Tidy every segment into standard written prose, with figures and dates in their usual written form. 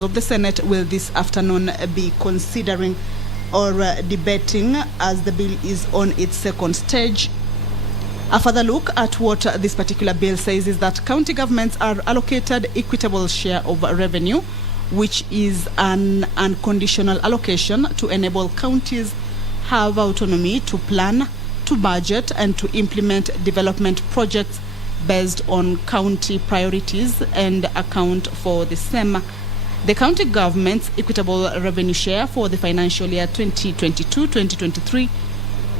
of the Senate will this afternoon be considering or debating as the bill is on its second stage. A further look at what this particular bill says is that county governments are allocated equitable share of revenue, which is an unconditional allocation to enable counties have autonomy to plan, to budget, and to implement development projects based on county priorities and account for the same. The county government's equitable revenue share for the financial year 2022-2023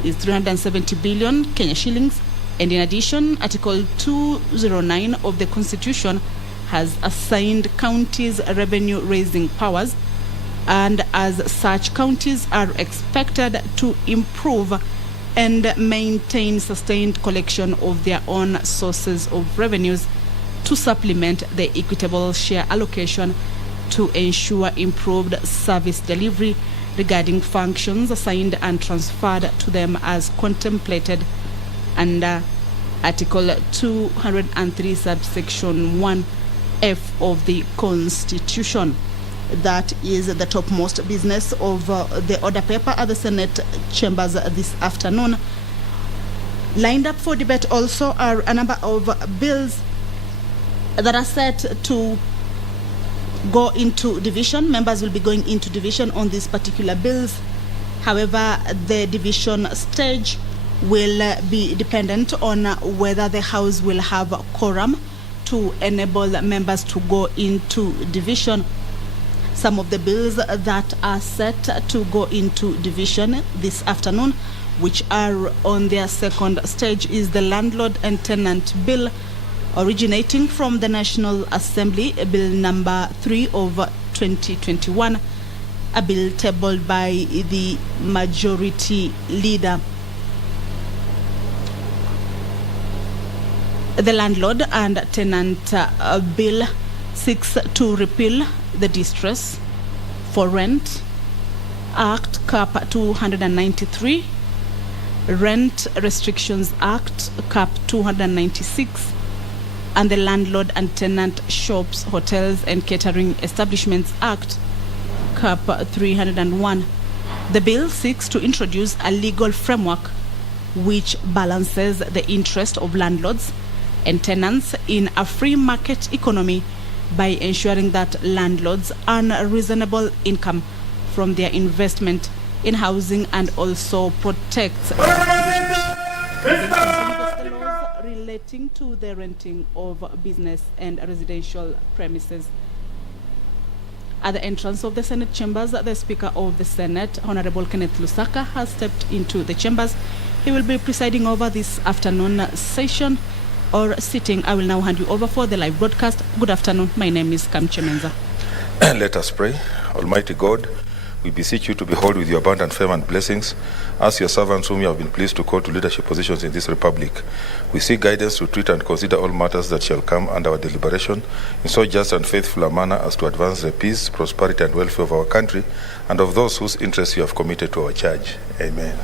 is 370 billion Kenya shillings, and in addition, Article 209 of the Constitution has assigned counties revenue-raising powers, and as such, counties are expected to improve and maintain sustained collection of their own sources of revenues to supplement the equitable share allocation to ensure improved service delivery regarding functions assigned and transferred to them as contemplated under Article 203 subsection 1F of the Constitution. That is the topmost business of the order paper at the Senate chambers this afternoon. Lined up for debate also are a number of bills that are set to go into division. Members will be going into division on these particular bills. However, the division stage will be dependent on whether the House will have a quorum to enable members to go into division. Some of the bills that are set to go into division this afternoon, which are on their second stage, is the Landlord and Tenant Bill, originating from the National Assembly, Bill number 3 of 2021, a bill tabled by the Majority Leader. The Landlord and Tenant Bill seeks to repeal the Distress for Rent Act, Cap 293, Rent Restrictions Act, Cap 296, and the Landlord and Tenant Shops, Hotels and Catering Establishments Act, Cap 301. The bill seeks to introduce a legal framework which balances the interest of landlords and tenants in a free market economy by ensuring that landlords earn a reasonable income from their investment in housing, and also protects the laws relating to the renting of business and residential premises. At the entrance of the Senate chambers, the Speaker of the Senate, Honorable Kenneth Lusaka, has stepped into the chambers. He will be presiding over this afternoon session or sitting. I will now hand you over for the live broadcast. Good afternoon. My name is Kamche Menza. Let us pray. Almighty God, we beseech you to behold with your abundant favor and blessings as your servants whom you have been pleased to call to leadership positions in this republic. We seek guidance to treat and consider all matters that shall come under our deliberation in so just and faithful a manner as to advance the peace, prosperity, and welfare of our country and of those whose interests you have committed to our charge. Amen.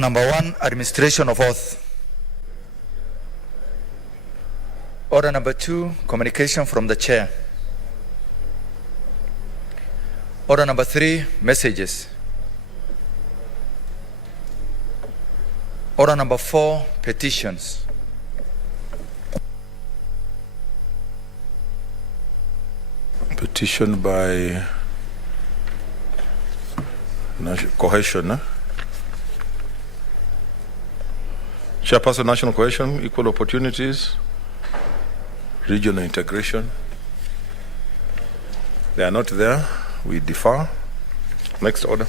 Order number 1, administration of oath. Order number 2, communication from the chair. Order number 3, messages. Order number 4, petitions. Petition by cohesion. Chairperson, national cohesion, equal opportunities, regional integration. They are not there. We defer. Next order.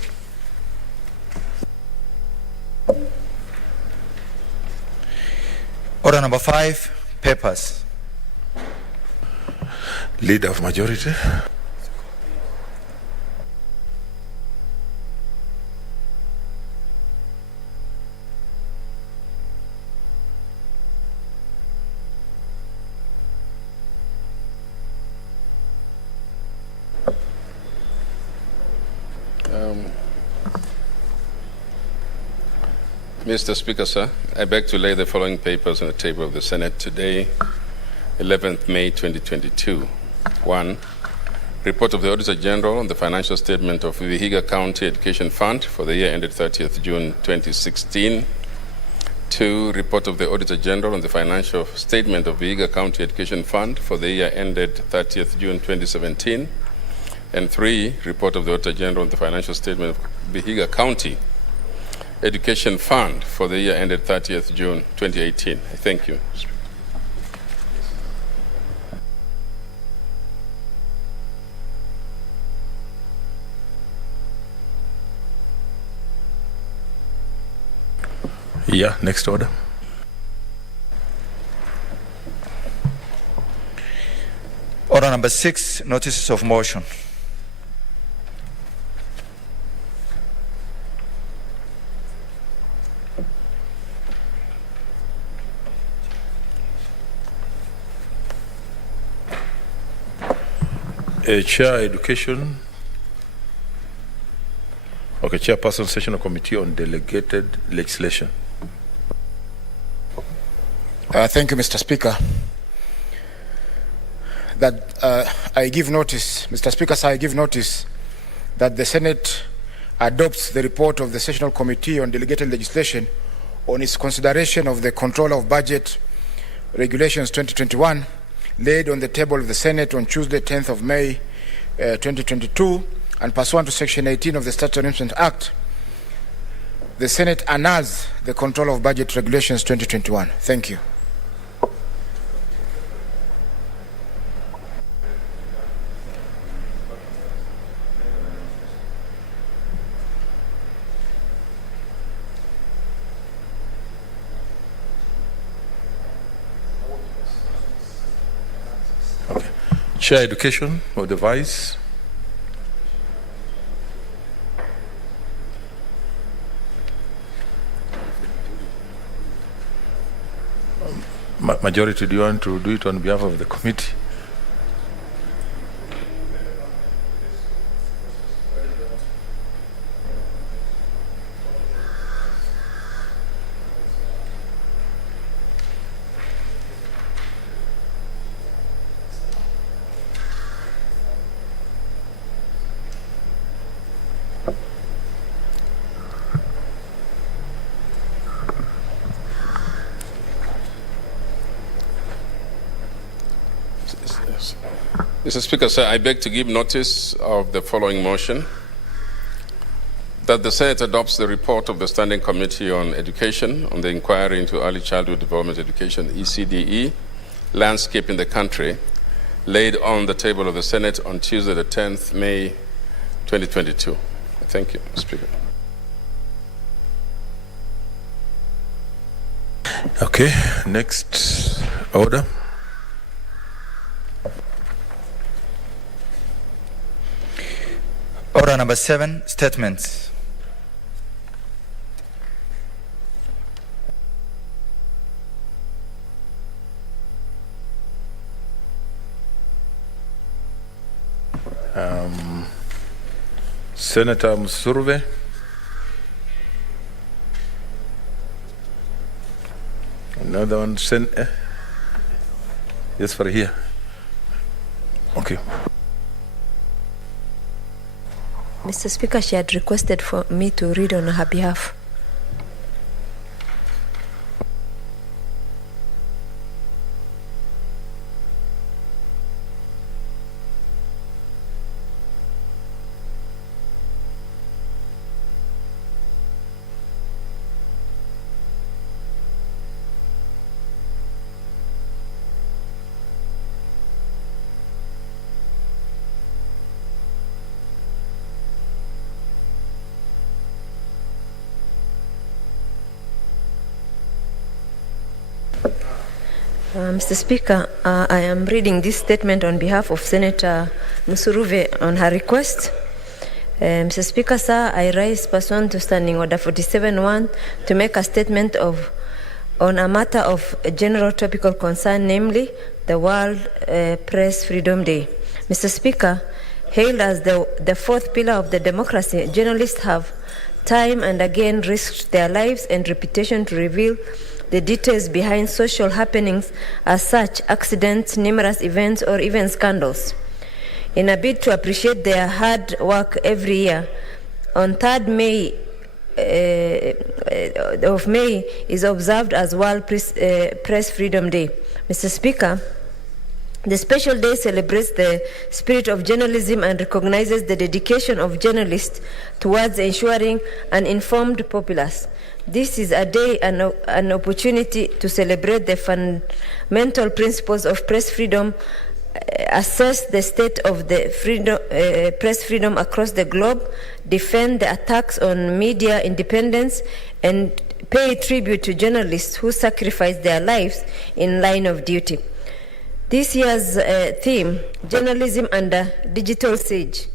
Order number 5, papers. Leader of majority. Mr. Speaker, sir, I beg to lay the following papers on the table of the Senate today, 11th May 2022. 1. Report of the Auditor General on the financial statement of Vihiga County Education Fund for the year ended 30th June 2016. 2. Report of the Auditor General on the financial statement of Vihiga County Education Fund for the year ended 30th June 2017. And 3. Report of the Auditor General on the financial statement of Vihiga County Education Fund for the year ended 30th June 2018. Thank you. Yeah, next order. Order number 6, notices of motion. Chair Education. Okay, Chairperson Sessional Committee on Delegated Legislation. Thank you, Mr. Speaker. That I give notice, Mr. Speaker, sir, I give notice that the Senate adopts the report of the Sessional Committee on Delegated Legislation on its consideration of the Control of Budget Regulations 2021, laid on the table of the Senate on Tuesday, 10th of May 2022, and pursuant to Section 18 of the Statutory Amendment Act, the Senate annuls the Control of Budget Regulations 2021. Thank you. Okay. Chair Education or the Vice. Majority, do you want to do it on behalf of the committee? Mr. Speaker, sir, I beg to give notice of the following motion: that the Senate adopts the report of the Standing Committee on Education on the inquiry into early childhood development education, ECDE, landscape in the country, laid on the table of the Senate on Tuesday, the 10th May 2022. Thank you, Mr. Speaker. Okay, next order. Order number 7, statements. Senator Musurve. Another one, yes, for here. Okay. Mr. Speaker, she had requested for me to read on her behalf. Mr. Speaker, I am reading this statement on behalf of Senator Musuruve on her request. Mr. Speaker, sir, I rise pursuant to Standing Order 47.1 to make a statement on a matter of general topical concern, namely the World Press Freedom Day. Mr. Speaker, hailed as the fourth pillar of the democracy, journalists have time and again risked their lives and reputation to reveal the details behind social happenings, as such accidents, numerous events, or even scandals. In a bid to appreciate their hard work every year, on 3rd May of May is observed as World Press Freedom Day. Mr. Speaker, the special day celebrates the spirit of journalism and recognizes the dedication of journalists towards ensuring an informed populace. This is a day and an opportunity to celebrate the fundamental principles of press freedom, assess the state of the press freedom across the globe, defend the attacks on media independence, and pay tribute to journalists who sacrifice their lives in line of duty. This year's theme, Journalism Under Digital Siege.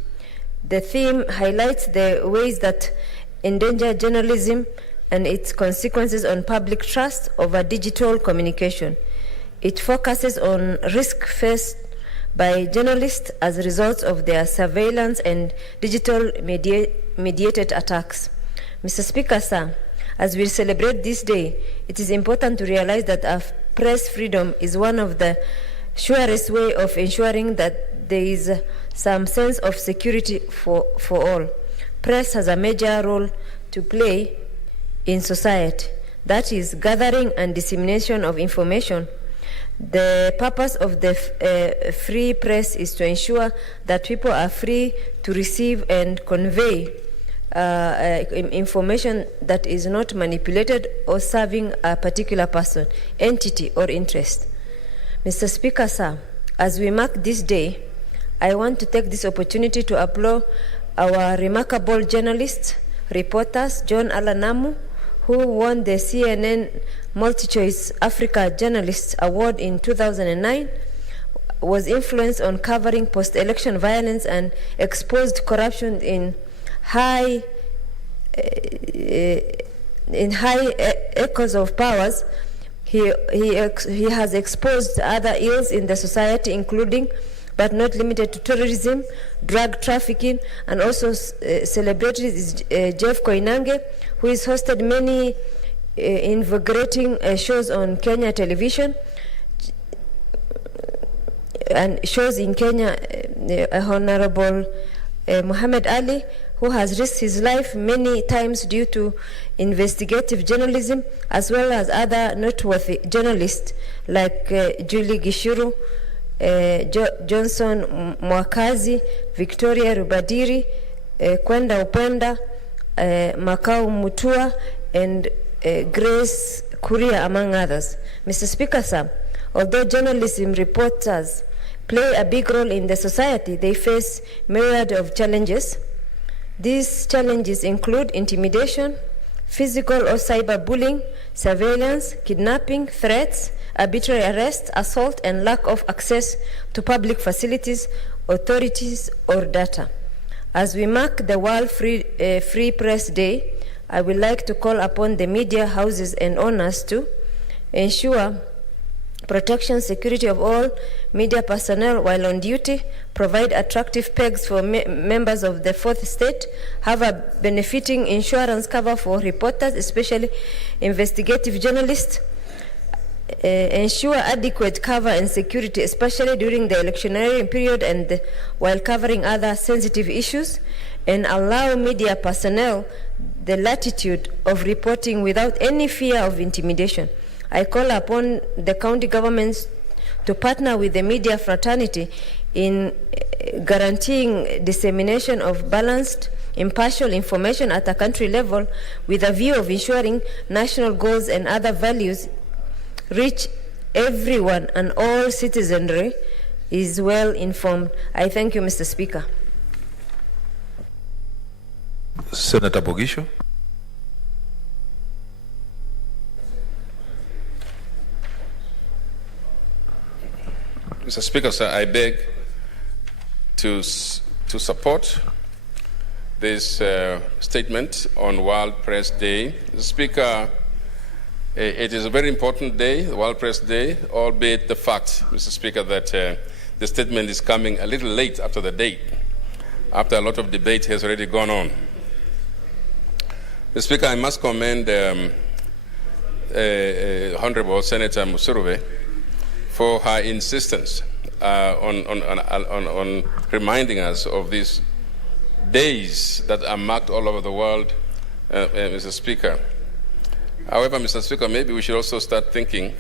The theme highlights the ways that endanger journalism and its consequences on public trust over digital communication. It focuses on risk faced by journalists as a result of their surveillance and digital mediated attacks. Mr. Speaker, sir, as we celebrate this day, it is important to realize that our press freedom is one of the surest way of ensuring that there is some sense of security for all. Press has a major role to play in society, that is, gathering and dissemination of information. The purpose of the free press is to ensure that people are free to receive and convey information that is not manipulated or serving a particular person, entity, or interest. Mr. Speaker, sir, as we mark this day, I want to take this opportunity to applaud our remarkable journalists, reporters, John Alanamu, who won the CNN MultiChoice Africa Journalists Award in 2009, was influenced on covering post-election violence and exposed corruption in high echoes of powers. He has exposed other ills in the society, including but not limited to terrorism, drug trafficking, and also celebrated is Jeff Koinange, who has hosted many invigorating shows on Kenya television and shows in Kenya. Honorable Muhammad Ali, who has risked his life many times due to investigative journalism, as well as other noteworthy journalists like Julie Gishuru, Johnson Mwakazi, Victoria Rubadiri, Kwenda Upenda, Makau Mutua, and Grace Kuria, among others. Mr. Speaker, sir, although journalism reporters play a big role in the society, they face myriad of challenges. These challenges include intimidation, physical or cyberbullying, surveillance, kidnapping, threats, arbitrary arrest, assault, and lack of access to public facilities, authorities, or data. As we mark the World Free Press Day, I would like to call upon the media houses and owners to ensure protection, security of all media personnel while on duty, provide attractive pegs for members of the fourth estate, have a benefiting insurance cover for reporters, especially investigative journalists, ensure adequate cover and security, especially during the electioneering period and while covering other sensitive issues, and allow media personnel the latitude of reporting without any fear of intimidation. I call upon the county governments to partner with the media fraternity in guaranteeing dissemination of balanced, impartial information at a country level with a view of ensuring national goals and other values reach everyone and all citizenry is well informed. I thank you, Mr. Speaker. Senator Bogisho. Mr. Speaker, sir, I beg to support this statement on World Press Day. Mr. Speaker, it is a very important day, World Press Day, albeit the fact, Mr. Speaker, that the statement is coming a little late after the date, after a lot of debate has already gone on. Mr. Speaker, I must commend Honorable Senator Musurube for her insistence on reminding us of these days that are marked all over the world, Mr. Speaker. However, Mr. Speaker, maybe we should also start thinking,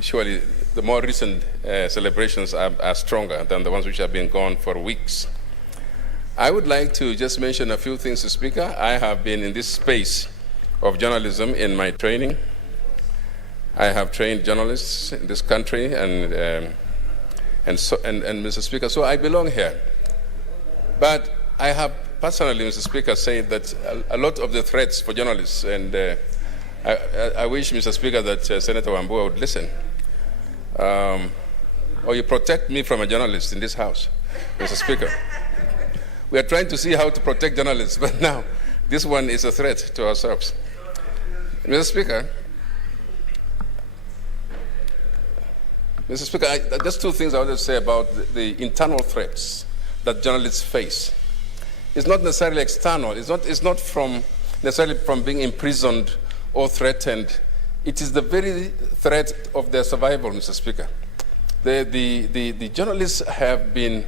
surely the more recent celebrations are stronger than the ones which have been gone for weeks. I would like to just mention a few things, Mr. Speaker. I have been in this space of journalism in my training. I have trained journalists in this country, and Mr. Speaker, so I belong here. But I have personally, Mr. Speaker, said that a lot of the threats for journalists, and I wish, Mr. Speaker, that Senator Wambua would listen, or you protect me from a journalist in this House, Mr. Speaker. We are trying to see how to protect journalists, but now this one is a threat to ourselves. Mr. Speaker, just two things I want to say about the internal threats that journalists face. It's not necessarily external. It's not necessarily from being imprisoned or threatened. It is the very threat of their survival, Mr. Speaker. The journalists have been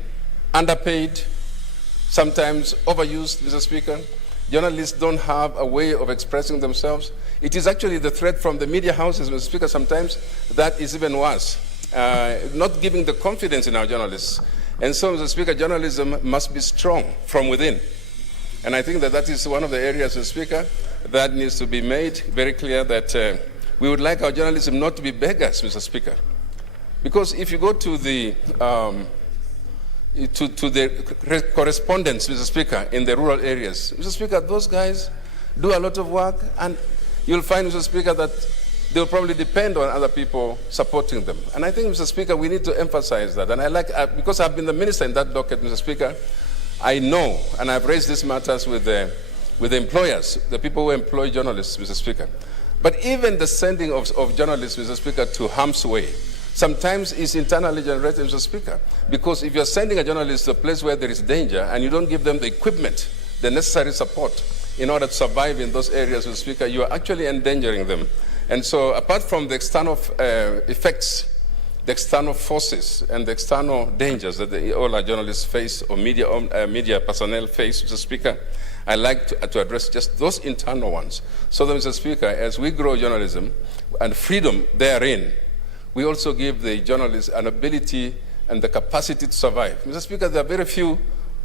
underpaid, sometimes overused, Mr. Speaker. Journalists don't have a way of expressing themselves. It is actually the threat from the media houses, Mr. Speaker, sometimes that is even worse. Not giving the confidence in our journalists. And so, Mr. Speaker, journalism must be strong from within. And I think that is one of the areas, Mr. Speaker, that needs to be made very clear, that we would like our journalism not to be beggars, Mr. Speaker. Because if you go to the correspondents, Mr. Speaker, in the rural areas, Mr. Speaker, those guys do a lot of work, and you'll find, Mr. Speaker, that they'll probably depend on other people supporting them. And I think, Mr. Speaker, we need to emphasize that. And because I've been the minister in that docket, Mr. Speaker, I know, and I've raised these matters with the employers, the people who employ journalists, Mr. Speaker. But even the sending of journalists, Mr. Speaker, to harm's way, sometimes is internally generated, Mr. Speaker. Because if you're sending a journalist to a place where there is danger and you don't give them the equipment, the necessary support in order to survive in those areas, Mr. Speaker, you are actually endangering them. And so apart from the external effects, the external forces and the external dangers that all our journalists face, or media personnel face, Mr. Speaker, I like to address just those internal ones. So that, Mr. Speaker, as we grow journalism and freedom therein, we also give the journalists an ability and the capacity to survive. Mr. Speaker, there are very few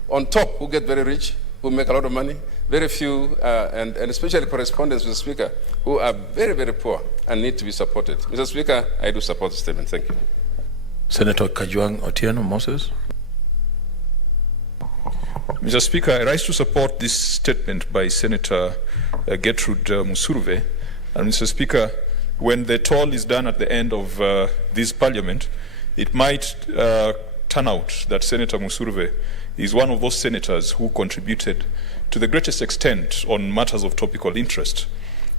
on top who get very rich, who make a lot of money, very few, and especially correspondents, Mr. Speaker, who are very, very poor and need to be supported. Mr. Speaker, I do support the statement. Thank you. Senator Kajwang Otieno Moses. Mr. Speaker, I rise to support this statement by Senator Gertrude Musurube. And Mr. Speaker, when the toll is done at the end of this parliament, it might turn out that Senator Musurube is one of those senators who contributed to the greatest extent on matters of topical interest.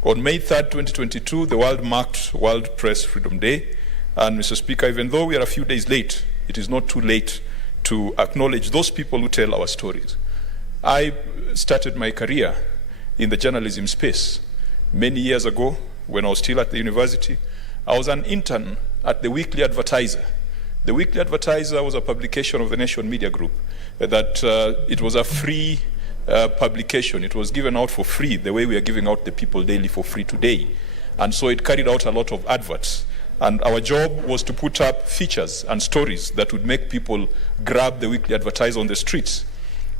On May 3rd, 2022, the world marked World Press Freedom Day. And Mr. Speaker, even though we are a few days late, it is not too late to acknowledge those people who tell our stories. I started my career in the journalism space many years ago when I was still at the university, I was an intern at the Weekly Advertiser. The Weekly Advertiser was a publication of the Nation Media Group. It was a free publication. It was given out for free, the way we are giving out the People Daily for free today. And so it carried out a lot of adverts. And our job was to put up features and stories that would make people grab the Weekly Advertiser on the streets.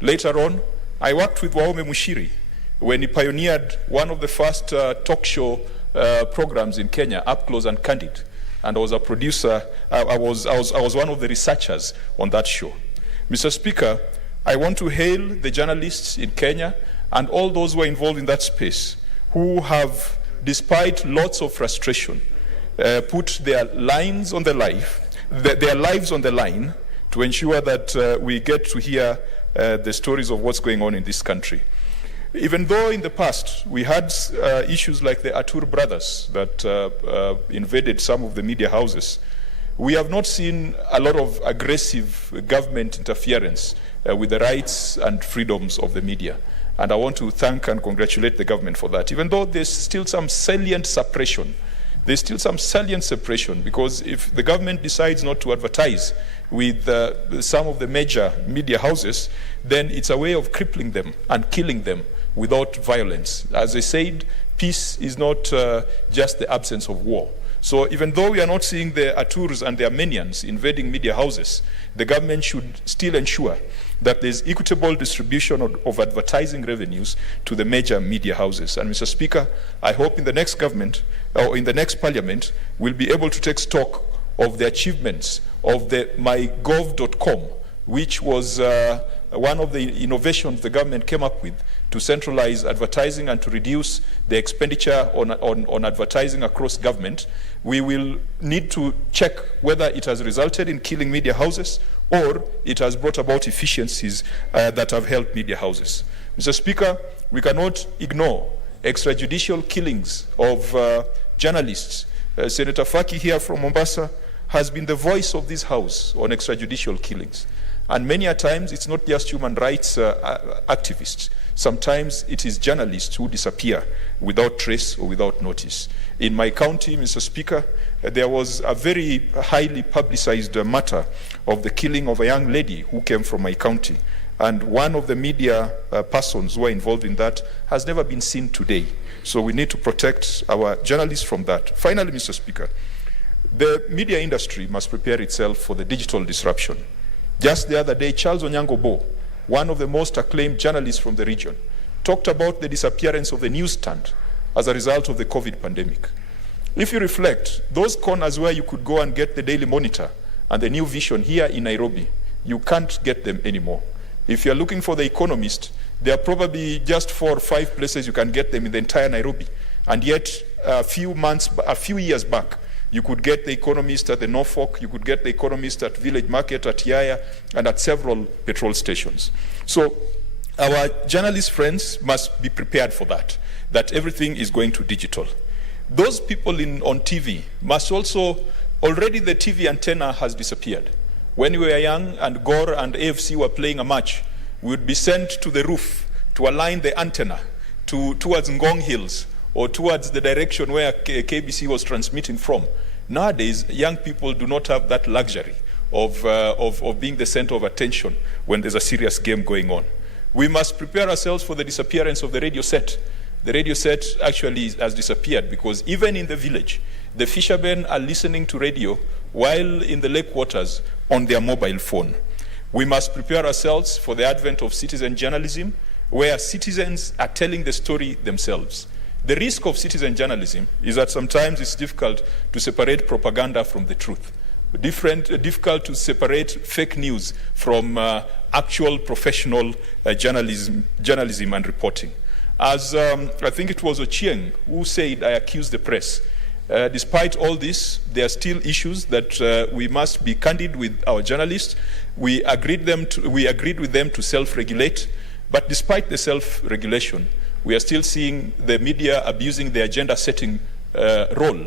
Later on, I worked with Waume Mushiri when he pioneered one of the first talk show programs in Kenya, Up Close and Candid. And I was a producer, I was one of the researchers on that show. Mr. Speaker, I want to hail the journalists in Kenya and all those who are involved in that space who have, despite lots of frustration, put their lives on the line to ensure that we get to hear the stories of what's going on in this country. Even though in the past we had issues like the Atur brothers that invaded some of the media houses, we have not seen a lot of aggressive government interference with the rights and freedoms of the media. And I want to thank and congratulate the government for that. Even though there's still some salient suppression, because if the government decides not to advertise with some of the major media houses, then it's a way of crippling them and killing them without violence. As I said, peace is not just the absence of war. So even though we are not seeing the Aturs and the Armenians invading media houses, the government should still ensure that there's equitable distribution of advertising revenues to the major media houses. And Mr. Speaker, I hope in the next government, or in the next parliament, we'll be able to take stock of the achievements of the mygov.com, which was one of the innovations the government came up with to centralize advertising and to reduce the expenditure on advertising across government. We will need to check whether it has resulted in killing media houses or it has brought about efficiencies that have helped media houses. Mr. Speaker, we cannot ignore extrajudicial killings of journalists. Senator Faki here from Mombasa has been the voice of this House on extrajudicial killings. And many a times, it's not just human rights activists. Sometimes it is journalists who disappear without trace or without notice. In my county, Mr. Speaker, there was a very highly publicized matter of the killing of a young lady who came from my county. And one of the media persons who are involved in that has never been seen today. So we need to protect our journalists from that. Finally, Mr. Speaker, the media industry must prepare itself for the digital disruption. Just the other day, Charles Onyango Bo, one of the most acclaimed journalists from the region, talked about the disappearance of the newsstand as a result of the COVID pandemic. If you reflect, those corners where you could go and get the Daily Monitor and the New Vision here in Nairobi, you can't get them anymore. If you're looking for The Economist, there are probably just 4 or 5 places you can get them in the entire Nairobi. And yet, a few years back, you could get The Economist at the Norfolk, you could get The Economist at Village Market, at Yaya, and at several petrol stations. So our journalist friends must be prepared for that everything is going to digital. Those people on TV must also, already the TV antenna has disappeared. When we were young and Gore and AFC were playing a match, we would be sent to the roof to align the antenna towards Ngong Hills, or towards the direction where KBC was transmitting from. Nowadays, young people do not have that luxury of being the center of attention when there's a serious game going on. We must prepare ourselves for the disappearance of the radio set. The radio set actually has disappeared because even in the village, the fishermen are listening to radio while in the lake waters on their mobile phone. We must prepare ourselves for the advent of citizen journalism, where citizens are telling the story themselves. The risk of citizen journalism is that sometimes it's difficult to separate propaganda from the truth. Difficult to separate fake news from actual professional journalism and reporting. As I think it was Ochieng who said, I accuse the press. Despite all this, there are still issues that we must be candid with our journalists. We agreed with them to self-regulate, but despite the self-regulation, we are still seeing the media abusing the agenda-setting role.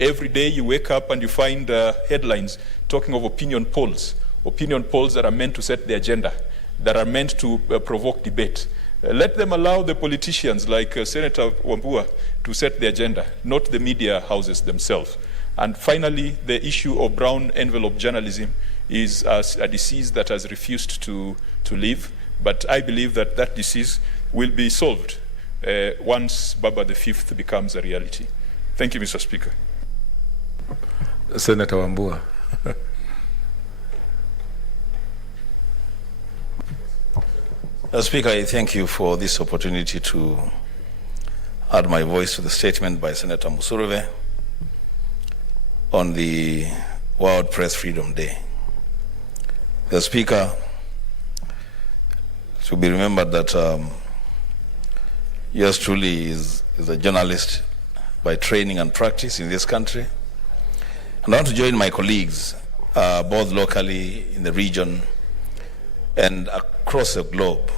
Every day you wake up and you find headlines talking of opinion polls that are meant to set the agenda, that are meant to provoke debate. Let them allow the politicians like Senator Wambua to set the agenda, not the media houses themselves. And finally, the issue of brown envelope journalism is a disease that has refused to live, but I believe that that disease will be solved once Baba the Fifth becomes a reality. Thank you, Mr. Speaker. Senator Wambua. Speaker, I thank you for this opportunity to add my voice to the statement by Senator Musurve on the World Press Freedom Day. The Speaker, it should be remembered that yours truly is a journalist by training and practice in this country. And I want to join my colleagues, both locally in the region and across the globe,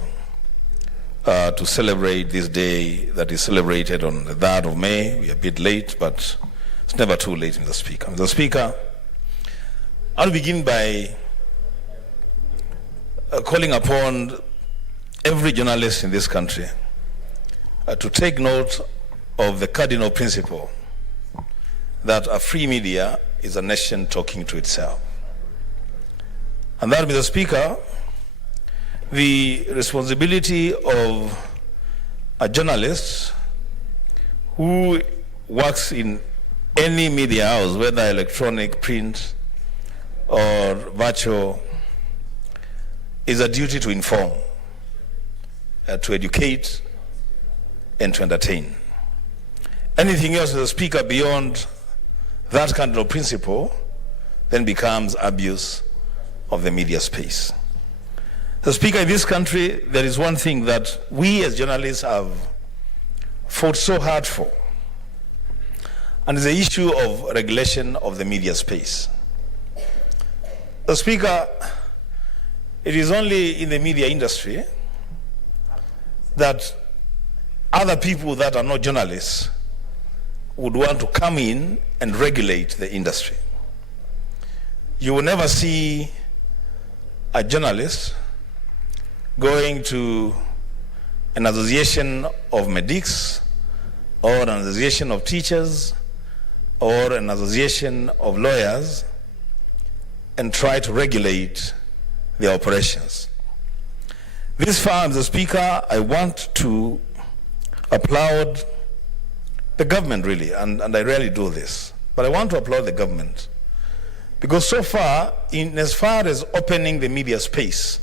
to celebrate this day that is celebrated on the 3rd of May. We are a bit late, but it's never too late, Mr. Speaker. Mr. Speaker, I'll begin by calling upon every journalist in this country to take note of the cardinal principle that a free media is a nation talking to itself. And that, Mr. Speaker, the responsibility of a journalist who works in any media house, whether electronic, print, or virtual, is a duty to inform, to educate, and to entertain. Anything else, Mr. Speaker, beyond that cardinal principle then becomes abuse of the media space. So, Speaker, in this country, there is one thing that we as journalists have fought so hard for, and it's the issue of regulation of the media space. So, Speaker, it is only in the media industry that other people that are not journalists would want to come in and regulate the industry. You will never see a journalist going to an association of medics or an association of teachers or an association of lawyers and try to regulate their operations. This far, Mr. Speaker, I want to applaud the government, really, and I rarely do this, but I want to applaud the government because so far, as far as opening the media space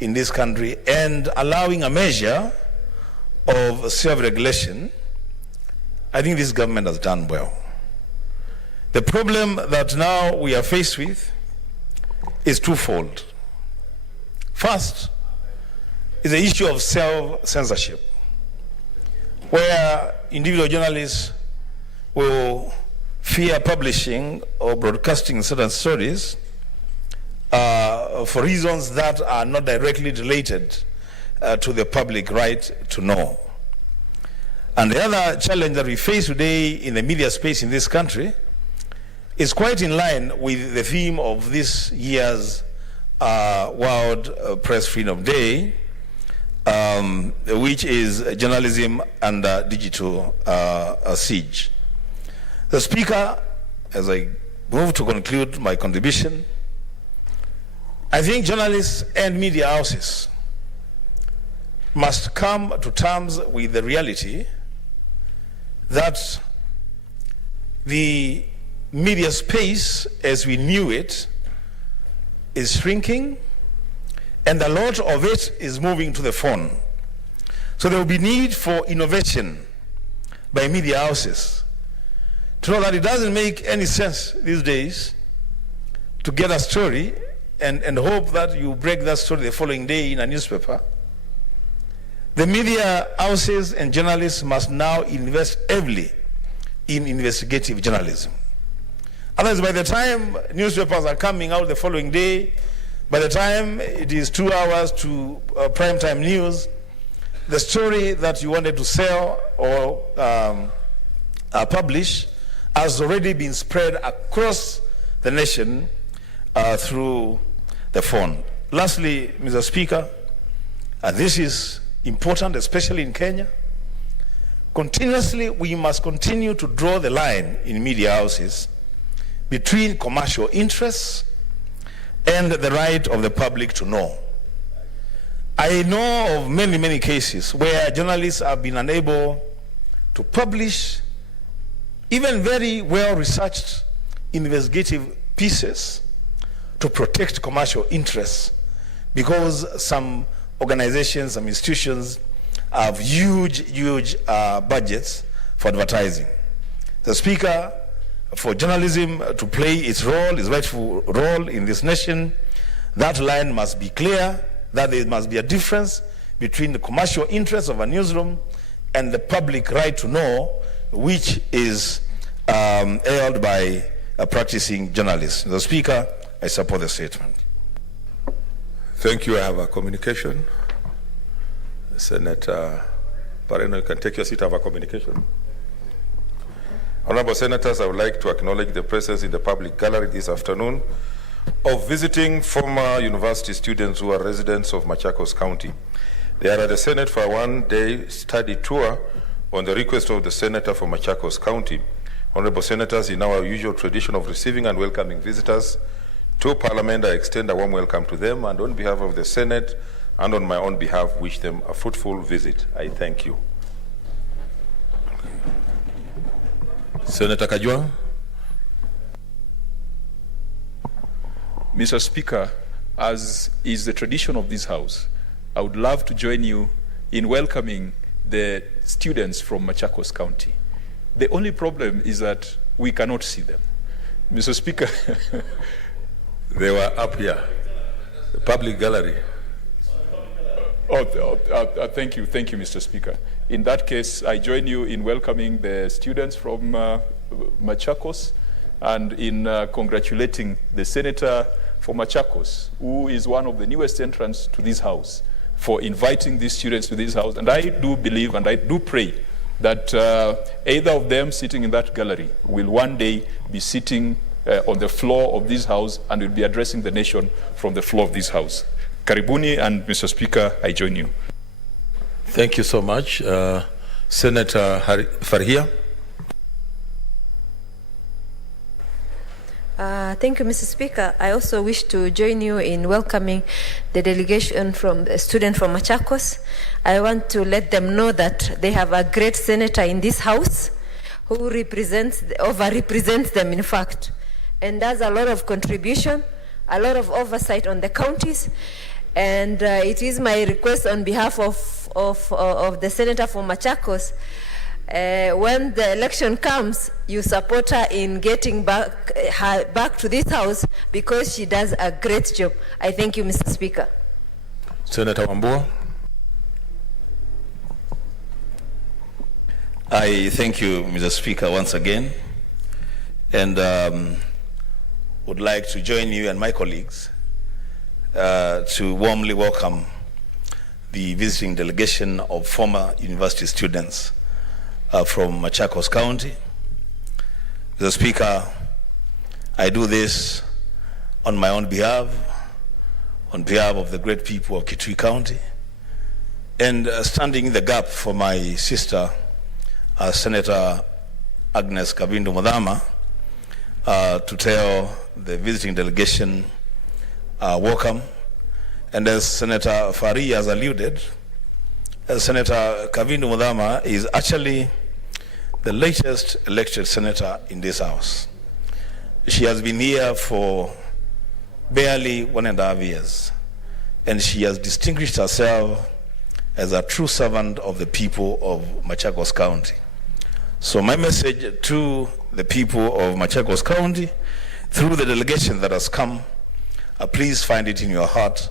in this country and allowing a measure of self-regulation, I think this government has done well. The problem that now we are faced with is twofold. First is the issue of self-censorship, where individual journalists will fear publishing or broadcasting certain stories for reasons that are not directly related to the public right to know. And the other challenge that we face today in the media space in this country is quite in line with the theme of this year's World Press Freedom Day, which is journalism under digital siege. The Speaker, as I move to conclude my contribution, I think journalists and media houses must come to terms with the reality that the media space as we knew it is shrinking, and a lot of it is moving to the phone. So there will be need for innovation by media houses to know that it doesn't make any sense these days to get a story and hope that you break that story the following day in a newspaper. The media houses and journalists must now invest heavily in investigative journalism. Otherwise, by the time newspapers are coming out the following day, by the time it is 2 hours to primetime news, the story that you wanted to sell or publish has already been spread across the nation through the phone. Lastly, Mr. Speaker, and this is important, especially in Kenya, continuously we must continue to draw the line in media houses between commercial interests and the right of the public to know. I know of many, many cases where journalists have been unable to publish even very well-researched investigative pieces to protect commercial interests because some organizations, some institutions have huge budgets for advertising. The Speaker, for journalism to play its role, its rightful role in this nation, that line must be clear, that there must be a difference between the commercial interests of a newsroom and the public right to know, which is held by practicing journalists. The Speaker, I support the statement. Thank you. I have a communication. Senator Pareno, you can take your seat. I have a communication. Honorable Senators, I would like to acknowledge the presence in the public gallery this afternoon of visiting former university students who are residents of Machakos County. They are at the Senate for a one-day study tour on the request of the Senator for Machakos County. Honorable Senators, in our usual tradition of receiving and welcoming visitors to Parliament, I extend a warm welcome to them, and on behalf of the Senate and on my own behalf, wish them a fruitful visit. I thank you. Senator Kajwang. Mr. Speaker, as is the tradition of this House, I would love to join you in welcoming the students from Machakos County. The only problem is that we cannot see them. Mr. Speaker, they were up here, the public gallery. Thank you, Mr. Speaker. In that case, I join you in welcoming the students from Machakos and in congratulating the Senator for Machakos, who is one of the newest entrants to this House, for inviting these students to this House. And I do believe and I do pray that either of them sitting in that gallery will one day be sitting on the floor of this House and will be addressing the nation from the floor of this House. Karibuni, and Mr. Speaker, I join you. Thank you so much. Senator Farhia. Thank you, Mr. Speaker. I also wish to join you in welcoming the delegation from a student from Machakos. I want to let them know that they have a great senator in this House who overrepresents them, in fact, and does a lot of contribution, a lot of oversight on the counties. And it is my request on behalf of the senator from Machakos, when the election comes, you support her in getting back to this House, because she does a great job. I thank you, Mr. Speaker. Senator Wambua. I thank you, Mr. Speaker, once again, and would like to join you and my colleagues to warmly welcome the visiting delegation of former university students from Machakos County. Mr. Speaker, I do this on my own behalf, on behalf of the great people of Kitui County, and standing in the gap for my sister, Senator Agnes Kavindu Mudhama, to tell the visiting delegation welcome. And as Senator Faria has alluded, Senator Kavindu Mudhama is actually the latest elected senator in this House. She has been here for barely 1.5 years, and she has distinguished herself as a true servant of the people of Machakos County. So my message to the people of Machakos County, through the delegation that has come, please find it in your heart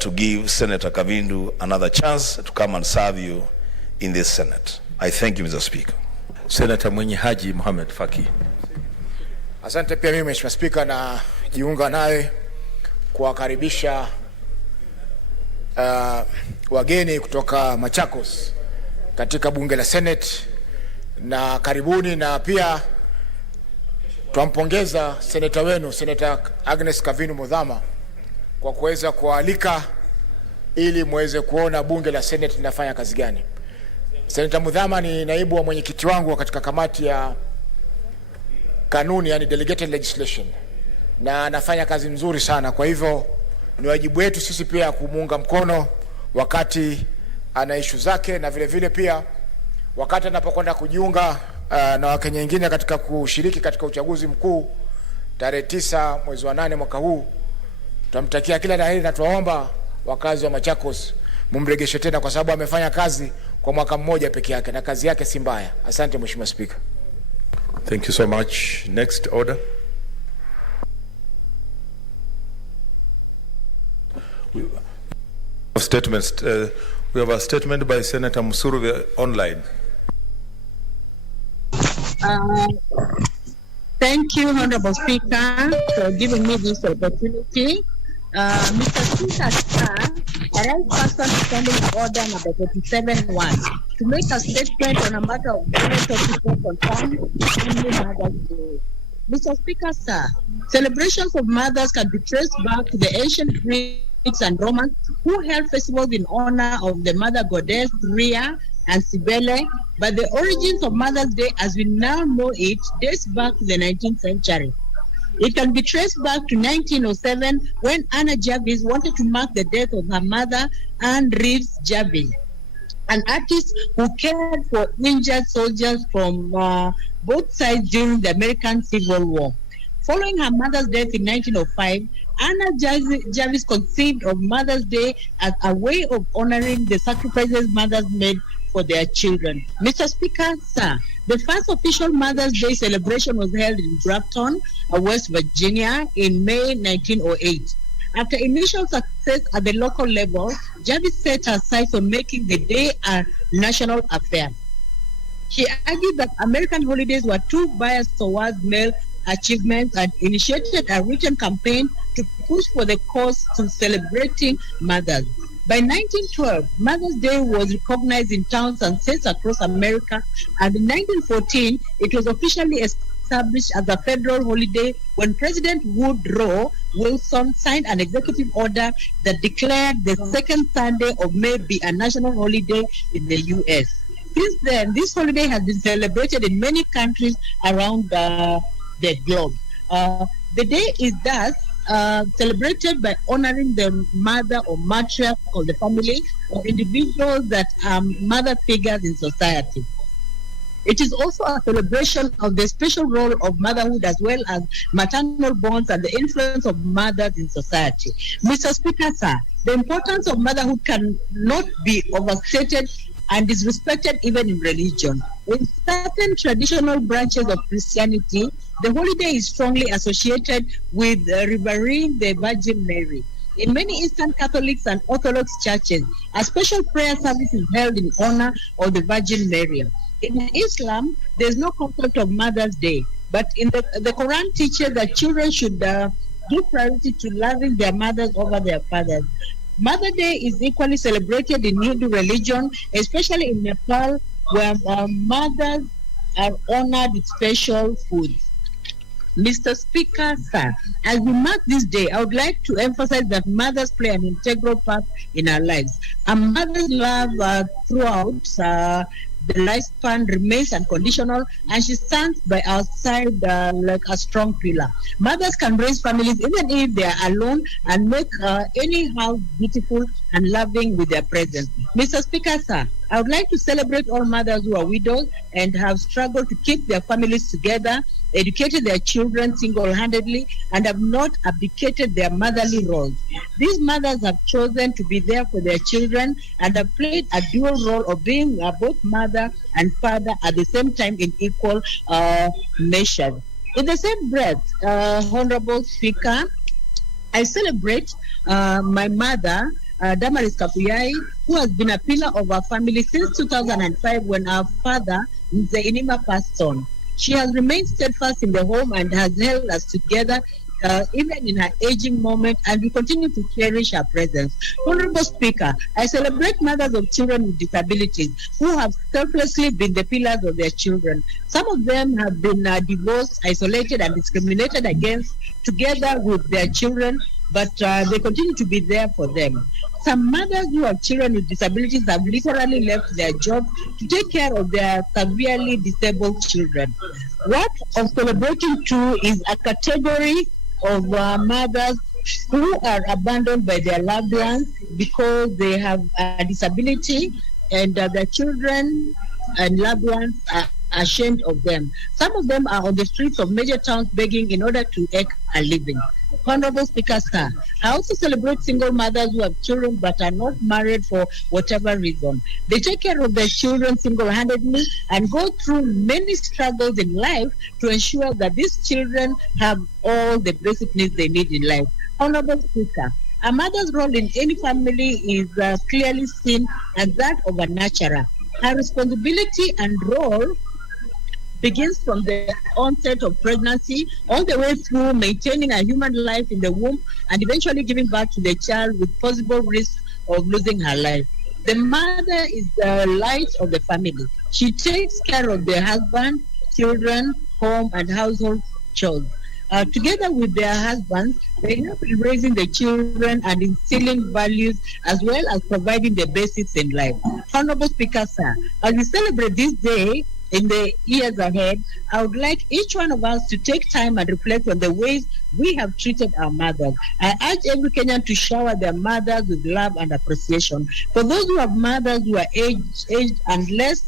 to give Senator Kavindu another chance to come and serve you in this Senate. I thank you, Mr. Speaker. Senator Mwenye Haji Mohamed Faki. Asante pia mimi Mheshimiwa Speaker, na jiunga naye kuwakaribisha wageni kutoka Machakos katika bunge la Senate, na karibuni, na pia tuampongeza seneta wenu Senator Agnes Kavindu Mudhama kwa kuweza kualika ili muweze kuona bunge la Senate linafanya kazi gani. Senator Mudhama ni naibu wa mwenyekiti wangu katika kamati ya kanuni, yani delegated legislation, na anafanya kazi nzuri sana. Kwa hivyo ni wajibu wetu sisi pia kumuunga mkono wakati ana issue zake, na vile vile pia wakati anapokwenda kujiunga na Wakenya wengine katika kushiriki katika uchaguzi mkuu tarehe 9 mwezi wa 8 mwaka huu. Tunamtakia kila la heri na tuwaomba wakazi wa Machakos mumregeshe tena, kwa sababu amefanya kazi kwa mwaka mmoja peke yake na kazi yake si mbaya. Asante Mheshimiwa Speaker. Thank you so much. Next order. We have statements. We have a statement by Senator Musuruve online. Thank you, Honorable Speaker, for giving me this opportunity. Mr. Speaker, sir, I write person standing order number 37-1 to make a statement on a matter of general topic concerned only Mother's Day. Mr. Speaker, sir, celebrations of mothers can be traced back to the ancient Greeks and Romans who held festivals in honor of the mother goddess Rhea and Cybele, but the origins of Mother's Day as we now know it dates back to the 19th century. It can be traced back to 1907 when Anna Jarvis wanted to mark the death of her mother, Anne Reeves Jarvis, an artist who cared for injured soldiers from both sides during the American Civil War. Following her mother's death in 1905, Anna Jarvis conceived of Mother's Day as a way of honoring the sacrifices mothers made for their children. Mr. Speaker, sir, the first official Mother's Day celebration was held in Grafton, West Virginia in May 1908. After initial success at the local level, Jarvis set her sights on making the day a national affair. She argued that American holidays were too biased towards male achievements and initiated a written campaign to push for the cause to celebrating mothers. By 1912, Mother's Day was recognized in towns and states across America, and in 1914, it was officially established as a federal holiday when President Woodrow Wilson signed an executive order that declared the second Sunday of May be a national holiday in the U.S. Since then, this holiday has been celebrated in many countries around the globe. The day is thus celebrated by honoring the mother or matriarch of the family or individuals that are mother figures in society. It is also a celebration of the special role of motherhood as well as maternal bonds and the influence of mothers in society. Mr. Speaker, sir, the importance of motherhood cannot be overstated and is respected even in religion. In certain traditional branches of Christianity, the holiday is strongly associated with revering the Virgin Mary. In many Eastern Catholics and Orthodox churches, a special prayer service is held in honor of the Virgin Mary. In Islam, there is no concept of Mother's Day, but in the Quran teaches that children should give priority to loving their mothers over their fathers. Mother Day is equally celebrated in Hindu religion, especially in Nepal, where mothers are honored with special foods. Mr. Speaker, sir, as we mark this day, I would like to emphasize that mothers play an integral part in our lives. A mother's love throughout the lifespan remains unconditional, and she stands by our side like a strong pillar. Mothers can raise families even if they are alone and make any house beautiful and loving with their presence. Mr. Speaker, sir, I would like to celebrate all mothers who are widows and have struggled to keep their families together, educated their children single-handedly, and have not abdicated their motherly roles. These mothers have chosen to be there for their children and have played a dual role of being both mother and father at the same time in equal measure. In the same breath, Honorable Speaker, I celebrate my mother, Damaris Kapuyai, who has been a pillar of our family since 2005 when our father, Mzee Inima, passed on. She has remained steadfast in the home and has held us together even in her aging moment, and we continue to cherish her presence. Honorable Speaker, I celebrate mothers of children with disabilities who have selflessly been the pillars of their children. Some of them have been divorced, isolated, and discriminated against together with their children. but they continue to be there for them. Some mothers who have children with disabilities have literally left their job to take care of their severely disabled children. What of celebrating too is a category of mothers who are abandoned by their loved ones because they have a disability, and their children and loved ones are ashamed of them. Some of them are on the streets of major towns begging in order to make a living. Honorable Speaker, sir, I also celebrate single mothers who have children but are not married for whatever reason. They take care of their children single-handedly and go through many struggles in life to ensure that these children have all the basic needs they need in life. Honorable Speaker, a mother's role in any family is clearly seen as that of a nurturer. Her responsibility and role begins from the onset of pregnancy all the way through maintaining a human life in the womb and eventually giving birth to the child with possible risk of losing her life. The mother is the light of the family. She takes care of the husband, children, home, and household chores. Together with their husbands, they help in raising the children and instilling values as well as providing the basics in life. Honorable Speaker, sir, as we celebrate this day in the years ahead, I would like each one of us to take time and reflect on the ways we have treated our mothers. I urge every Kenyan to shower their mothers with love and appreciation. For those who have mothers who are aged and less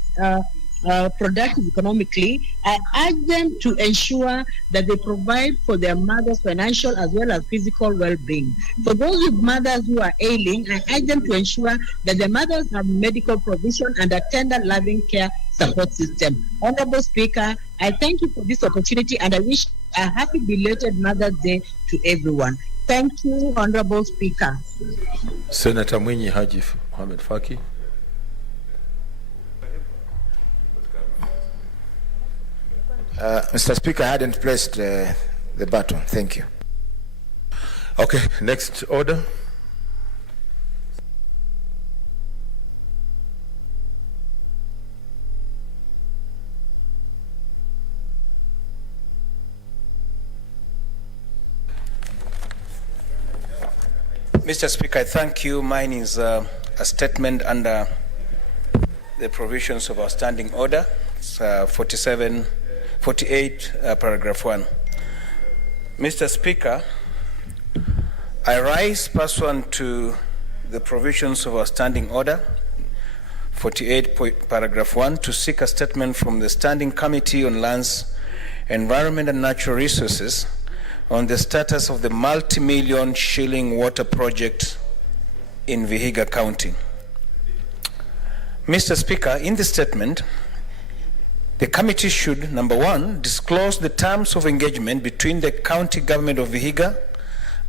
productive economically, I urge them to ensure that they provide for their mothers' financial as well as physical well-being. For those with mothers who are ailing, I urge them to ensure that their mothers have medical provision and a tender, loving care support system. Honorable Speaker, I thank you for this opportunity and I wish a happy belated Mother's Day to everyone. Thank you, Honorable Speaker. Senator Mwinyi Haji Mohamed Faki. Mr. Speaker, I hadn't pressed the button. Thank you. Okay, next order. Mr. Speaker, I thank you. Mine is a statement under the provisions of our standing order. It's 48, paragraph 1. Mr. Speaker, I rise pursuant to the provisions of our standing order, 48, paragraph 1, to seek a statement from the Standing Committee on Lands, Environment and Natural Resources on the status of the multi-million shilling water project in Vihiga County. Mr. Speaker, in the statement, the committee should, number one, disclose the terms of engagement between the county government of Vihiga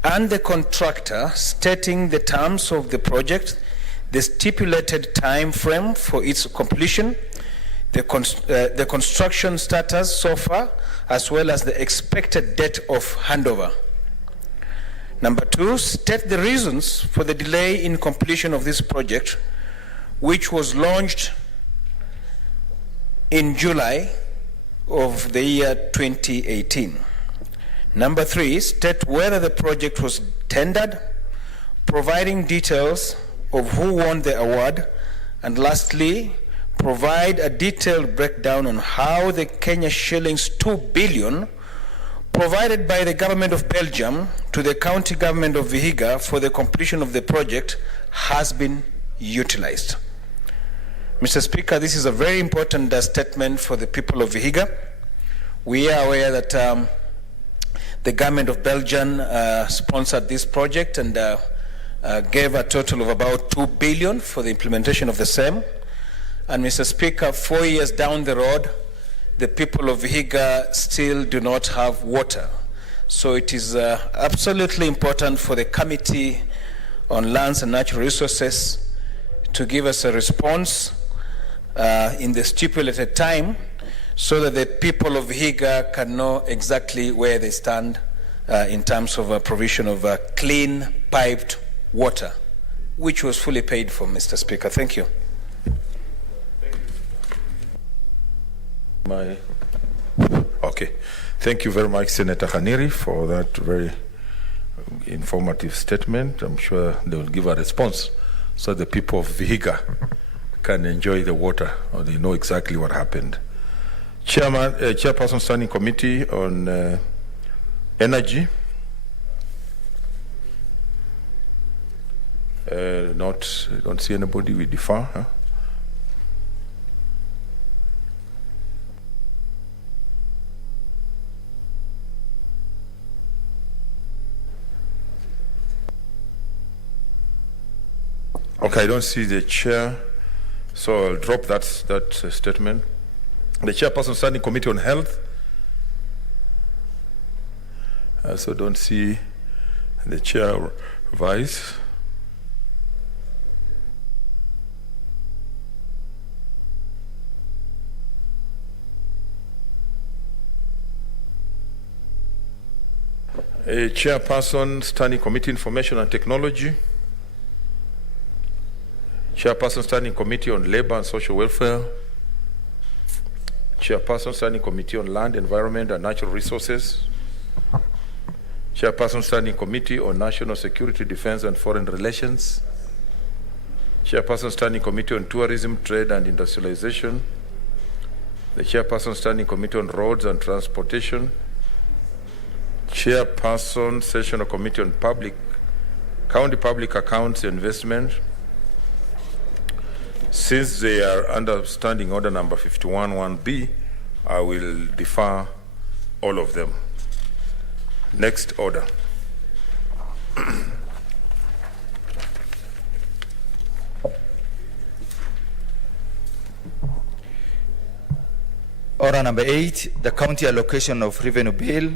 and the contractor, stating the terms of the project, the stipulated time frame for its completion, the construction status so far, as well as the expected date of handover. Number two, state the reasons for the delay in completion of this project, which was launched in July of the year 2018. Number three, state whether the project was tendered, providing details of who won the award, and lastly, provide a detailed breakdown on how the Kenya shillings 2 billion provided by the government of Belgium to the county government of Vihiga for the completion of the project has been utilized. Mr. Speaker, this is a very important statement for the people of Vihiga. We are aware that the government of Belgium sponsored this project and gave a total of about 2 billion for the implementation of the same. And Mr. Speaker, 4 years down the road, the people of Vihiga still do not have water. So it is absolutely important for the Committee on Lands and Natural Resources to give us a response in the stipulated time so that the people of Vihiga can know exactly where they stand in terms of a provision of clean piped water, which was fully paid for, Mr. Speaker. Thank you. Okay. Thank you very much, Senator Khaniri, for that very informative statement. I'm sure they will give a response so the people of Vihiga can enjoy the water, or they know exactly what happened. Chairperson Standing Committee on Energy. Don't see anybody. We defer. Huh? Okay, I don't see the chair, so I'll drop that statement. The Chairperson Standing Committee on Health. I also don't see the chair or vice. A Chairperson Standing Committee Information and Technology. Chairperson Standing Committee on Labor and Social Welfare. Chairperson Standing Committee on Land, Environment and Natural Resources. Chairperson Standing Committee on National Security, Defense and Foreign Relations. Chairperson Standing Committee on Tourism, Trade and Industrialization. The Chairperson Standing Committee on Roads and Transportation. Chairperson Sessional Committee on County Public Accounts and Investment. Since they are under Standing Order number 51-1B, I will defer all of them. Next order. Order number 8, the County Allocation of Revenue Bill,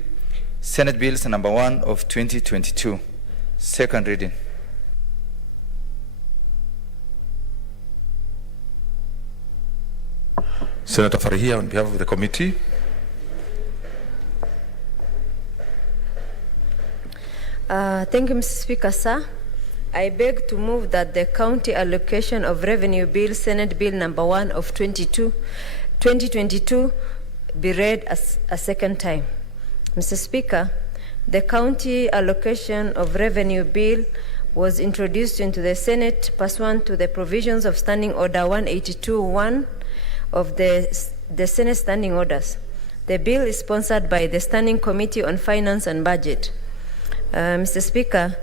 Senate Bills number 1 of 2022. Second reading. Senator Farihia on behalf of the committee. Thank you, Mr. Speaker, sir. I beg to move that the County Allocation of Revenue Bill, Senate Bill number 1 of 2022 be read as a second time. Mr. Speaker, the County Allocation of Revenue Bill was introduced into the Senate pursuant to the provisions of Standing Order 182-1 of the Senate Standing Orders. The bill is sponsored by the Standing Committee on Finance and Budget. Mr. Speaker,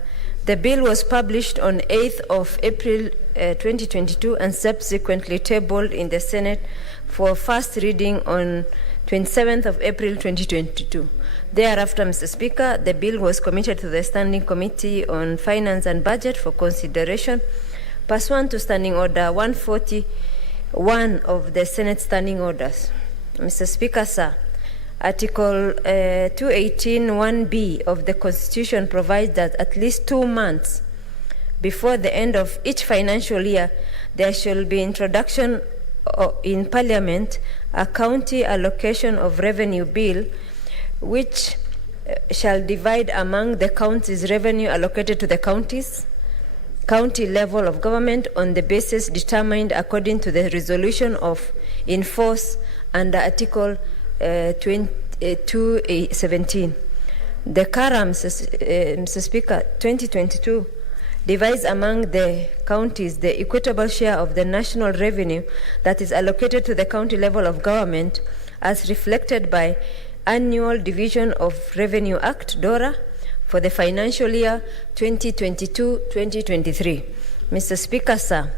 the bill was published on 8th of April 2022 and subsequently tabled in the Senate for first reading on 27th of April 2022. Thereafter, Mr. Speaker, the bill was committed to the Standing Committee on Finance and Budget for consideration pursuant to Standing Order 141 of the Senate Standing Orders. Mr. Speaker, sir, Article 218(1)(b) of the Constitution provides that at least 2 months before the end of each financial year, there shall be introduction in Parliament a County Allocation of Revenue Bill, which shall divide among the counties revenue allocated to the county level of government on the basis determined according to the resolution of in force under Article 217. The CARA, Mr. Speaker, 2022 divides among the counties the equitable share of the national revenue that is allocated to the county level of government as reflected by Annual Division of Revenue Act, DORA, for the financial year 2022-2023. Mr. Speaker, sir,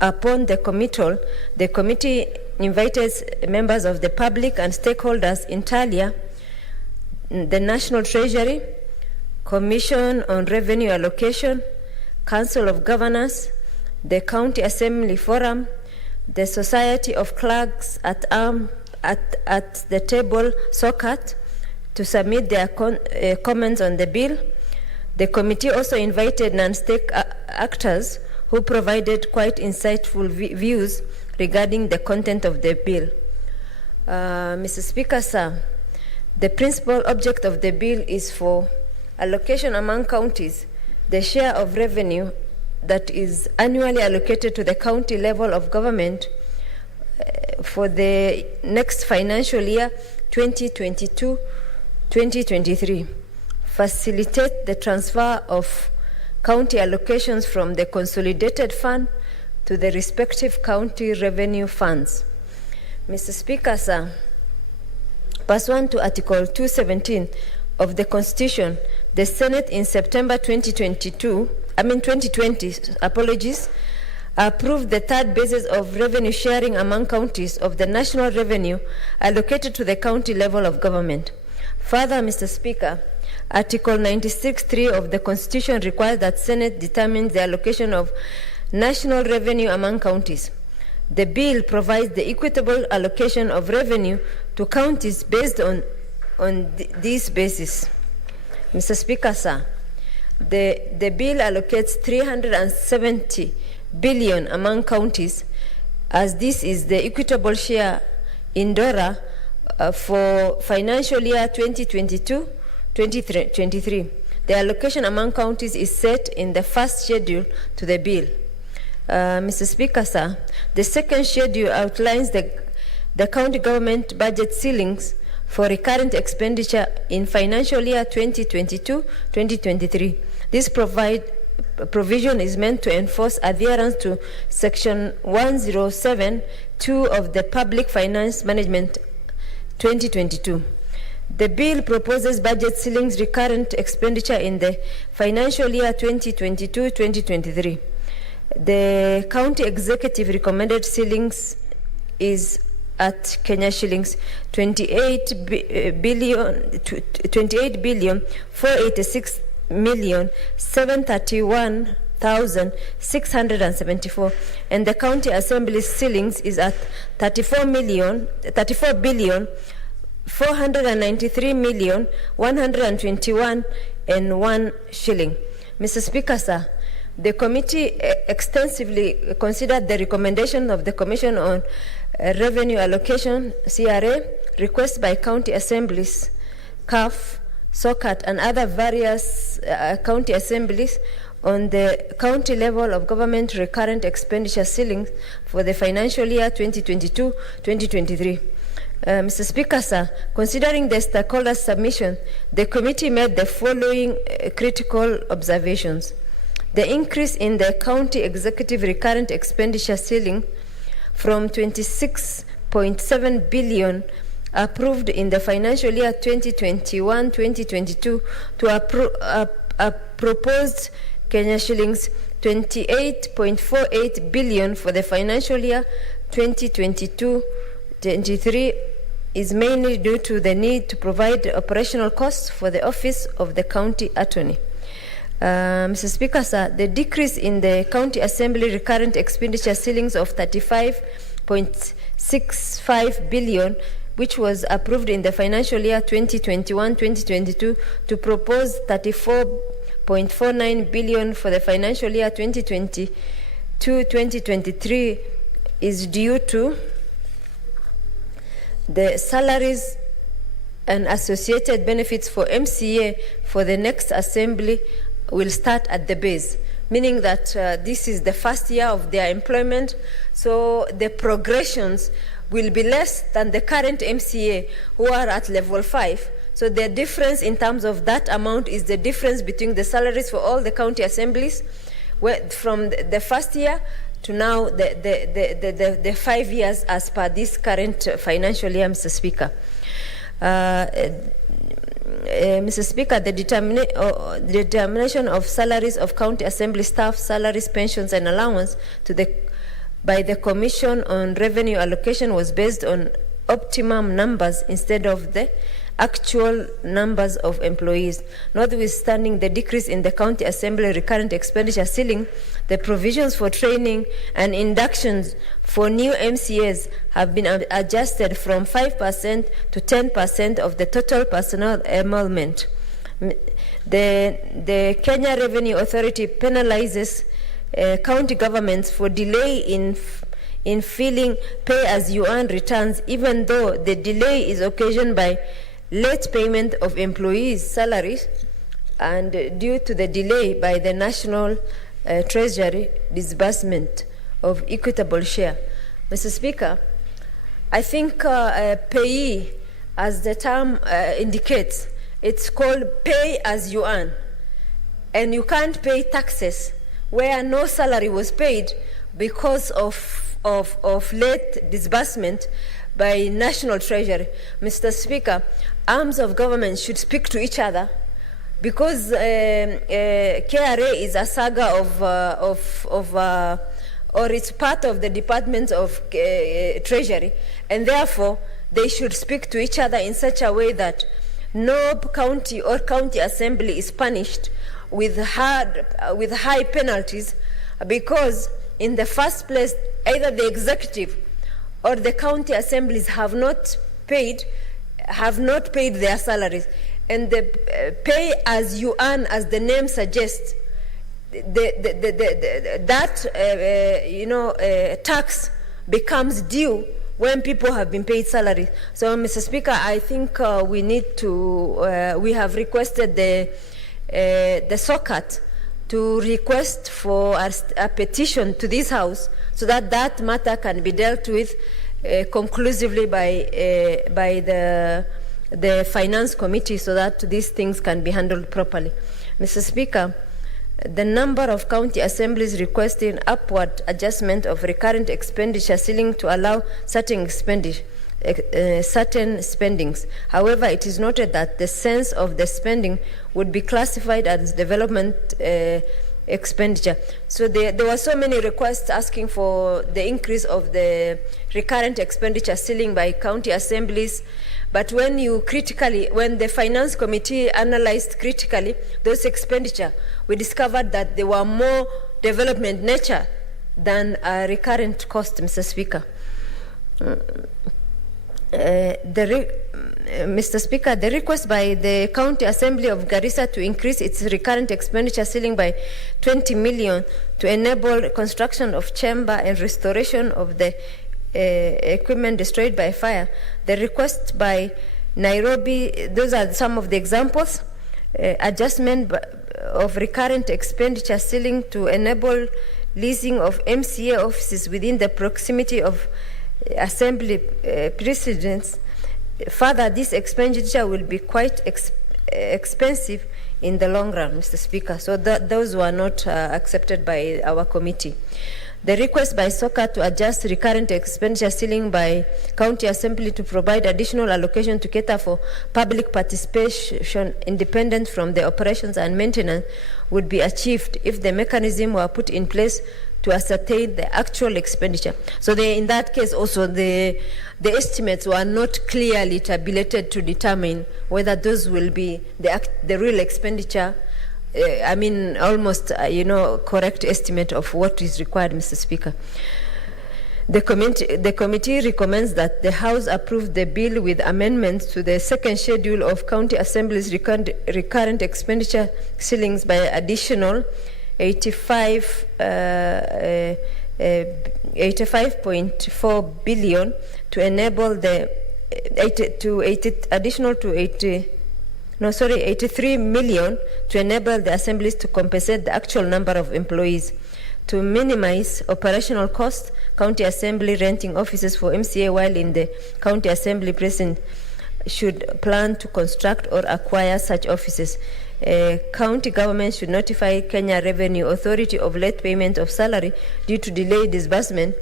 upon the committal, the committee invited members of the public and stakeholders inter, the National Treasury, Commission on Revenue Allocation, Council of Governors, the County Assembly Forum, the Society of Clerks at the table, SOCAT, to submit their comments on the bill. The committee also invited non-state actors who provided quite insightful views regarding the content of the bill. Mr. Speaker, sir, the principal object of the bill is for allocation among counties, the share of revenue that is annually allocated to the county level of government for the next financial year 2022-2023 facilitate the transfer of county allocations from the consolidated fund to the respective county revenue funds. Mr. Speaker, sir, pursuant to Article 217 of the Constitution, the Senate in September 2020, approved the third basis of revenue sharing among counties of the national revenue allocated to the county level of government. Further, Mr. Speaker, Article 96(3) of the Constitution requires that Senate determine the allocation of national revenue among counties. The bill provides the equitable allocation of revenue to counties based on this basis. Mr. Speaker, sir, the bill allocates 370 billion among counties, as this is the equitable share in DORA for financial year 2022-2023. The allocation among counties is set in the first schedule to the bill. Mr. Speaker, sir, the second schedule outlines the county government budget ceilings for recurrent expenditure in financial year 2022-2023. This provision is meant to enforce adherence to Section 107(2) of the Public Finance Management 2022. The bill proposes budget ceilings recurrent expenditure in the financial year 2022-2023. The county executive recommended ceilings is at Kenya shillings 28 billion 486 million 731,674, and the county assembly's ceilings is at 34 billion 493 million 121 and 1 shilling. Mr. Speaker, sir, the committee extensively considered the recommendation of the Commission on Revenue Allocation, CRA, request by county assemblies, CAF, SOCAT, and other various county assemblies on the county level of government recurrent expenditure ceilings for the financial year 2022-2023. Mr. Speaker, sir, considering the stakeholders' submission, the committee made the following critical observations. The increase in the county executive recurrent expenditure ceiling from 26.7 billion approved in the financial year 2021-2022 to a proposed Kenya shillings 28.48 billion for the financial year 2022-23 is mainly due to the need to provide operational costs for the office of the county attorney. Mr. Speaker, sir, the decrease in the county assembly recurrent expenditure ceilings of 35.65 billion, which was approved in the financial year 2021-2022 to propose 34.49 billion for the financial year 2022-2023 is due to the salaries and associated benefits for MCA for the next assembly will start at the base, meaning that this is the first year of their employment, so the progressions will be less than the current MCA who are at level 5. So the difference in terms of that amount is the difference between the salaries for all the county assemblies from the first year to now the 5 years as per this current financial year, Mr. Speaker. Mr. Speaker, the determination of salaries of county assembly staff, salaries, pensions, and allowance by the Commission on Revenue Allocation was based on optimum numbers instead of the actual numbers of employees. Notwithstanding the decrease in the county assembly recurrent expenditure ceiling, the provisions for training and inductions for new MCAs have been adjusted from 5% to 10% of the total personnel enrollment. The Kenya Revenue Authority penalizes county governments for delay in filing pay-as-you-earn returns, even though the delay is occasioned by late payment of employees' salaries and due to the delay by the National Treasury disbursement of equitable share. Mr. Speaker, I think payee, as the term indicates, It's called pay as you earn. And you can't pay taxes where no salary was paid because of late disbursement by National Treasury. Mr. Speaker, arms of government should speak to each other, because KRA is a saga or it's part of the Department of Treasury, and therefore they should speak to each other in such a way that no county or county assembly is punished with high penalties, because in the first place, either the executive or the county assemblies have not paid their salaries. And the pay as you earn, as the name suggests, tax becomes due when people have been paid salary. So, Mr. Speaker, I think we need to. We have requested the SOCAT to request for a petition to this House so that that matter can be dealt with conclusively by the Finance Committee, so that these things can be handled properly. Mr. Speaker, the number of county assemblies requesting upward adjustment of recurrent expenditure ceiling to allow certain spendings. However, it is noted that the sense of the spending would be classified as development expenditure. So there were so many requests asking for the increase of the recurrent expenditure ceiling by county assemblies. But when the Finance Committee analyzed critically those expenditure, we discovered that they were more development nature than a recurrent cost, Mr. Speaker. Mr. Speaker, the request by the County Assembly of Garissa to increase its recurrent expenditure ceiling by 20 million to enable construction of chamber and restoration of the equipment destroyed by fire. The request by Nairobi, those are some of the examples. Adjustment of recurrent expenditure ceiling to enable leasing of MCA offices within the proximity of assembly precedents. Further, this expenditure will be quite expensive in the long run, Mr. Speaker. So those were not accepted by our committee. The request by SOCA to adjust recurrent expenditure ceiling by County Assembly to provide additional allocation to cater for public participation independent from the operations and maintenance would be achieved if the mechanism were put in place to ascertain the actual expenditure. So in that case also the estimates were not clearly tabulated to determine whether those will be the real expenditure. Almost, correct estimate of what is required, Mr. Speaker. The committee recommends that the House approve the bill with amendments to the second schedule of County Assembly's recurrent expenditure ceilings by additional 85.4 billion to enable the 83 million to enable the assemblies to compensate the actual number of employees. To minimize operational costs, County Assembly renting offices for MCA while in the County Assembly precinct should plan to construct or acquire such offices. County government should notify Kenya Revenue Authority of late payment of salary due to delayed disbursement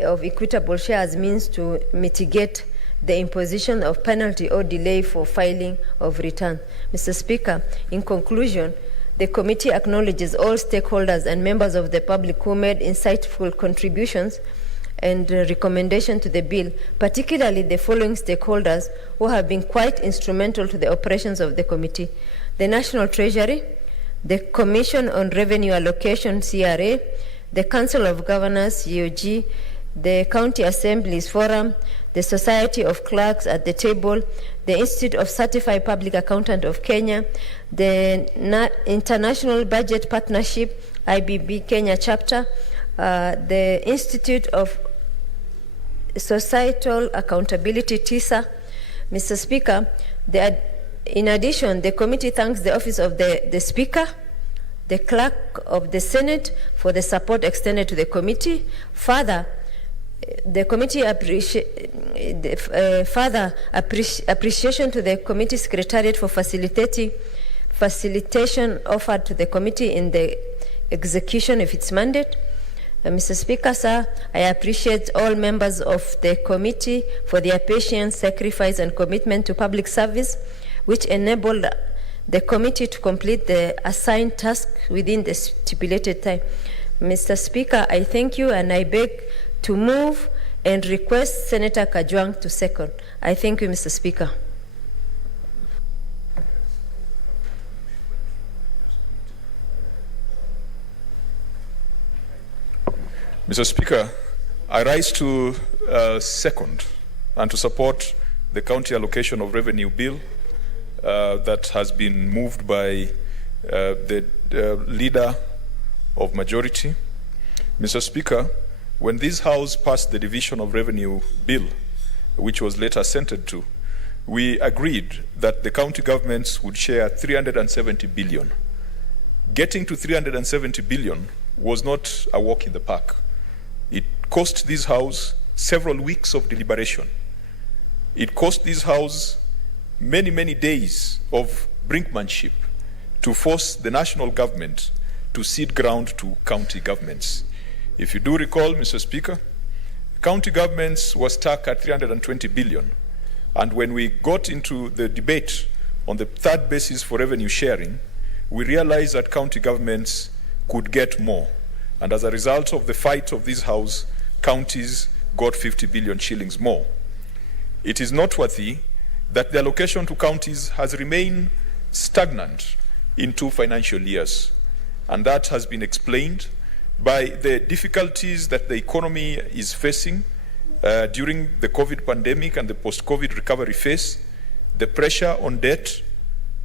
of equitable shares means to mitigate the imposition of penalty or delay for filing of return. Mr. Speaker, in conclusion, the committee acknowledges all stakeholders and members of the public who made insightful contributions and recommendation to the bill, particularly the following stakeholders who have been quite instrumental to the operations of the committee: the National Treasury, the Commission on Revenue Allocation, CRA, the Council of Governors, COG, the County Assemblies Forum, the Society of Clerks at the Table, the Institute of Certified Public Accountant of Kenya, the International Budget Partnership, IBB Kenya chapter, the Institute of Societal Accountability, TISA. Mr. Speaker, in addition, the committee thanks the Office of the Speaker, the Clerk of the Senate for the support extended to the committee. Further, the committee further appreciation to the committee secretariat for facilitation offered to the committee in the execution of its mandate. Mr. Speaker, sir, I appreciate all members of the committee for their patience, sacrifice, and commitment to public service, which enabled the committee to complete the assigned task within the stipulated time. Mr. Speaker, I thank you and I beg to move and request Senator Kajwang to second. I thank you, Mr. Speaker. Mr. Speaker, I rise to second and to support the county allocation of revenue bill that has been moved by the leader of majority. Mr. Speaker, when this House passed the division of revenue bill, which was later assented to, we agreed that the county governments would share 370 billion. Getting to 370 billion was not a walk in the park. It cost this House several weeks of deliberation. It cost this House many, many days of brinkmanship to force the national government to cede ground to county governments. If you do recall, Mr. Speaker, county governments were stuck at 320 billion. And when we got into the debate on the third basis for revenue sharing, we realized that county governments could get more. And as a result of the fight of this House, counties got 50 billion shillings more. It is noteworthy that the allocation to counties has remained stagnant in 2 financial years. And that has been explained by the difficulties that the economy is facing during the COVID pandemic and the post-COVID recovery phase, the pressure on debt,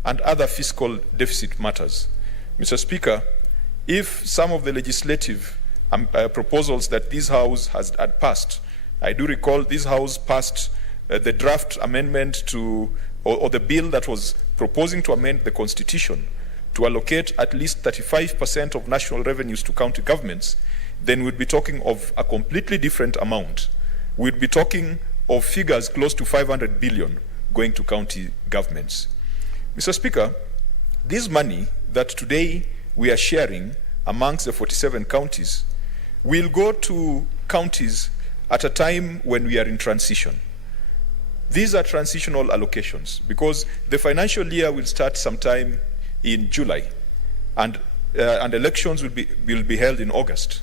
and other fiscal deficit matters. Mr. Speaker, if some of the legislative proposals that this House had passed, I do recall this House passed the draft amendment to, or the bill that was proposing to amend the Constitution to allocate at least 35% of national revenues to county governments, then we'd be talking of a completely different amount. We'd be talking of figures close to 500 billion going to county governments. Mr. Speaker, this money that today we are sharing amongst the 47 counties will go to counties at a time when we are in transition. These are transitional allocations because the financial year will start sometime in July and elections will be held in August.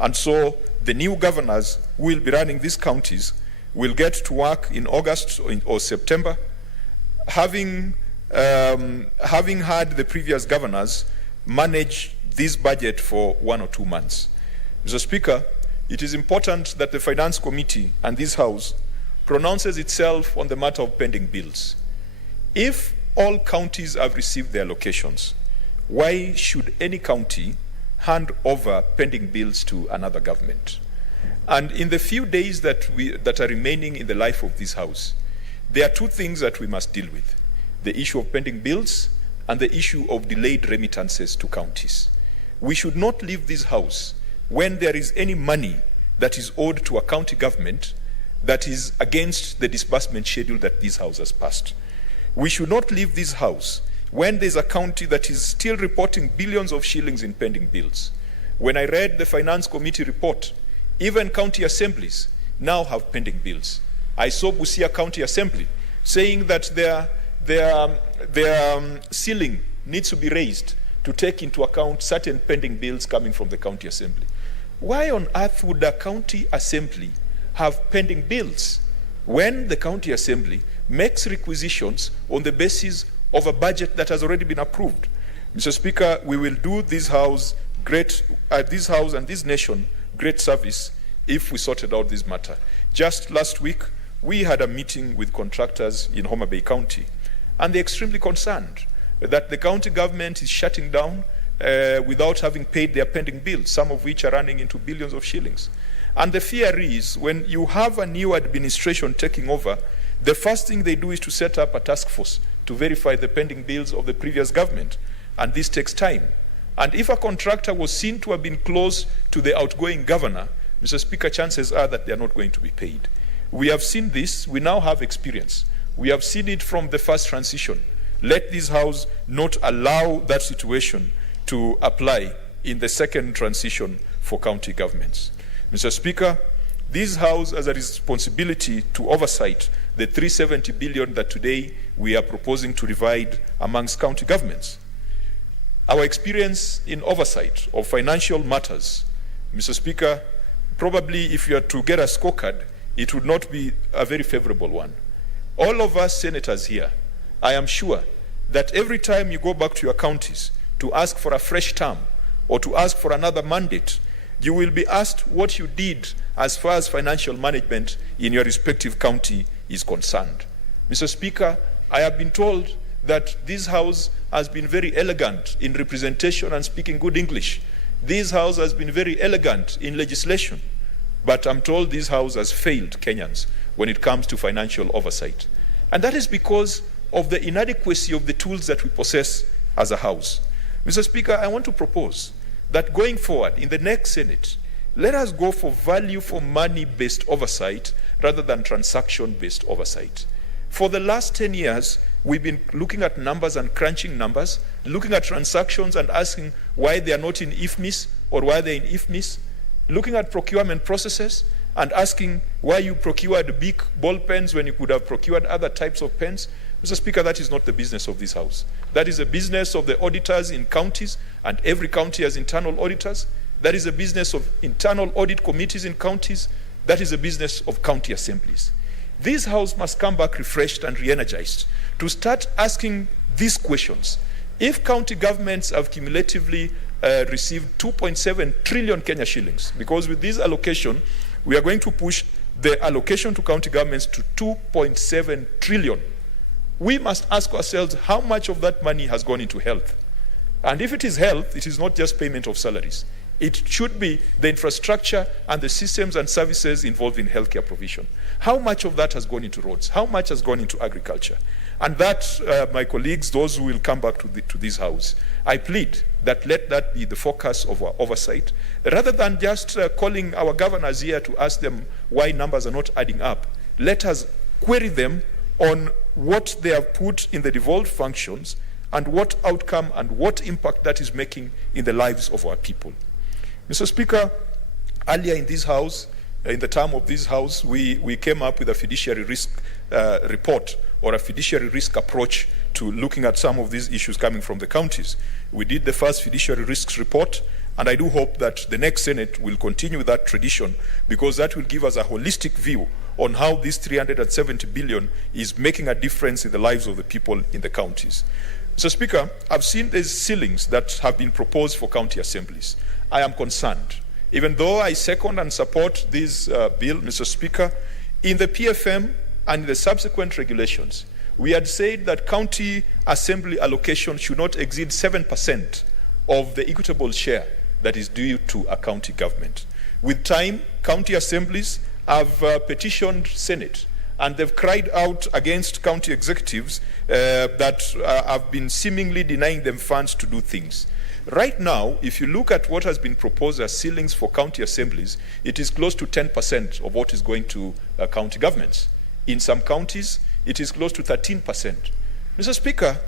And so the new governors who will be running these counties will get to work in August or September, having had the previous governors manage this budget for 1 or 2 months. Mr. Speaker, it is important that the Finance Committee and this House pronounces itself on the matter of pending bills. If all counties have received their allocations, why should any county hand over pending bills to another government? And in the few days that are remaining in the life of this House, there are 2 things that we must deal with: the issue of pending bills and the issue of delayed remittances to counties. We should not leave this House when there is any money that is owed to a county government that is against the disbursement schedule that this House has passed. We should not leave this House when there's a county that is still reporting billions of shillings in pending bills. When I read the Finance Committee report, even county assemblies now have pending bills. I saw Busia County Assembly saying that their ceiling needs to be raised to take into account certain pending bills coming from the county assembly. Why on earth would a county assembly have pending bills when the county assembly makes requisitions on the basis of a budget that has already been approved? Mr. Speaker, we will do this House and this nation great service if we sorted out this matter. Just last week, we had a meeting with contractors in Homa Bay County, and they're extremely concerned that the county government is shutting down without having paid their pending bills, some of which are running into billions of shillings. And the fear is when you have a new administration taking over, the first thing they do is to set up a task force to verify the pending bills of the previous government. And this takes time. And if a contractor was seen to have been close to the outgoing governor, Mr. Speaker, chances are that they are not going to be paid. We have seen this. We now have experience. We have seen it from the first transition. Let this House not allow that situation to apply in the second transition for county governments. Mr. Speaker, this House has a responsibility to oversight the 370 billion that today we are proposing to divide amongst county governments. Our experience in oversight of financial matters, Mr. Speaker, probably if you are to get a scorecard, it would not be a very favorable one. All of us senators here, I am sure that every time you go back to your counties to ask for a fresh term or to ask for another mandate, you will be asked what you did as far as financial management in your respective county is concerned. Mr. Speaker, I have been told that this House has been very elegant in representation and speaking good English. This House has been very elegant in legislation. But I'm told this House has failed Kenyans when it comes to financial oversight. And that is because of the inadequacy of the tools that we possess as a House. Mr. Speaker, I want to propose that going forward in the next Senate, let us go for value for money-based oversight rather than transaction-based oversight. For the last 10 years, we've been looking at numbers and crunching numbers, looking at transactions and asking why they are not in IFMIS or why they're in IFMIS, looking at procurement processes and asking why you procured big ball pens when you could have procured other types of pens. Mr. Speaker, that is not the business of this House. That is the business of the auditors in counties, and every county has internal auditors. That is the business of internal audit committees in counties. That is the business of county assemblies. This House must come back refreshed and re-energized to start asking these questions. If county governments have cumulatively received 2.7 trillion Kenya shillings, because with this allocation, we are going to push the allocation to county governments to 2.7 trillion. We must ask ourselves how much of that money has gone into health. And if it is health, it is not just payment of salaries. It should be the infrastructure and the systems and services involved in healthcare provision. How much of that has gone into roads? How much has gone into agriculture? And that, my colleagues, those who will come back to this House, I plead that let that be the focus of our oversight, rather than just calling our governors here to ask them why numbers are not adding up. Let us query them on what they have put in the devolved functions and what outcome and what impact that is making in the lives of our people. Mr. Speaker, earlier in this House, in the term of this House, we came up with a fiduciary risk report or a fiduciary risk approach to looking at some of these issues coming from the counties. We did the first fiduciary risks report, and I do hope that the next Senate will continue that tradition, because that will give us a holistic view on how this 370 billion is making a difference in the lives of the people in the counties. Mr. Speaker, I've seen these ceilings that have been proposed for county assemblies. I am concerned. Even though I second and support this bill, Mr. Speaker, in the PFM and in the subsequent regulations, we had said that county assembly allocation should not exceed 7% of the equitable share that is due to a county government. With time, county assemblies have petitioned Senate, and they've cried out against county executives that have been seemingly denying them funds to do things. Right now, if you look at what has been proposed as ceilings for county assemblies, it is close to 10% of what is going to county governments. In some counties, it is close to 13%. Mr. Speaker,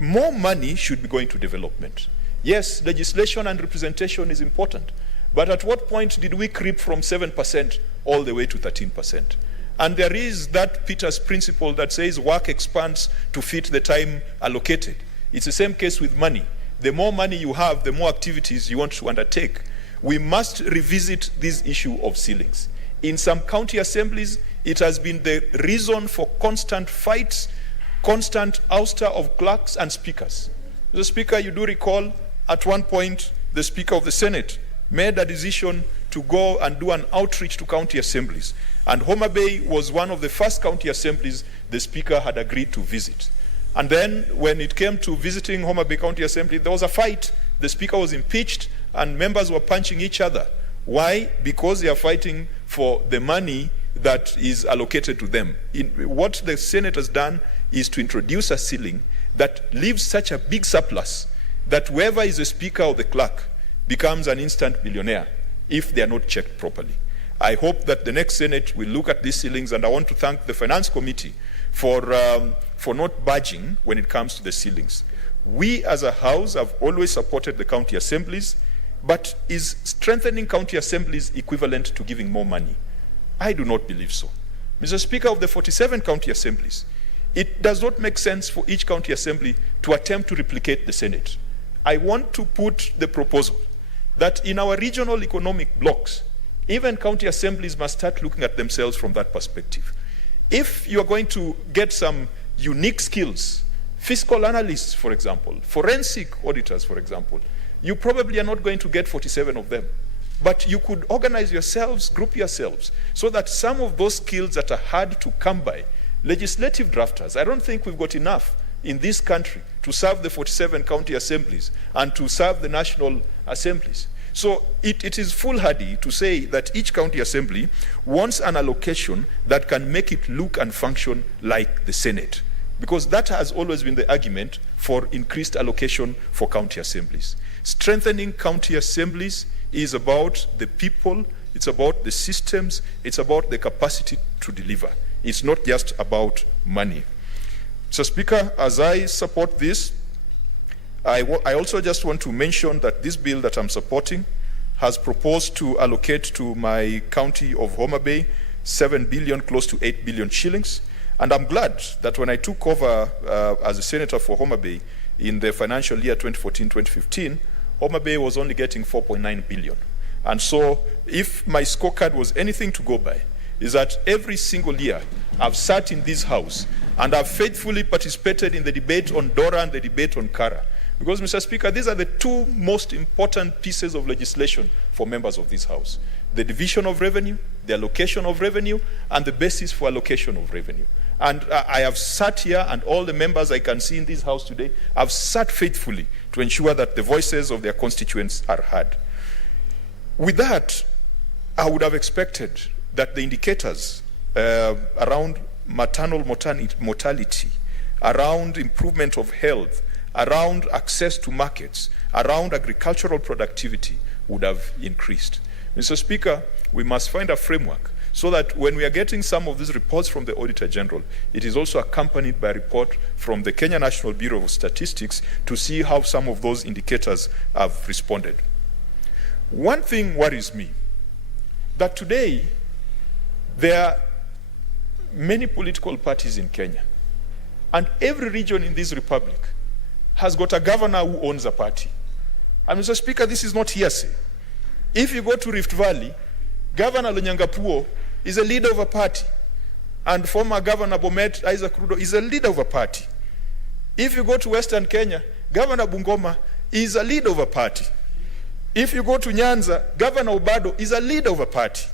more money should be going to development. Yes, legislation and representation is important, but at what point did we creep from 7% all the way to 13%? And there is that Peter's principle that says work expands to fit the time allocated. It's the same case with money. The more money you have, the more activities you want to undertake. We must revisit this issue of ceilings. In some county assemblies, it has been the reason for constant fights, constant ouster of clerks and speakers. Mr. Speaker, you do recall at one point the Speaker of the Senate made a decision to go and do an outreach to county assemblies. And Homa Bay was one of the first county assemblies the Speaker had agreed to visit. And then when it came to visiting Homa Bay County Assembly, there was a fight. The Speaker was impeached and members were punching each other. Why? Because they are fighting for the money that is allocated to them. What the Senate has done is to introduce a ceiling that leaves such a big surplus that whoever is the Speaker or the clerk becomes an instant billionaire if they are not checked properly. I hope that the next Senate will look at these ceilings, and I want to thank the Finance Committee for not budging when it comes to the ceilings. We as a House have always supported the county assemblies, but is strengthening county assemblies equivalent to giving more money? I do not believe so. Mr. Speaker, of the 47 county assemblies, it does not make sense for each county assembly to attempt to replicate the Senate. I want to put the proposal that in our regional economic blocks, even county assemblies must start looking at themselves from that perspective. If you are going to get some unique skills, fiscal analysts, for example, forensic auditors, for example, you probably are not going to get 47 of them. But you could organize yourselves, group yourselves, so that some of those skills that are hard to come by, legislative drafters, I don't think we've got enough in this country to serve the 47 county assemblies and to serve the national assemblies. So it is foolhardy to say that each county assembly wants an allocation that can make it look and function like the Senate, because that has always been the argument for increased allocation for county assemblies. Strengthening county assemblies is about the people, it's about the systems, it's about the capacity to deliver. It's not just about money. So, Speaker, as I support this, I also just want to mention that this bill that I'm supporting has proposed to allocate to my county of Homa Bay 7 billion, close to 8 billion shillings. And I'm glad that when I took over as a senator for Homa Bay in the financial year 2014-2015, Homa Bay was only getting 4.9 billion. And so if my scorecard was anything to go by, is that every single year I've sat in this house and I've faithfully participated in the debate on DORA and the debate on CARA. Because, Mr. Speaker, these are the two most important pieces of legislation for members of this House. The division of revenue, the allocation of revenue, and the basis for allocation of revenue. And I have sat here, and all the members I can see in this House today have sat faithfully to ensure that the voices of their constituents are heard. With that, I would have expected that the indicators around maternal mortality, around improvement of health, around access to markets, around agricultural productivity would have increased. Mr. Speaker, we must find a framework so that when we are getting some of these reports from the Auditor General, it is also accompanied by a report from the Kenya National Bureau of Statistics to see how some of those indicators have responded. One thing worries me, that today there are many political parties in Kenya, and every region in this republic has got a governor who owns a party. And Mr. Speaker, this is not hearsay. If you go to Rift Valley, Governor Lonyangapuo is a leader of a party, and former Governor Bomet Isaac Ruto is a leader of a party. If you go to Western Kenya, Governor Bungoma is a leader of a party. If you go to Nyanza, Governor Obado is a leader of a party.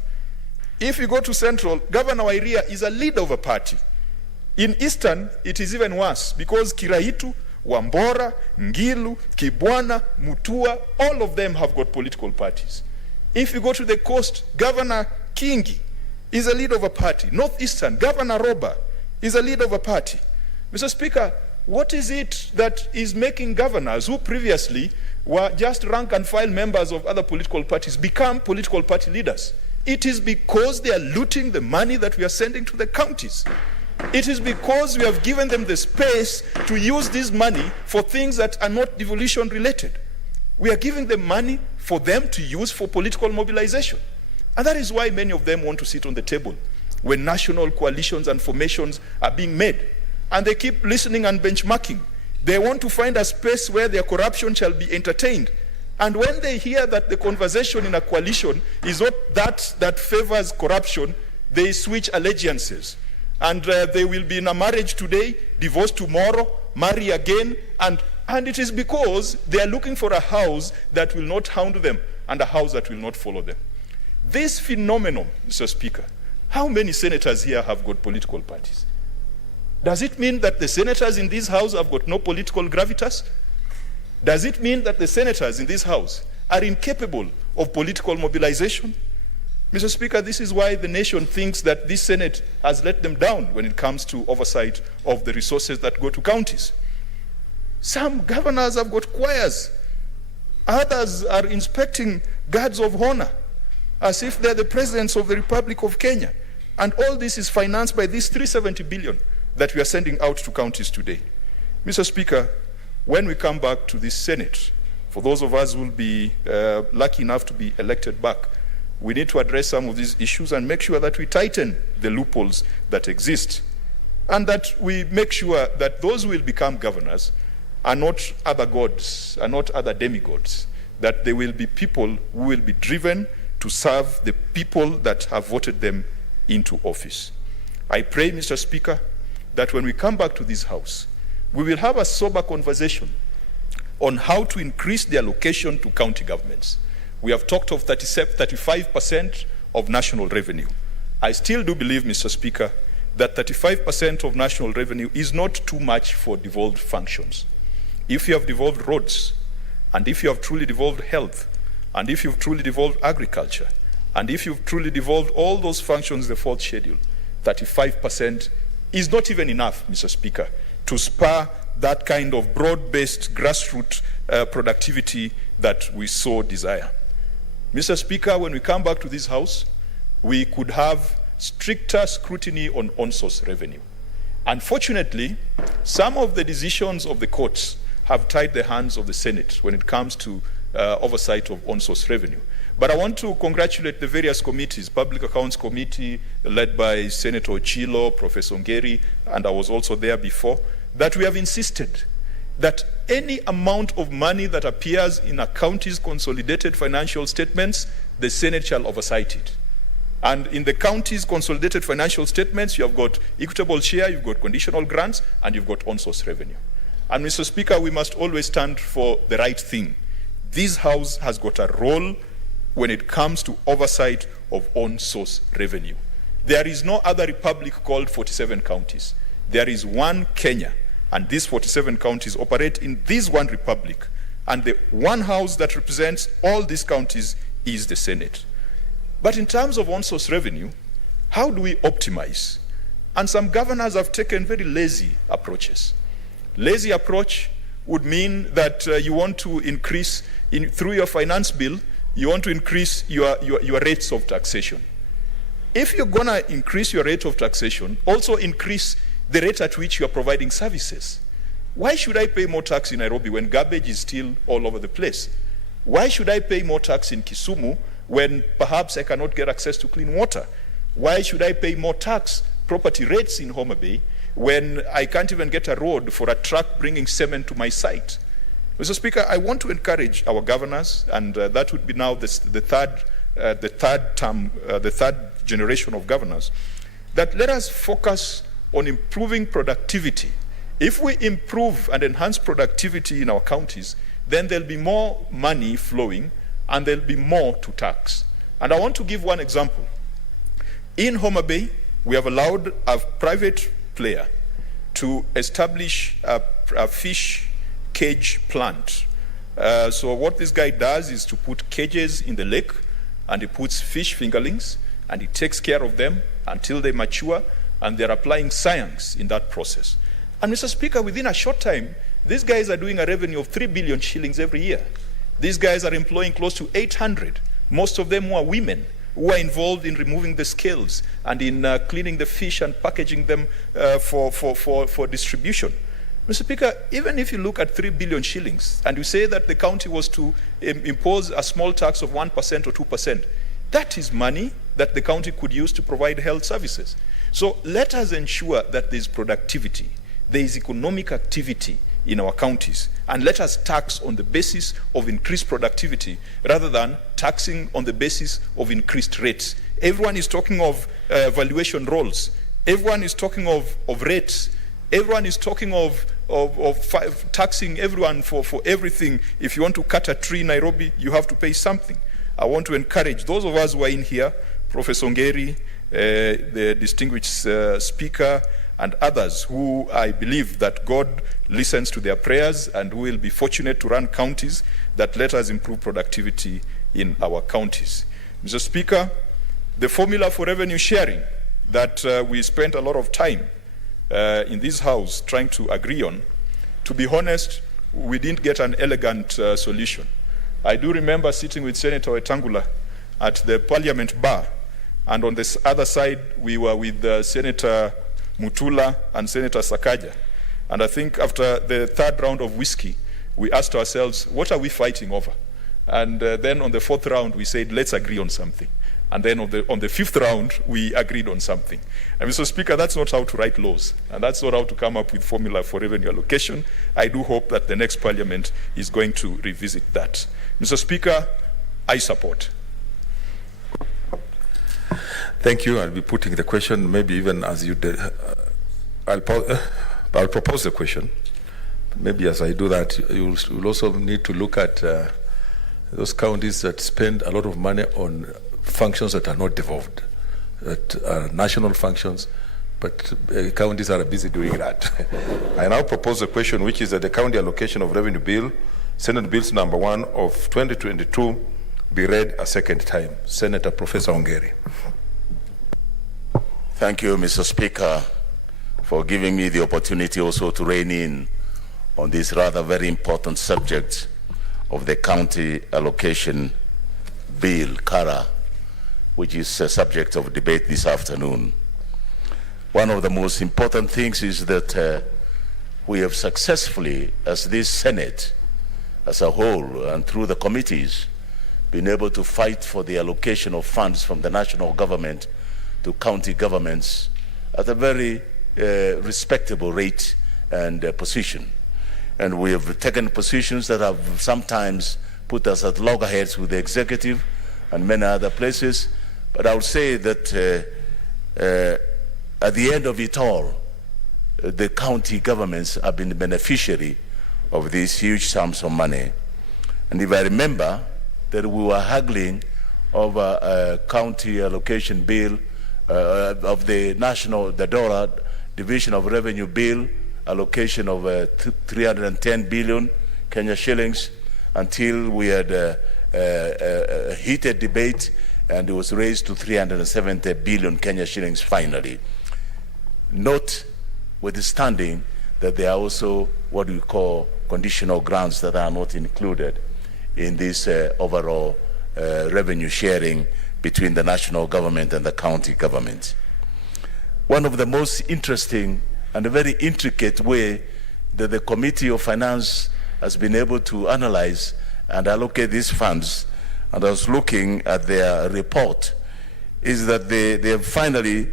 If you go to Central, Governor Wairia is a leader of a party. In Eastern, it is even worse, because Kiraitu, Wambora, Ngilu, Kibwana, Mutua, all of them have got political parties. If you go to the coast, Governor Kingi is a leader of a party. Northeastern, Governor Roba is a leader of a party. Mr. Speaker, what is it that is making governors who previously were just rank and file members of other political parties become political party leaders? It is because they are looting the money that we are sending to the counties. It is because we have given them the space to use this money for things that are not devolution related. We are giving them money for them to use for political mobilization. And that is why many of them want to sit on the table when national coalitions and formations are being made. And they keep listening and benchmarking. They want to find a space where their corruption shall be entertained. And when they hear that the conversation in a coalition is not that favors corruption, they switch allegiances. And they will be in a marriage today, divorce tomorrow, marry again, and it is because they are looking for a house that will not hound them and a house that will not follow them. This phenomenon, Mr. Speaker, how many senators here have got political parties? Does it mean that the senators in this house have got no political gravitas? Does it mean that the senators in this house are incapable of political mobilization? Mr. Speaker, this is why the nation thinks that this Senate has let them down when it comes to oversight of the resources that go to counties. Some governors have got choirs. Others are inspecting guards of honor. as if they're the presidents of the Republic of Kenya. And all this is financed by this 370 billion that we are sending out to counties today. Mr. Speaker, when we come back to this Senate, for those of us who will be lucky enough to be elected back, we need to address some of these issues and make sure that we tighten the loopholes that exist, and that we make sure that those who will become governors are not other gods, are not other demigods, that they will be people who will be driven to serve the people that have voted them into office. I pray, Mr. Speaker, that when we come back to this House, we will have a sober conversation on how to increase the allocation to county governments. We have talked of 35% of national revenue. I still do believe, Mr. Speaker, that 35% of national revenue is not too much for devolved functions. If you have devolved roads, and if you have truly devolved health, and if you've truly devolved agriculture, and if you've truly devolved all those functions in the fourth schedule, 35% is not even enough, Mr. Speaker, to spur that kind of broad-based grassroots productivity that we so desire. Mr. Speaker, when we come back to this House, we could have stricter scrutiny on on-source revenue. Unfortunately, some of the decisions of the courts have tied the hands of the Senate when it comes to oversight of on-source revenue. But I want to congratulate the various committees, Public Accounts Committee led by Senator Ochilo, Professor Ngeri, and I was also there before, that we have insisted that any amount of money that appears in a county's consolidated financial statements, the Senate shall oversight it. And in the county's consolidated financial statements, you have got equitable share, you've got conditional grants, and you've got on-source revenue. And Mr. Speaker, we must always stand for the right thing. This House has got a role when it comes to oversight of on-source revenue. There is no other republic called 47 counties. There is one Kenya, and these 47 counties operate in this one republic. And the one house that represents all these counties is the Senate. But in terms of on-source revenue, how do we optimize? And some governors have taken very lazy approaches. Lazy approach would mean that you want to increase, through your finance bill, you want to increase your rates of taxation. If you're going to increase your rate of taxation, also increase the rate at which you are providing services. Why should I pay more tax in Nairobi when garbage is still all over the place? Why should I pay more tax in Kisumu when perhaps I cannot get access to clean water? Why should I pay more tax, property rates in Homa Bay, when I can't even get a road for a truck bringing cement to my site? Mr. Speaker, I want to encourage our governors, and that would be now the third generation of governors, that let us focus on improving productivity. If we improve and enhance productivity in our counties, then there'll be more money flowing and there'll be more to tax. And I want to give one example. In Homa Bay, we have allowed a private player to establish a fish cage plant. So what this guy does is to put cages in the lake, and he puts fish fingerlings, and he takes care of them until they mature, and they're applying science in that process. And Mr. Speaker, within a short time, these guys are doing a revenue of 3 billion shillings every year. These guys are employing close to 800, most of them who are women, who are involved in removing the scales and in cleaning the fish and packaging them for distribution. Mr. Speaker, even if you look at 3 billion shillings and you say that the county was to impose a small tax of 1% or 2%, that is money that the county could use to provide health services. So let us ensure that there is productivity, there is economic activity in our counties, and let us tax on the basis of increased productivity rather than taxing on the basis of increased rates. Everyone is talking of valuation rolls. Everyone is talking of rates. Everyone is talking of taxing everyone for everything. If you want to cut a tree in Nairobi, you have to pay something. I want to encourage those of us who are in here, Professor Ngeri, the distinguished speaker, and others who I believe that God listens to their prayers and who will be fortunate to run counties, that let us improve productivity in our counties. Mr. Speaker, the formula for revenue sharing that we spent a lot of time in this House trying to agree on, to be honest, we didn't get an elegant solution. I do remember sitting with Senator Wetangula at the Parliament bar. And on this other side, we were with Senator Mutula and Senator Sakaja. And I think after the third round of whiskey, we asked ourselves, what are we fighting over? And then on the fourth round, we said, let's agree on something. And then on the fifth round, we agreed on something. And Mr. Speaker, that's not how to write laws. And that's not how to come up with formula for revenue allocation. I do hope that the next Parliament is going to revisit that. Mr. Speaker, I support. Thank you. I'll be putting the question, maybe even as you did. I'll propose the question. Maybe as I do that, you'll also need to look at those counties that spend a lot of money on functions that are not devolved, that are national functions, but counties are busy doing that. I now propose a question, which is that the county allocation of revenue bill, Senate Bills number 1 of 2022, be read a second time. Senator Professor Ongeri. Thank you, Mr. Speaker, for giving me the opportunity also to rein in on this rather very important subject of the county allocation bill, CARA, which is a subject of debate this afternoon. One of the most important things is that we have successfully, as this Senate as a whole and through the committees, been able to fight for the allocation of funds from the national government to county governments at a very respectable rate and position. And we have taken positions that have sometimes put us at loggerheads with the executive and many other places. But I would say that at the end of it all, the county governments have been the beneficiary of these huge sums of money. And if I remember that we were haggling over a county allocation bill of the DORA Division of Revenue Bill, allocation of 310 billion Kenya shillings, until we had a heated debate and it was raised to 370 billion Kenya shillings finally. Notwithstanding that there are also what we call conditional grants that are not included in this overall revenue sharing between the national government and the county government. One of the most interesting and a very intricate way that the Committee of Finance has been able to analyze and allocate these funds, and I was looking at their report, is that they have finally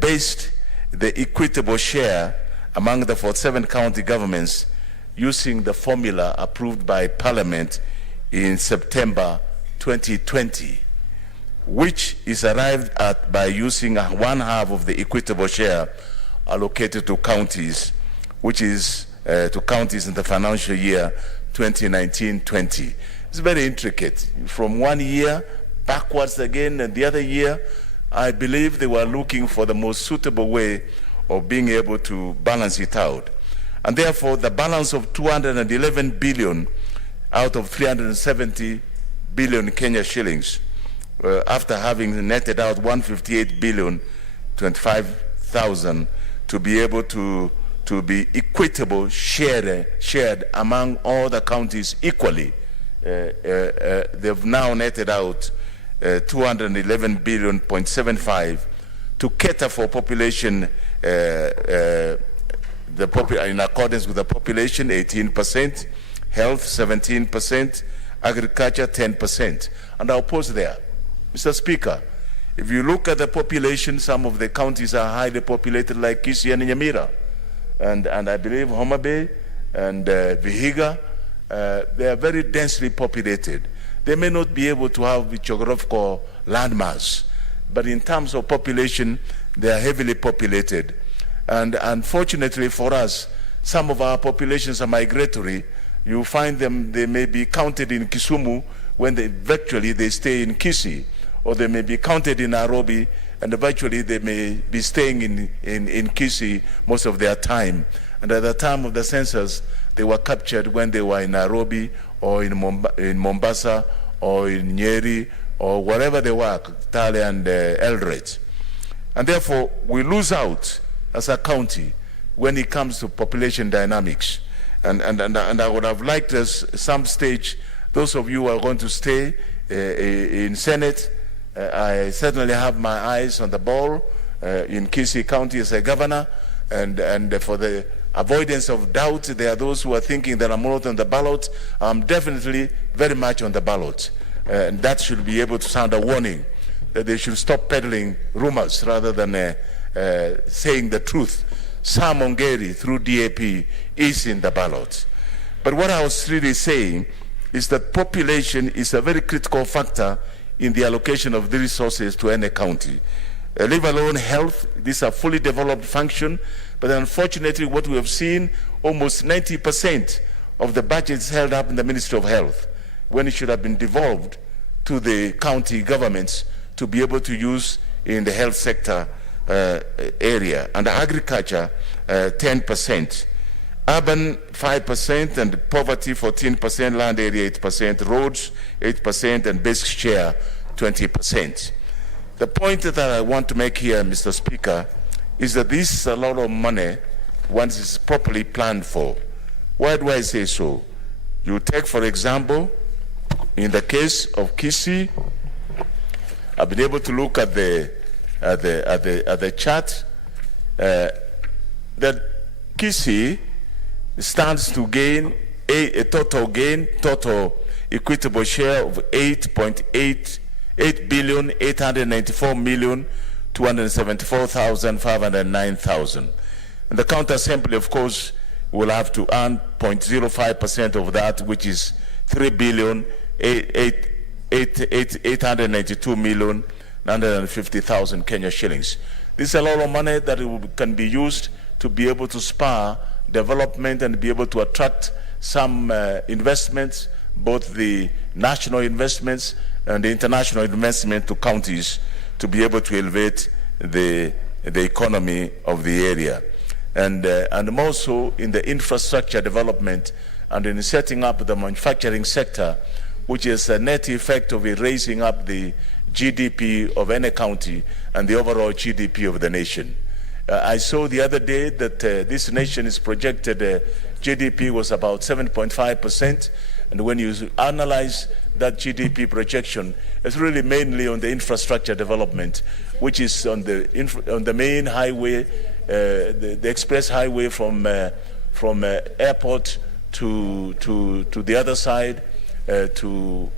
based the equitable share among the 47 county governments using the formula approved by Parliament in September 2020, which is arrived at by using 1/2 of the equitable share allocated to counties, which is to counties in the financial year 2019-20. It's very intricate. From one year backwards again, and the other year, I believe they were looking for the most suitable way of being able to balance it out. And therefore, the balance of 211 billion out of 370 billion Kenya shillings, after having netted out 158 billion 25,000, to be able to be equitable, shared among all the counties equally. They've now netted out 211 billion 0.75 to cater for population, in accordance with the population, 18%, health 17%, agriculture 10%. And I'll pause there. Mr. Speaker, if you look at the population, some of the counties are highly populated, like Kisii and Nyamira, and I believe Homa Bay and Vihiga. They are very densely populated. They may not be able to have geographical landmass, but in terms of population, they are heavily populated. And unfortunately for us, some of our populations are migratory. You find them, they may be counted in Kisumu when virtually they stay in Kisii, or they may be counted in Nairobi and virtually they may be staying in Kisii most of their time. And at the time of the census, they were captured when they were in Nairobi or in Mombasa or in Nyeri or wherever they were, Kitale and Eldoret. And therefore, we lose out as a county when it comes to population dynamics. And I would have liked at some stage, those of you who are going to stay in Senate I certainly have my eyes on the ball in Kisii County as a governor, and for the avoidance of doubt, there are those who are thinking that I'm not on the ballot. I'm definitely very much on the ballot, and that should be able to sound a warning that they should stop peddling rumors rather than saying the truth. Sam Ongeri through DAP is in the ballot. But what I was really saying is that population is a very critical factor in the allocation of the resources to any county. Leave alone health, these are fully developed function, but unfortunately what we have seen, almost 90% of the budget is held up in the Ministry of Health, when it should have been devolved to the county governments to be able to use in the health sector area. And agriculture, 10%. Urban 5% and poverty 14%, land area 8%, roads 8% and basic share 20%. The point that I want to make here, Mr. Speaker, is that this is a lot of money once it's properly planned for. Why do I say so? You take, for example, in the case of Kisii, I've been able to look at the chart that Kisii stands to gain a total equitable share of 8,894,274,509. And the county assembly, of course, will have to earn 0.05% of that, which is 3,892,950,000 Kenya shillings. This is a lot of money that can be used to be able to spur development and be able to attract some investments, both the national investments and the international investment to counties, to be able to elevate the economy of the area. And more so in the infrastructure development and in setting up the manufacturing sector, which is a net effect of raising up the GDP of any county and the overall GDP of the nation. I saw the other day that this nation is projected GDP was about 7.5%, and when you analyze that GDP projection, it's really mainly on the infrastructure development, which is on the main highway, the express highway from airport to the other side, to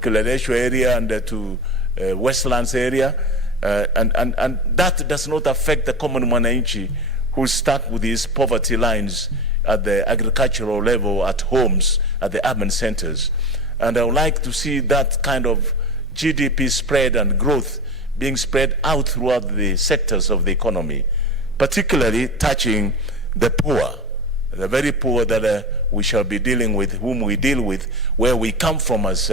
Kiladeshu area and to Westlands area. And that does not affect the common mwananchi who's stuck with these poverty lines at the agricultural level, at homes, at the urban centers. And I would like to see that kind of GDP spread and growth being spread out throughout the sectors of the economy, particularly touching the poor, the very poor that we shall be dealing with, whom we deal with, where we come from as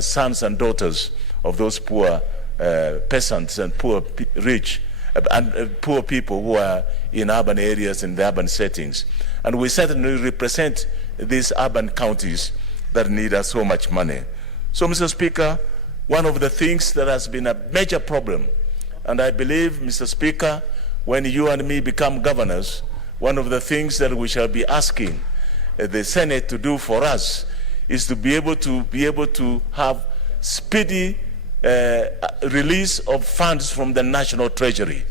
sons and daughters of those poor peasants and poor rich and poor people who are in urban areas, in the urban settings. And we certainly represent these urban counties that need us so much money. So, Mr. Speaker, one of the things that has been a major problem, and I believe, Mr. Speaker, when you and me become governors, one of the things that we shall be asking the Senate to do for us is to be able to have speedy release of funds from the National Treasury.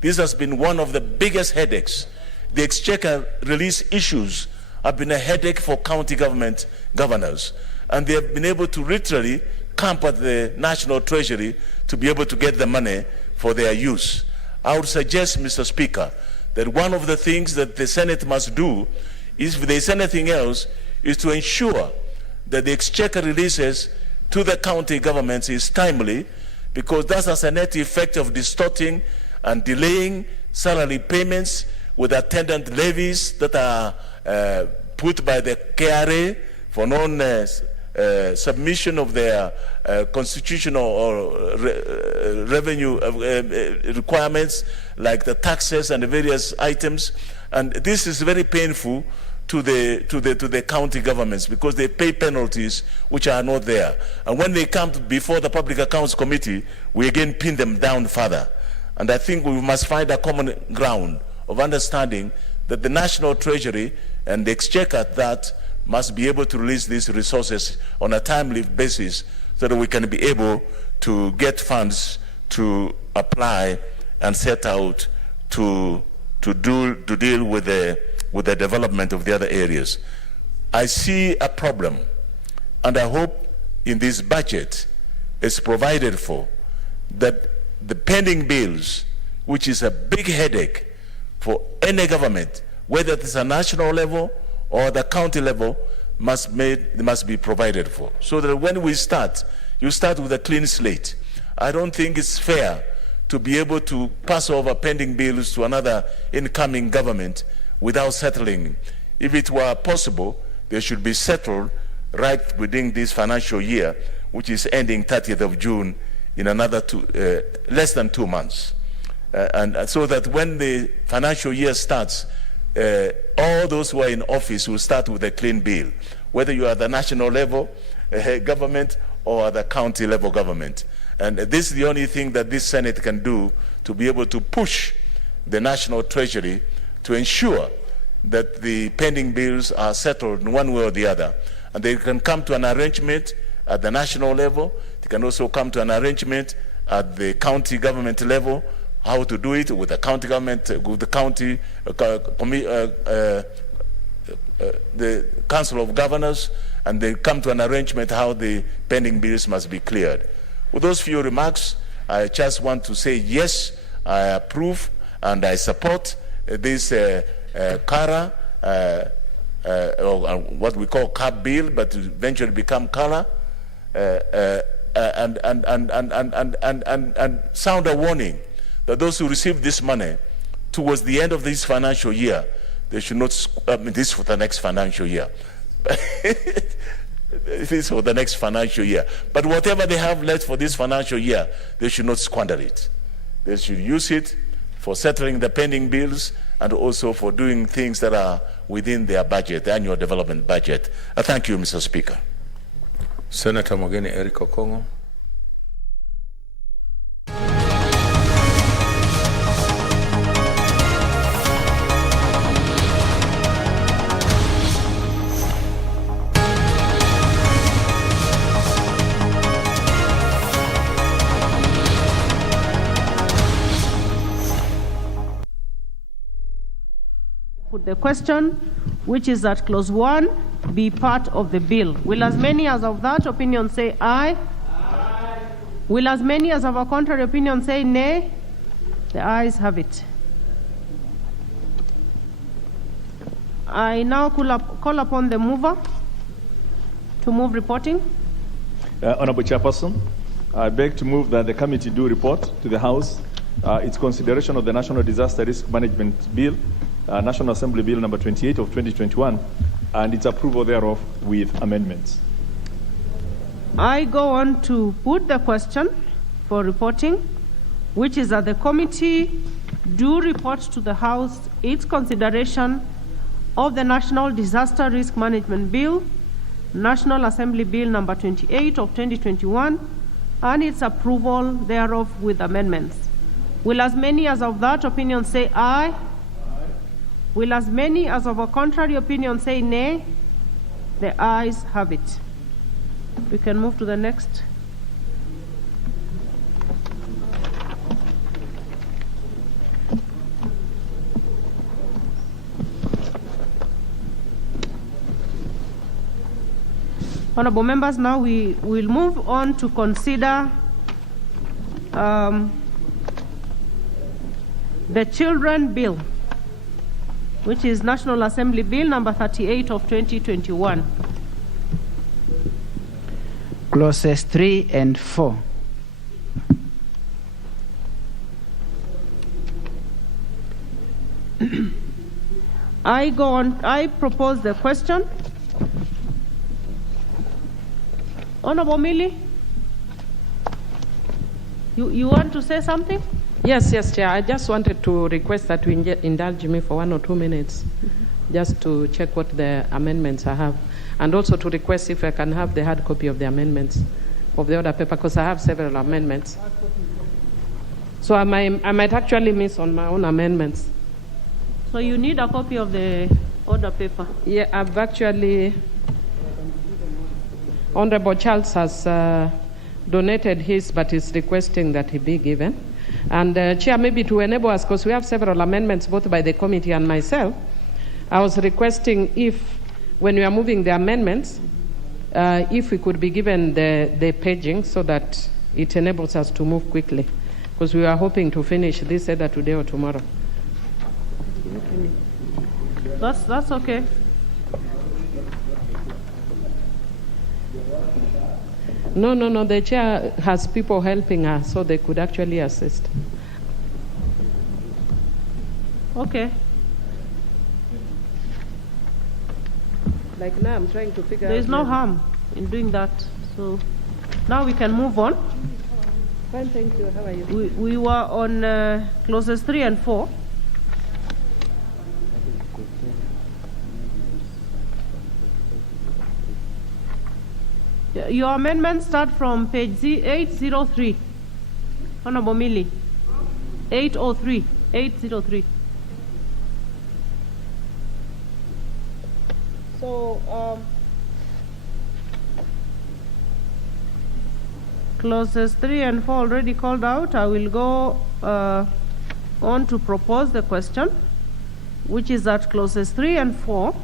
This has been one of the biggest headaches. The exchequer release issues have been a headache for county government governors, and they have been able to literally camp at the National Treasury to be able to get the money for their use. I would suggest, Mr. Speaker, that one of the things that the Senate must do is, if there's anything else, is to ensure that the exchequer releases to the county governments is timely, because that has a net effect of distorting and delaying salary payments with attendant levies that are put by the KRA for non-submission of their constitutional or revenue requirements, like the taxes and the various items. And this is very painful to the county governments, because they pay penalties which are not there. And when they come before the Public Accounts Committee, we again pin them down further. And I think we must find a common ground of understanding that the National Treasury and the Exchequer that must be able to release these resources on a timely basis so that we can be able to get funds to apply and set out to deal with the development of the other areas. I see a problem, and I hope in this budget it's provided for that the pending bills, which is a big headache for any government, whether it's a national level or the county level, must be provided for, so that when we start, you start with a clean slate. I don't think it's fair to be able to pass over pending bills to another incoming government without settling. If it were possible, they should be settled right within this financial year, which is ending 30th of June in another less than 2 months. And so that when the financial year starts, all those who are in office will start with a clean bill, whether you are the national level government or the county level government. And this is the only thing that this Senate can do to be able to push the National Treasury to ensure that the pending bills are settled in one way or the other. And they can come to an arrangement at the national level. They can also come to an arrangement at the county government level, how to do it with the county government, with the county, the Council of Governors, and they come to an arrangement how the pending bills must be cleared. With those few remarks, I just want to say yes, I approve and I support this CARA, or what we call CAP bill, but eventually become CARA, and sound a warning that those who receive this money towards the end of this financial year, they should not, this for the next financial year. This is for the next financial year. But whatever they have left for this financial year, they should not squander it. They should use it for settling the pending bills and also for doing things that are within their budget, the annual development budget. Thank you, Mr. Speaker. Senator Mogeni Eric Okongo. Put the question, which is that clause 1 be part of the bill. Will as many as of that opinion say aye? Aye. Will as many as of a contrary opinion say nay? The ayes have it. I now call upon the mover to move reporting. Honorable Chairperson, I beg to move that the committee do report to the House its consideration of the National Disaster Risk Management Bill, National Assembly Bill number 28 of 2021, and its approval thereof with amendments. I go on to put the question for reporting, which is that the committee do report to the House its consideration of the National Disaster Risk Management Bill, National Assembly Bill number 28 of 2021, and its approval thereof with amendments. Will as many as of that opinion say aye? Will as many as of a contrary opinion say nay? The ayes have it. We can move to the next. Honorable members, now we will move on to consider the Children Bill, which is National Assembly Bill number 38 of 2021. Clauses 3 and 4. I propose the question. Honorable Millie, you want to say something? Yes, Chair. I just wanted to request that you indulge me for 1 or 2 minutes, just to check what the amendments I have, and also to request if I can have the hard copy of the amendments of the order paper, because I have several amendments. So I might actually miss on my own amendments. So you need a copy of the order paper? Yeah, I've actually, Honorable Charles has donated his, but is requesting that he be given. And Chair, maybe to enable us, because we have several amendments both by the committee and myself, I was requesting if, when we are moving the amendments, if we could be given the paging so that it enables us to move quickly, because we are hoping to finish this either today or tomorrow. That's okay. No, the chair has people helping her, so they could actually assist. Okay. Like now, I'm trying to figure out. There is no harm in doing that. So now we can move on. Fine, thank you. How are you? We were on clauses 3 and 4. Your amendments start from page 803. Honorable Millie. 803. 803. So, clauses 3 and 4 already called out. I will go on to propose the question, which is that clauses 3 and 4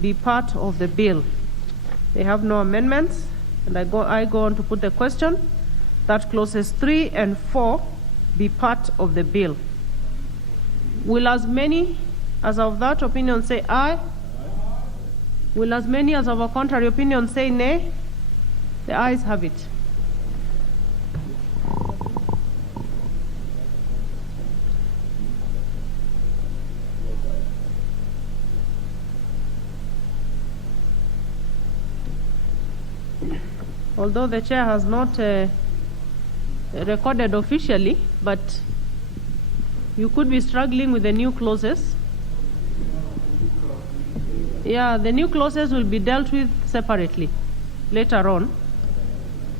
be part of the bill. They have no amendments, and I go on to put the question that clauses 3 and 4 be part of the bill. Will as many as of that opinion say aye? Will as many as of a contrary opinion say nay? The ayes have it. Although the chair has not recorded officially, but you could be struggling with the new clauses. Yeah, the new clauses will be dealt with separately later on.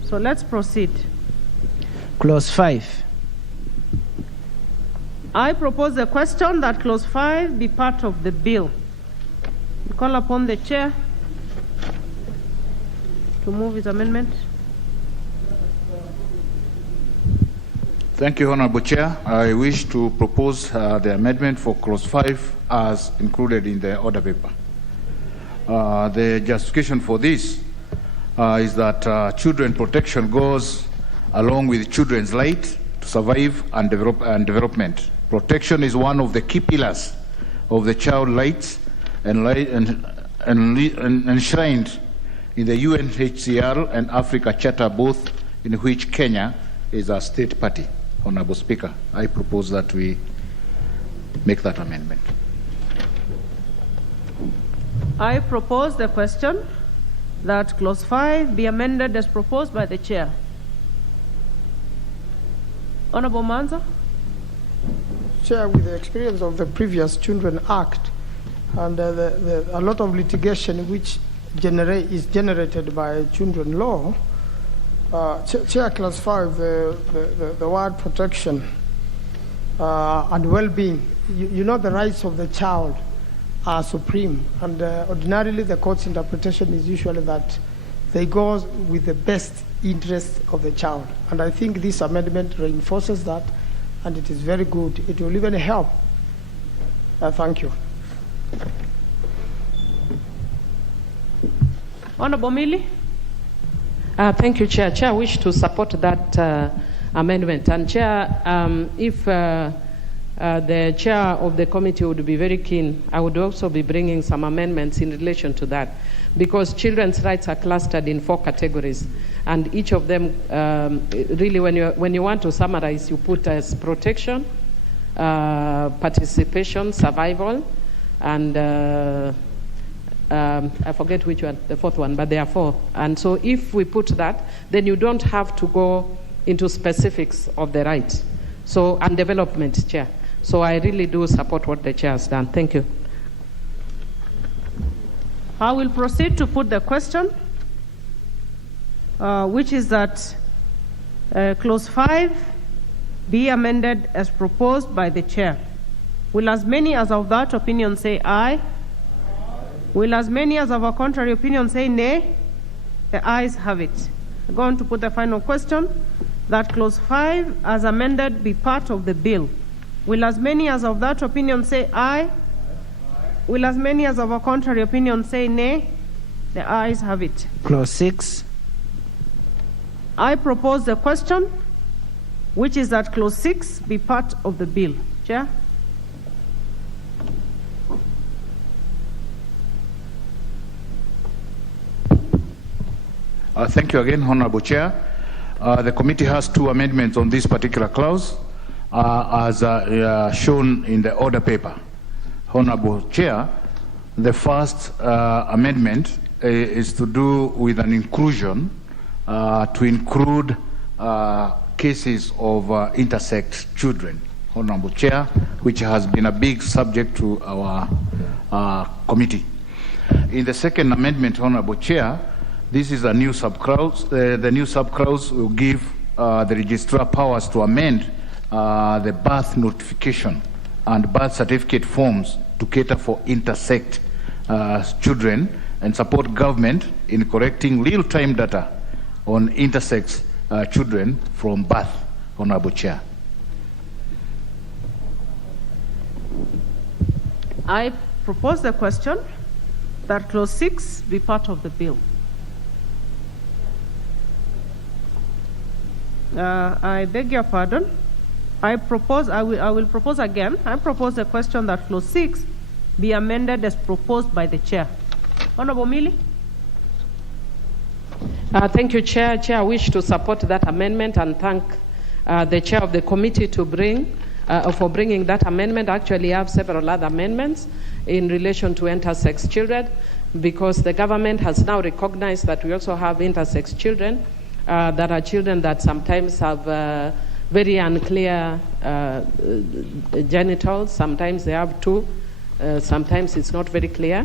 So let's proceed. Clause 5. I propose the question that clause 5 be part of the bill. I call upon the chair to move his amendment. Thank you, Honorable Chair. I wish to propose the amendment for clause 5 as included in the order paper. The justification for this is that children protection goes along with children's right to survive and development. Protection is one of the key pillars of the child rights and enshrined in the UNHCR and Africa Charter, both in which Kenya is a state party. Honorable Speaker, I propose that we make that amendment. I propose the question that clause 5 be amended as proposed by the chair. Honorable Manza. Chair, with the experience of the previous Children Act and a lot of litigation which is generated by children law, Chair, clause 5, the word protection and well-being, you know the rights of the child are supreme, and ordinarily the court's interpretation is usually that they go with the best interest of the child, and I think this amendment reinforces that, and it is very good. It will even help. Thank you. Honorable Millie. Thank you, Chair. Chair, I wish to support that amendment. And Chair, if the chair of the committee would be very keen, I would also be bringing some amendments in relation to that, because children's rights are clustered in 4 categories, and each of them really, when you want to summarize, you put as protection, participation, survival, and I forget which one, the 4th one, but there are 4. And so if we put that, then you don't have to go into specifics of the rights. So, and development, Chair. So I really do support what the chair has done. Thank you. I will proceed to put the question, which is that clause 5 be amended as proposed by the chair. Will as many as of that opinion say aye? Will as many as of a contrary opinion say nay? The ayes have it. I go on to put the final question, that clause 5 as amended be part of the bill. Will as many as of that opinion say aye? Will as many as of a contrary opinion say nay? The ayes have it. Clause 6. I propose the question, which is that clause 6 be part of the bill. Chair? Thank you again, Honorable Chair. The committee has two amendments on this particular clause, as shown in the order paper. Honorable Chair, the first amendment is to do with an inclusion to include cases of intersex children, Honorable Chair, which has been a big subject to our committee. In the second amendment, Honorable Chair, this is a new subclause. The new subclause will give the registrar powers to amend the birth notification and birth certificate forms to cater for intersex children and support government in collecting real-time data on intersex children from birth, Honorable Chair. I propose the question that clause 6 be part of the bill. I beg your pardon. I will propose again. I propose the question that clause 6 be amended as proposed by the chair. Honorable Millie. Thank you, Chair. Chair, I wish to support that amendment and thank the chair of the committee for bringing that amendment. Actually, I have several other amendments in relation to intersex children, because the government has now recognized that we also have intersex children that are children that sometimes have very unclear genitals. Sometimes they have two. Sometimes it's not very clear.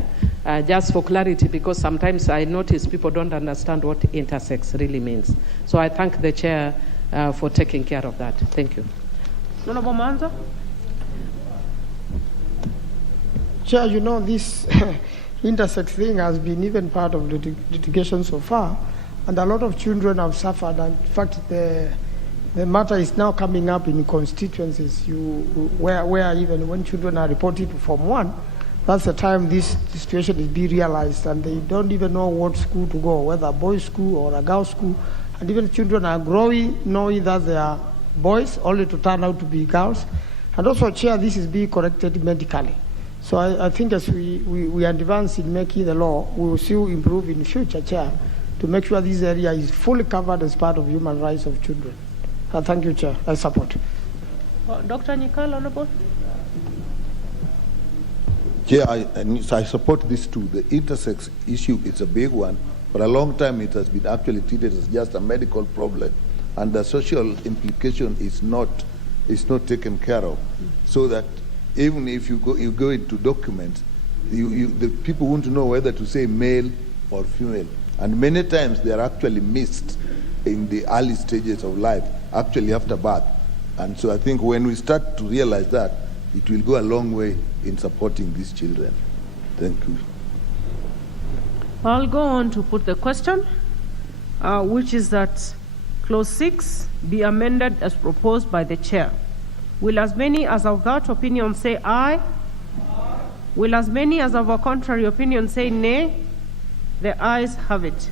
Just for clarity, because sometimes I notice people don't understand what intersex really means. So I thank the chair for taking care of that. Thank you. Honorable Manza. Chair, you know, this intersex thing has been even part of the litigation so far, and a lot of children have suffered. And in fact, the matter is now coming up in constituencies where even when children are reported to Form 1, that's the time this situation is being realized, and they don't even know what school to go, whether a boys' school or a girls' school. And even children are growing knowing that they are boys, only to turn out to be girls. And also, Chair, this is being corrected medically. So I think as we advance in making the law, we will still improve in future, Chair, to make sure this area is fully covered as part of human rights of children. Thank you, Chair. I support. Dr. Nyikal, Honorable. Chair, I support this too. The intersex issue is a big one. For a long time, it has been actually treated as just a medical problem, and the social implication is not taken care of. So that even if you go into documents, the people want to know whether to say male or female, and many times they are actually missed in the early stages of life, actually after birth. And so I think when we start to realize that, it will go a long way in supporting these children. Thank you. I'll go on to put the question, which is that clause 6 be amended as proposed by the chair. Will as many as of that opinion say aye? Will as many as of a contrary opinion say nay? The ayes have it.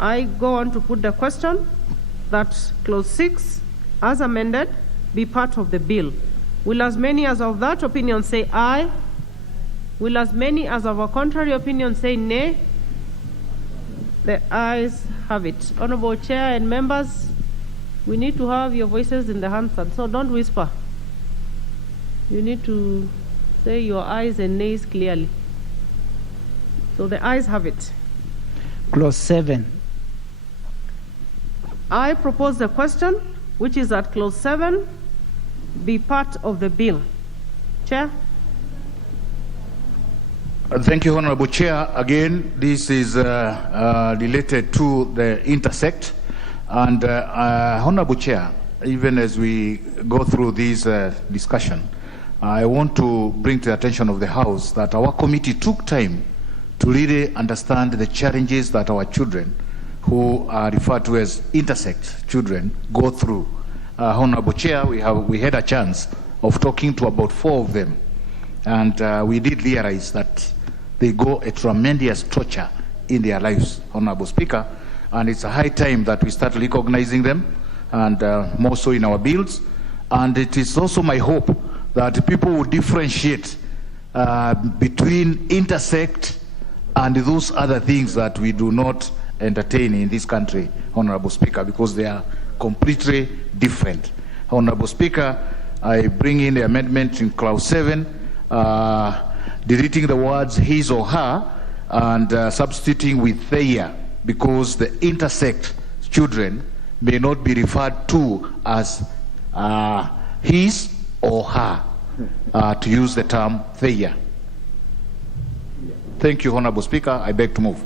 I go on to put the question that clause 6 as amended be part of the bill. Will as many as of that opinion say aye? Will as many as of a contrary opinion say nay? The ayes have it. Honorable Chair and members, we need to have your voices in the handstand, so don't whisper. You need to say your ayes and nays clearly. So the ayes have it. Clause 7. I propose the question, which is that clause 7 be part of the bill. Chair? Thank you, Honorable Chair. Again, this is related to the intersect. And Honorable Chair, even as we go through this discussion, I want to bring to the attention of the House that our committee took time to really understand the challenges that our children who are referred to as intersex children go through. Honorable Chair, we had a chance of talking to about 4 of them, and we did realize that they go a tremendous torture in their lives, Honorable Speaker, and it's a high time that we start recognizing them, and more so in our bills. And it is also my hope that people will differentiate between intersect and those other things that we do not entertain in this country, Honorable Speaker, because they are completely different. Honorable Speaker, I bring in the amendment in clause 7, deleting the words his or her and substituting with their, because the intersect children may not be referred to as his or her, to use the term their. Thank you, Honorable Speaker. I beg to move.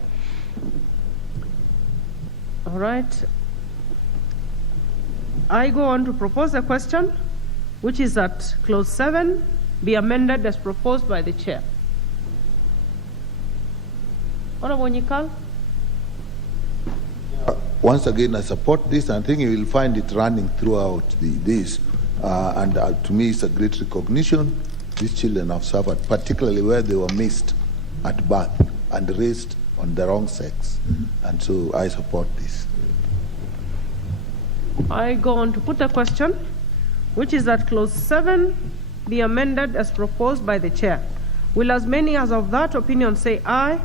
All right. I go on to propose a question, which is that clause 7 be amended as proposed by the chair. Honorable Nyikal. Once again, I support this, and I think you will find it running throughout this. And to me, it's a great recognition. These children have suffered, particularly where they were missed at birth and raised on the wrong sex. And so I support this. I go on to put a question, which is that clause 7 be amended as proposed by the chair. Will as many as of that opinion say aye?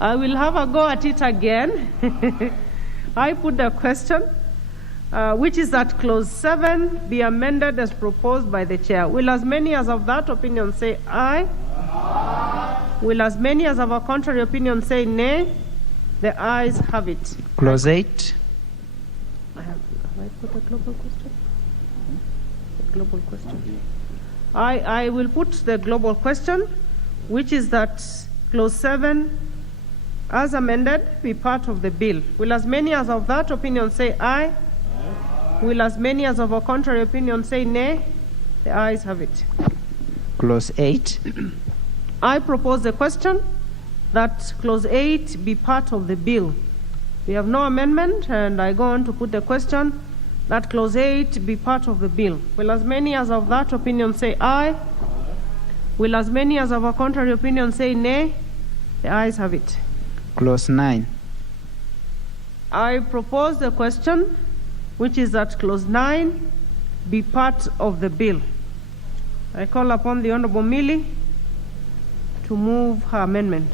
I will have a go at it again. I put the question, which is that clause 7 be amended as proposed by the chair. Will as many as of that opinion say aye? Aye. Will as many as of a contrary opinion say nay? The ayes have it. Clause 8. Have I put a global question? A global question. I will put the global question, which is that clause 7 as amended be part of the bill. Will as many as of that opinion say aye? Aye. Will as many as of a contrary opinion say nay? The ayes have it. Clause 8. I propose the question that clause 8 be part of the bill. We have no amendment, and I go on to put the question that clause 8 be part of the bill. Will as many as of that opinion say aye? Aye. Will as many as of a contrary opinion say nay? The ayes have it. Clause 9. I propose the question, which is that clause 9 be part of the bill. I call upon the Honorable Millie to move her amendment.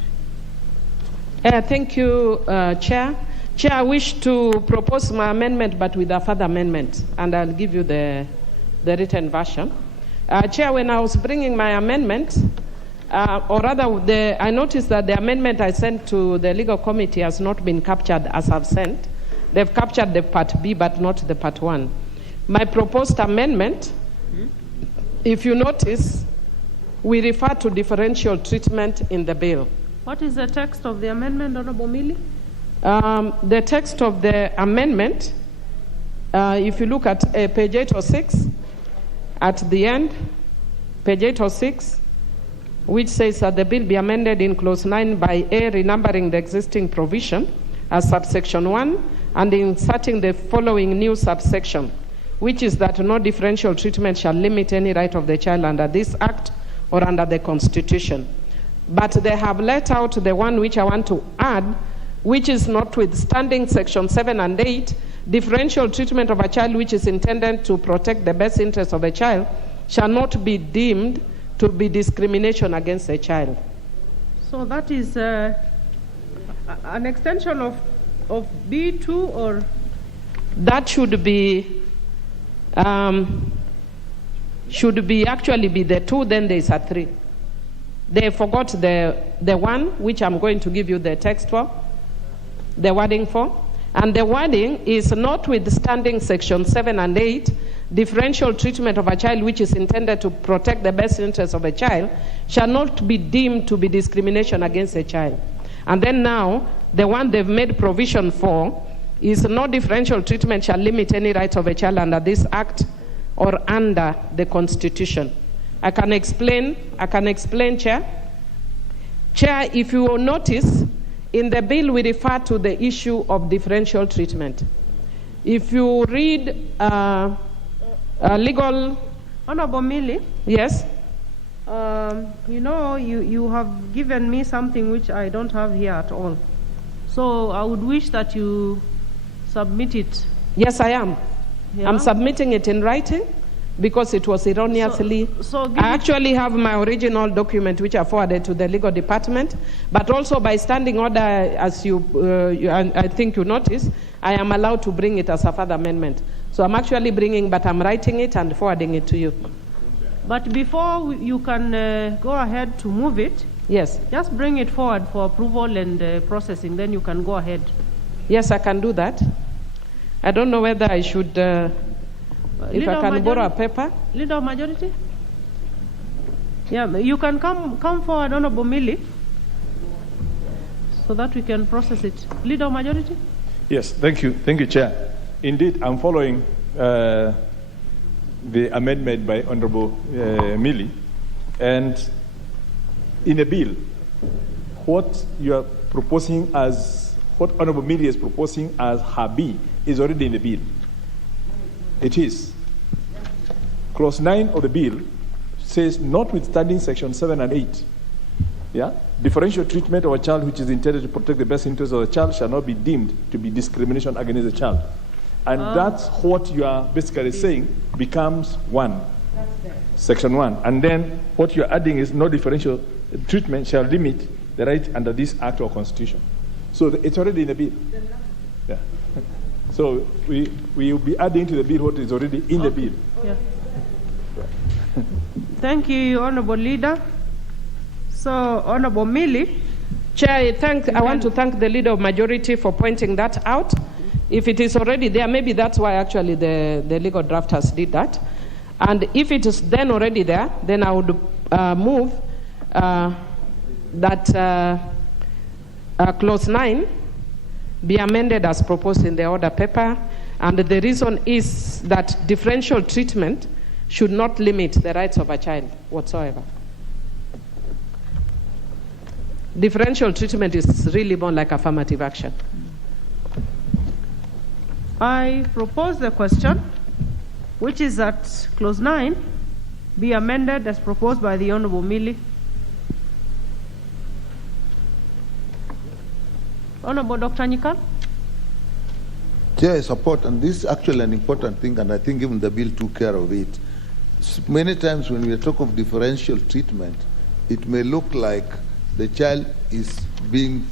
Thank you, Chair. Chair, I wish to propose my amendment, but with a further amendment, and I'll give you the written version. Chair, when I was bringing my amendment, or rather, I noticed that the amendment I sent to the legal committee has not been captured as I've sent. They've captured the part B, but not the part 1. My proposed amendment, if you notice, we refer to differential treatment in the bill. What is the text of the amendment, Honorable Millie? The text of the amendment, if you look at page 806, at the end, page 806, which says that the bill be amended in clause 9 by A, renumbering the existing provision as subsection 1 and inserting the following new subsection, which is that no differential treatment shall limit any right of the child under this act or under the Constitution. But they have let out the one which I want to add, which is notwithstanding section 7 and 8, differential treatment of a child which is intended to protect the best interest of a child shall not be deemed to be discrimination against a child. So that is an extension of B2, or? That should be actually be the 2, then there's a 3. They forgot the 1, which I'm going to give you the text for, the wording for. And the wording is notwithstanding section 7 and 8, differential treatment of a child which is intended to protect the best interest of a child shall not be deemed to be discrimination against a child. And then now, the one they've made provision for is no differential treatment shall limit any right of a child under this act or under the Constitution. I can explain, Chair. Chair, if you will notice, in the bill we refer to the issue of differential treatment. If you read legal... Honorable Millie? Yes? You know, you have given me something which I don't have here at all. So I would wish that you submit it. Yes, I am. Yeah? I'm submitting it in writing because it was erroneously. I actually have my original document which I forwarded to the legal department, but also by standing order, as I think you noticed, I am allowed to bring it as a further amendment. So I'm actually bringing, but I'm writing it and forwarding it to you. But before you can go ahead to move it, yes, just bring it forward for approval and processing, then you can go ahead. Yes, I can do that. I don't know whether I should, if I can borrow a paper. Leader of Majority? Yeah, you can come forward, Honorable Millie, so that we can process it. Leader of Majority? Yes, thank you, Chair. Indeed, I'm following the amendment by Honorable Millie, and in a bill, what you are proposing as, what Honorable Millie is proposing as her B is already in the bill. It is. Clause 9 of the bill says, notwithstanding section 7 and 8, yeah, differential treatment of a child which is intended to protect the best interests of the child shall not be deemed to be discrimination against the child. And that's what you are basically saying becomes 1, section 1. And then what you're adding is no differential treatment shall limit the right under this act or constitution. So it's already in the bill. Yeah. So we will be adding to the bill what is already in the bill. Yeah. Thank you, Honorable Leader. So, Honorable Millie. Chair, I want to thank the Leader of Majority for pointing that out. If it is already there, maybe that's why actually the legal drafters did that. And if it is then already there, then I would move that clause 9 be amended as proposed in the order paper. And the reason is that differential treatment should not limit the rights of a child whatsoever. Differential treatment is really more like affirmative action. I propose the question, which is that clause 9 be amended as proposed by the Honorable Millie. Honorable Dr. Nyikal? Chair, I support, and this is actually an important thing, and I think even the bill took care of it. Many times when we talk of differential treatment, it may look like the child is being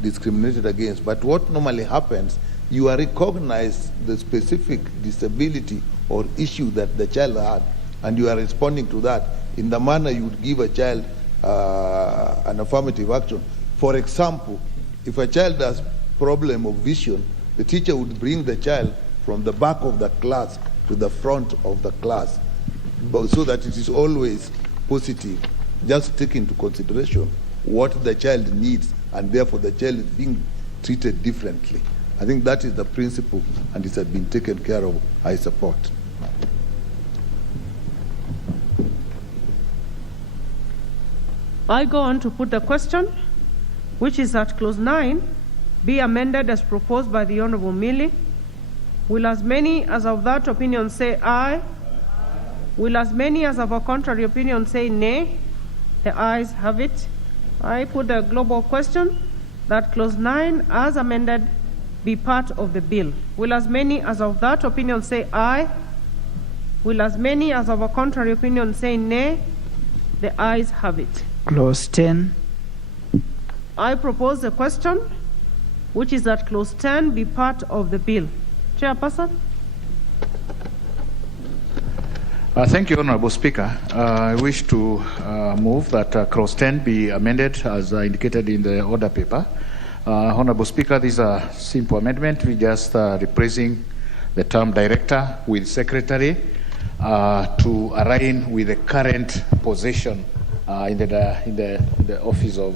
discriminated against, but what normally happens, you are recognized the specific disability or issue that the child had, and you are responding to that in the manner you would give a child an affirmative action. For example, if a child has problem of vision, the teacher would bring the child from the back of the class to the front of the class, so that it is always positive, just take into consideration what the child needs, and therefore the child is being treated differently. I think that is the principle, and it has been taken care of. I support. I go on to put the question, which is that clause 9 be amended as proposed by the Honorable Millie. Will as many as of that opinion say aye? Will as many as of a contrary opinion say nay? The ayes have it. I put the global question that clause 9 as amended be part of the bill. Will as many as of that opinion say aye? Will as many as of a contrary opinion say nay? The ayes have it. Clause 10. I propose the question, which is that clause 10 be part of the bill. Chairperson? Thank you, Honorable Speaker. I wish to move that clause 10 be amended as indicated in the order paper. Honorable Speaker, this is a simple amendment. We just replacing the term director with secretary to align with the current position in the Office of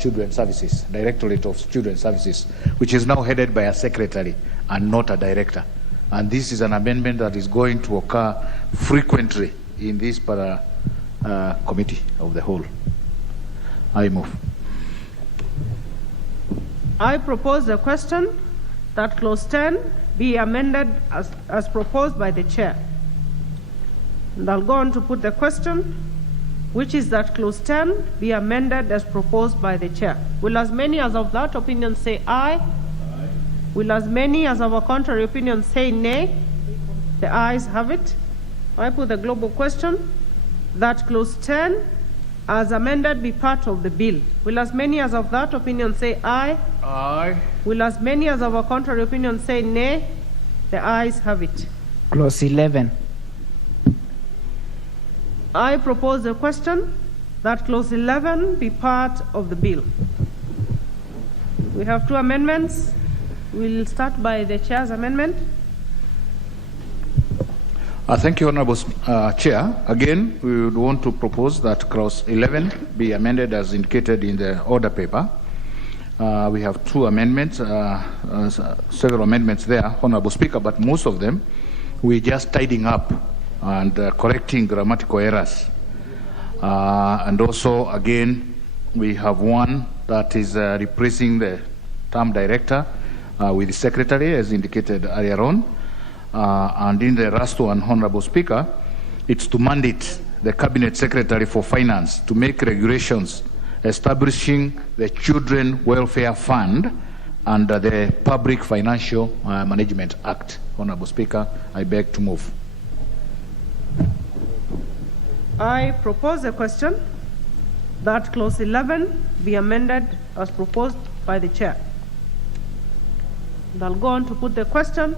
Children's Services, Directorate of Children's Services, which is now headed by a secretary and not a director. And this is an amendment that is going to occur frequently in this committee of the whole. I move. I propose a question that clause 10 be amended as proposed by the chair. And I'll go on to put the question, which is that clause 10 be amended as proposed by the chair. Will as many as of that opinion say aye? Aye. Will as many as of a contrary opinion say nay? The ayes have it. I put the global question that clause 10 as amended be part of the bill. Will as many as of that opinion say aye? Aye. Will as many as of a contrary opinion say nay? The ayes have it. Clause 11. I propose a question that clause 11 be part of the bill. We have two amendments. We'll start by the chair's amendment. Thank you, Honorable Chair. Again, we would want to propose that clause 11 be amended as indicated in the order paper. We have two amendments, several amendments there, Honorable Speaker, but most of them we're just tidying up and correcting grammatical errors. And also, again, we have one that is replacing the term director with the secretary, as indicated earlier on. And in the last one, Honorable Speaker, it's to mandate the Cabinet Secretary for Finance to make regulations establishing the Children Welfare Fund under the Public Financial Management Act. Honorable Speaker, I beg to move. I propose a question that clause 11 be amended as proposed by the chair. And I'll go on to put the question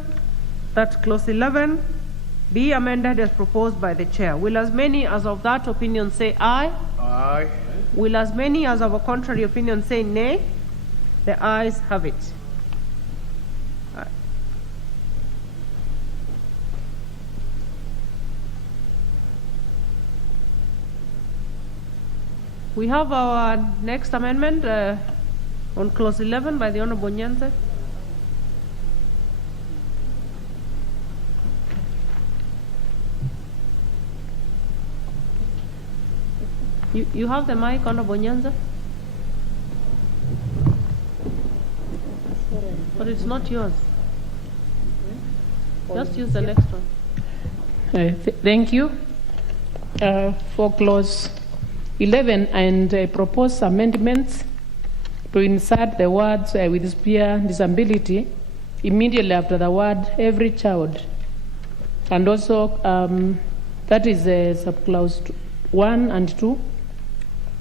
that clause 11 be amended as proposed by the chair. Will as many as of that opinion say aye? Aye. Will as many as of a contrary opinion say nay? The ayes have it. We have our next amendment on clause 11 by the Honorable Nyanza. You have the mic, Honorable Nyanza? But it's not yours. Just use the next one. Thank you. For clause 11 and propose amendments to insert the words with severe disability immediately after the word every child. And also that is subclause 1 and 2.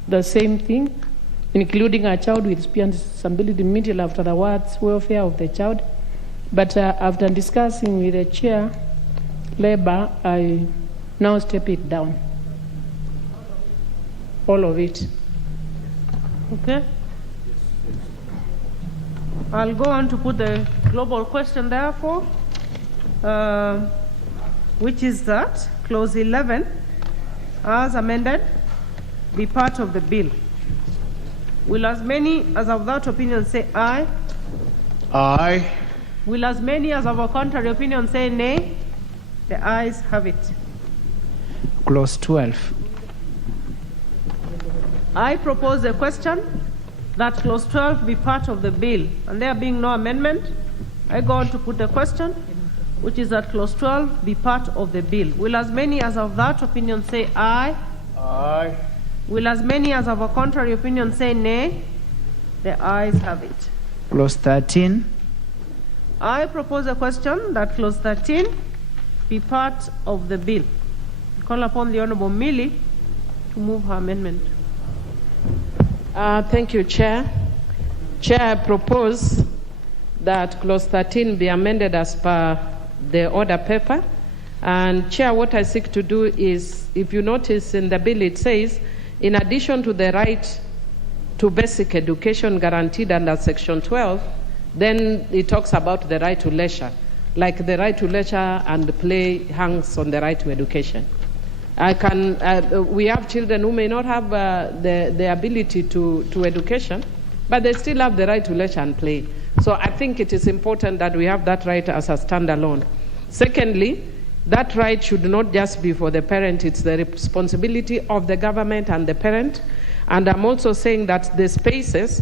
The same thing, including a child with severe disability immediately after the words welfare of the child. But after discussing with the chair, Labor, I now step it down. All of it. Okay. I'll go on to put the global question therefore, which is that clause 11 as amended be part of the bill. Will as many as of that opinion say aye? Aye. Will as many as of a contrary opinion say nay? The ayes have it. Clause 12. I propose a question that clause 12 be part of the bill, and there being no amendment, I go on to put the question, which is that clause 12 be part of the bill. Will as many as of that opinion say aye? Aye. Will as many as of a contrary opinion say nay? The ayes have it. Clause 13. I propose a question that clause 13 be part of the bill. Call upon the Honorable Millie to move her amendment. Thank you, Chair. Chair, I propose that clause 13 be amended as per the order paper. And Chair, what I seek to do is, if you notice in the bill, it says, in addition to the right to basic education guaranteed under Section 12, then it talks about the right to leisure, like the right to leisure and play hangs on the right to education. We have children who may not have the ability to education, but they still have the right to leisure and play. So I think it is important that we have that right as a standalone. Secondly, that right should not just be for the parent, it's the responsibility of the government and the parent. And I'm also saying that the spaces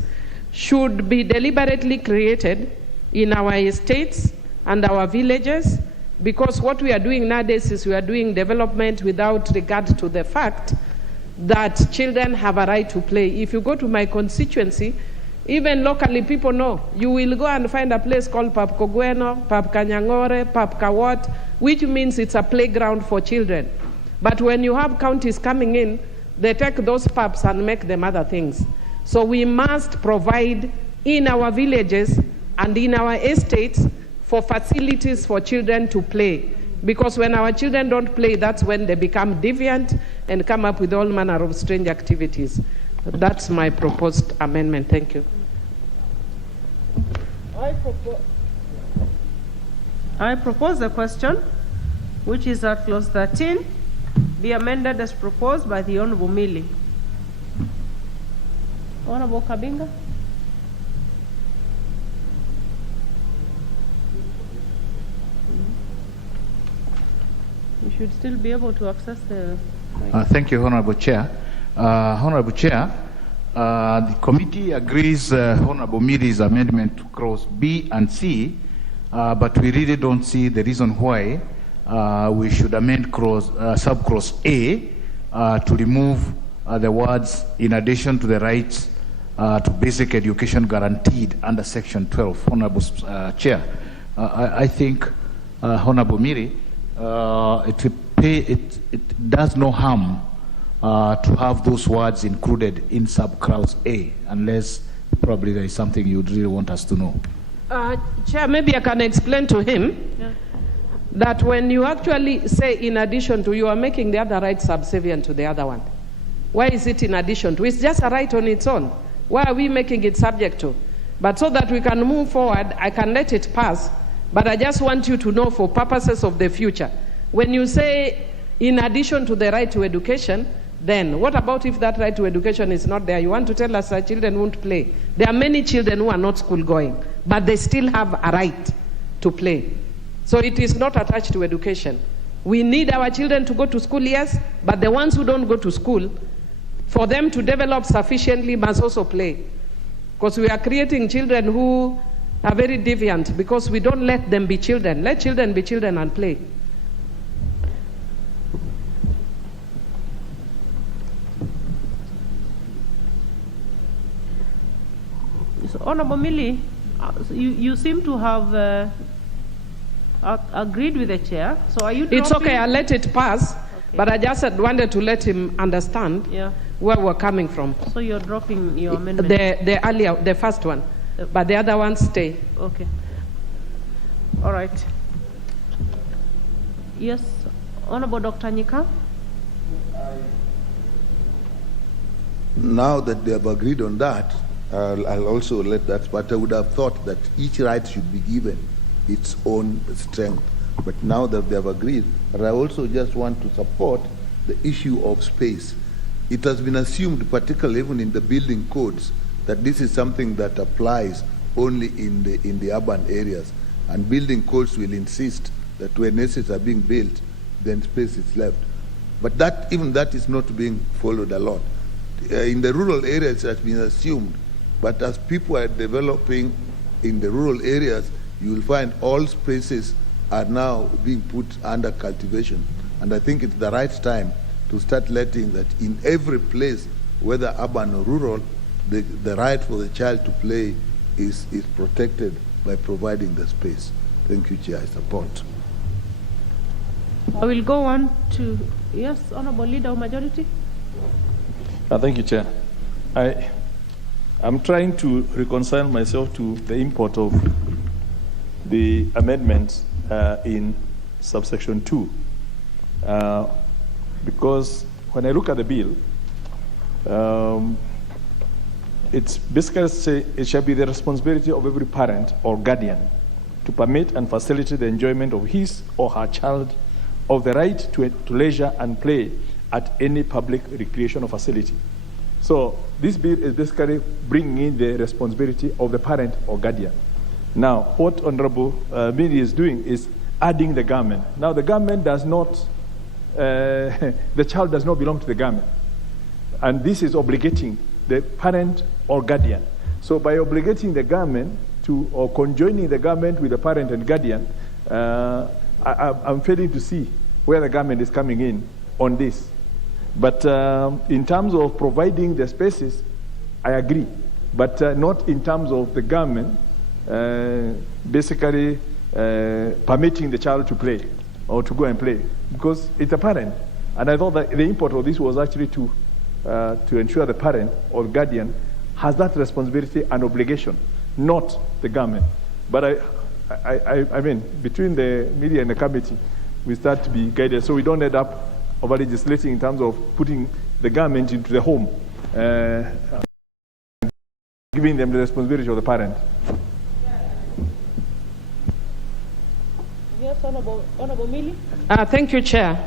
should be deliberately created in our estates and our villages, because what we are doing nowadays is we are doing development without regard to the fact that children have a right to play. If you go to my constituency, even locally people know, you will go and find a place called Pap Kogweno, Pap Kanyangore, Pap Kawat, which means it's a playground for children. But when you have counties coming in, they take those paps and make them other things. So we must provide in our villages and in our estates for facilities for children to play. Because when our children don't play, that's when they become deviant and come up with all manner of strange activities. That's my proposed amendment. Thank you. I propose the question, which is that clause 13 be amended as proposed by the Honorable Mili. Honorable Kabinga? You should still be able to access the... Thank you, Honorable Chair. Honorable Chair, the committee agrees Honorable Mili's amendment to clause B and C, but we really don't see the reason why we should amend subclause A to remove the words "in addition to the rights to basic education guaranteed under Section 12." Honorable Chair, I think, Honorable Mili, it does no harm to have those words included in subclause A, unless probably there is something you'd really want us to know. Chair, maybe I can explain to him that when you actually say in addition to, you are making the other right subservient to the other one. Why is it in addition to? It's just a right on its own. Why are we making it subject to? But so that we can move forward, I can let it pass, but I just want you to know for purposes of the future, when you say in addition to the right to education, then what about if that right to education is not there? You want to tell us that children won't play. There are many children who are not school going, but they still have a right to play. So it is not attached to education. We need our children to go to school, yes, but the ones who don't go to school, for them to develop sufficiently, must also play. Because we are creating children who are very deviant because we don't let them be children. Let children be children and play. So, Honorable Mili, you seem to have agreed with the chair. So are you dropping? It's okay, I'll let it pass, but I just wanted to let him understand where we're coming from. So you're dropping your amendment? The first one, but the other ones stay. Okay. All right. Yes, Honorable Dr. Nyika? Now that they have agreed on that, I'll also let that, but I would have thought that each right should be given its own strength. But now that they have agreed, but I also just want to support the issue of space. It has been assumed, particularly even in the building codes, that this is something that applies only in the urban areas, and building codes will insist that when estates are being built, then space is left. But even that is not being followed a lot. In the rural areas, it has been assumed, but as people are developing in the rural areas, you will find all spaces are now being put under cultivation. And I think it's the right time to start letting that in every place, whether urban or rural, the right for the child to play is protected by providing the space. Thank you, Chair. I support. I will go on to, yes, Honorable Leader of Majority. Thank you, Chair. I'm trying to reconcile myself to the import of the amendments in subsection 2, because when I look at the bill, it's basically say it shall be the responsibility of every parent or guardian to permit and facilitate the enjoyment of his or her child of the right to leisure and play at any public recreational facility. So this bill is basically bringing in the responsibility of the parent or guardian. Now, what Honorable Mili is doing is adding the government. Now, the government does not, the child does not belong to the government. and this is obligating the parent or guardian. So by obligating the government to, or conjoining the government with the parent and guardian, I'm failing to see where the government is coming in on this. But in terms of providing the spaces, I agree, but not in terms of the government basically permitting the child to play or to go and play, because it's a parent. And I thought that the import of this was actually to ensure the parent or guardian has that responsibility and obligation, not the government. But I mean, between the media and the committee, we start to be guided so we don't end up over legislating in terms of putting the government into the home, giving them the responsibility of the parent. Yes, Honorable Millie. Thank you, Chair.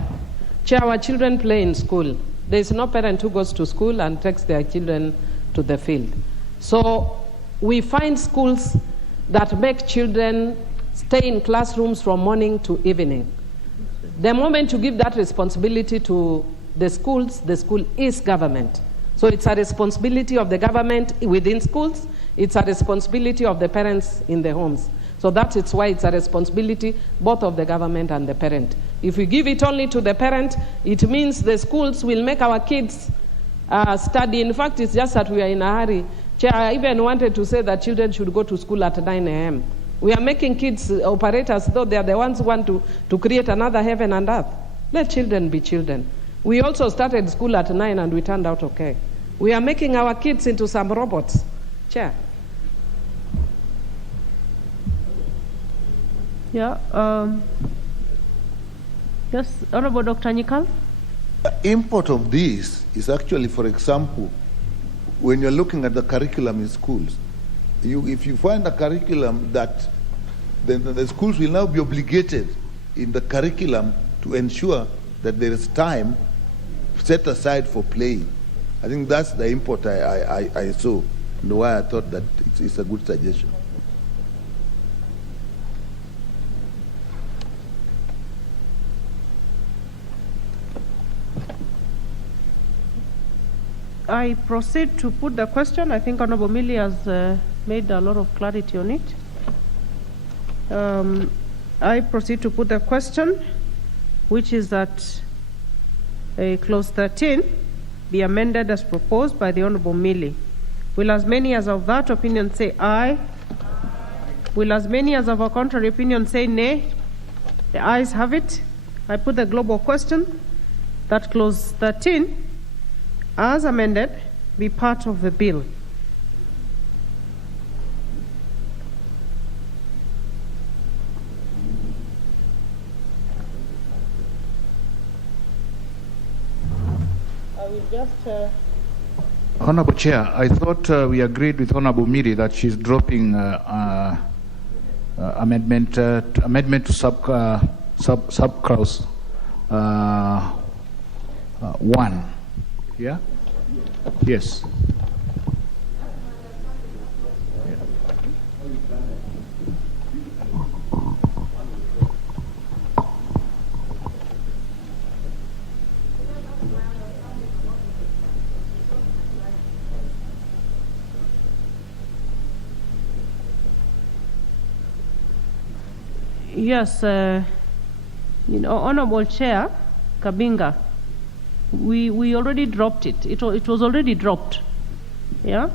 Chair, our children play in school. There is no parent who goes to school and takes their children to the field. So we find schools that make children stay in classrooms from morning to evening. The moment you give that responsibility to the school is government. So it's a responsibility of the government within schools. It's a responsibility of the parents in the homes. So that is why it's a responsibility both of the government and the parent. If we give it only to the parent, it means the schools will make our kids study. In fact, it's just that we are in a hurry. Chair, I even wanted to say that children should go to school at 9 a.m. We are making kids operate as though they are the ones who want to create another heaven and earth. Let children be children. We also started school at 9 and we turned out okay. We are making our kids into some robots. Chair. Yeah. Yes, Honorable Dr. Nyikal. The import of this is actually, for example, when you're looking at the curriculum in schools, if you find a curriculum that then the schools will now be obligated in the curriculum to ensure that there is time set aside for playing. I think that's the import I saw and why I thought that it's a good suggestion. I proceed to put the question. I think Honorable Millie has made a lot of clarity on it. I proceed to put the question, which is that clause 13 be amended as proposed by the Honorable Millie. Will as many as of that opinion say aye? Will as many as of a contrary opinion say nay? The ayes have it. I put the global question that clause 13 as amended be part of the bill. I will just Honorable Chair, I thought we agreed with Honorable Miri that she's dropping amendment to sub-clause 1. Yeah? Yes. Yes, Honorable Chair Kabinga, we already dropped it. It was already dropped. Yeah?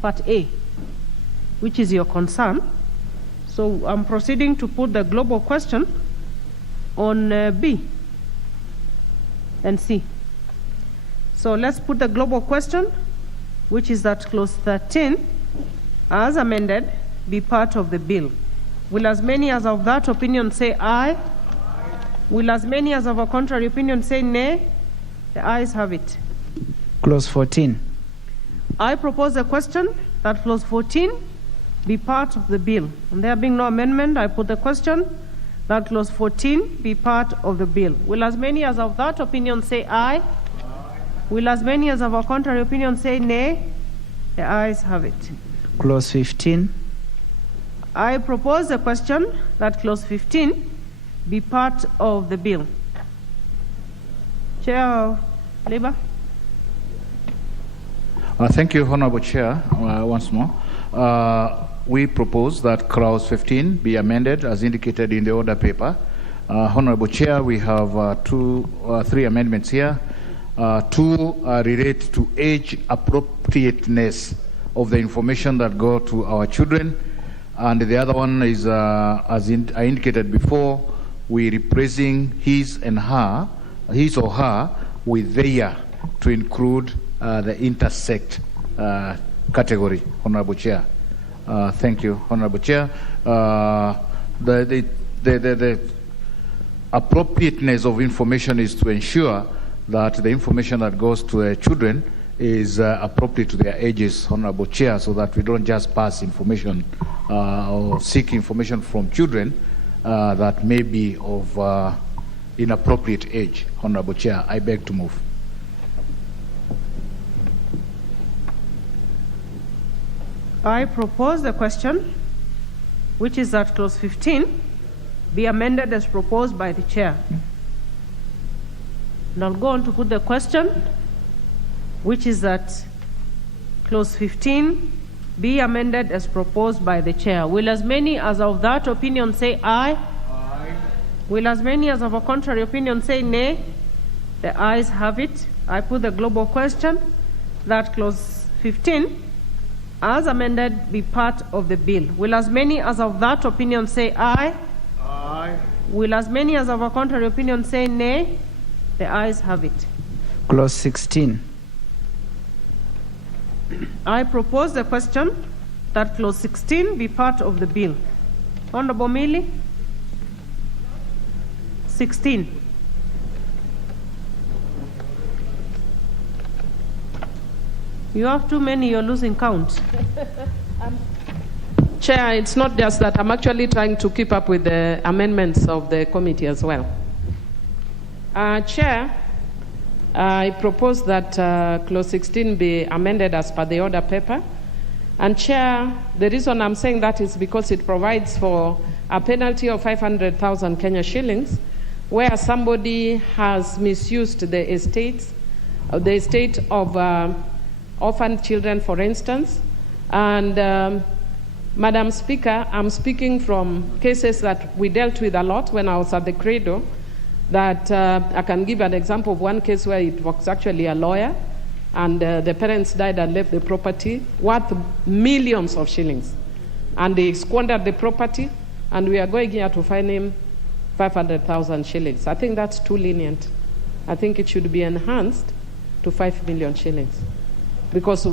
Part A, which is your concern. So I'm proceeding to put the global question on B and C. So let's put the global question, which is that clause 13, as amended, be part of the bill. Will as many as of that opinion say aye? Will as many as of a contrary opinion say nay? The ayes have it. Clause 14. I propose a question that clause 14 be part of the bill. And there being no amendment, I put the question that clause 14 be part of the bill. Will as many as of that opinion say aye? Will as many as of a contrary opinion say nay? The ayes have it. Clause 15. I propose a question that clause 15 be part of the bill. Chair Labour. Thank you, Honorable Chair, once more. We propose that clause 15 be amended as indicated in the order paper. Honorable Chair, we have three amendments here. Two relate to age appropriateness of the information that go to our children, and the other one is, as I indicated before, we replacing his or her with their to include the intersect category, Honorable Chair. Thank you, Honorable Chair. The appropriateness of information is to ensure that the information that goes to the children is appropriate to their ages, Honorable Chair, so that we don't just pass information or seek information from children that may be of inappropriate age, Honorable Chair. I beg to move. I propose the question, which is that clause 15 be amended as proposed by the chair. And I'll go on to put the question, which is that clause 15 be amended as proposed by the chair. Will as many as of that opinion say aye? Aye. Will as many as of a contrary opinion say nay? The ayes have it. I put the global question that clause 15 as amended be part of the bill. Will as many as of that opinion say aye? Aye. Will as many as of a contrary opinion say nay? The ayes have it. Clause 16. I propose the question that clause 16 be part of the bill. Honorable Millie? 16. You have too many, you're losing count. Chair, it's not just that. I'm actually trying to keep up with the amendments of the committee as well. Chair, I propose that clause 16 be amended as per the order paper. And Chair, the reason I'm saying that is because it provides for a penalty of 500,000 Kenya shillings where somebody has misused the estate of orphaned children, for instance. And Madam Speaker, I'm speaking from cases that we dealt with a lot when I was at the Credo, that I can give an example of one case where it was actually a lawyer, and the parents died and left the property worth millions of shillings. And they squandered the property, and we are going here to fine him 500,000 shillings. I think that's too lenient. I think it should be enhanced to 5 million shillings. Because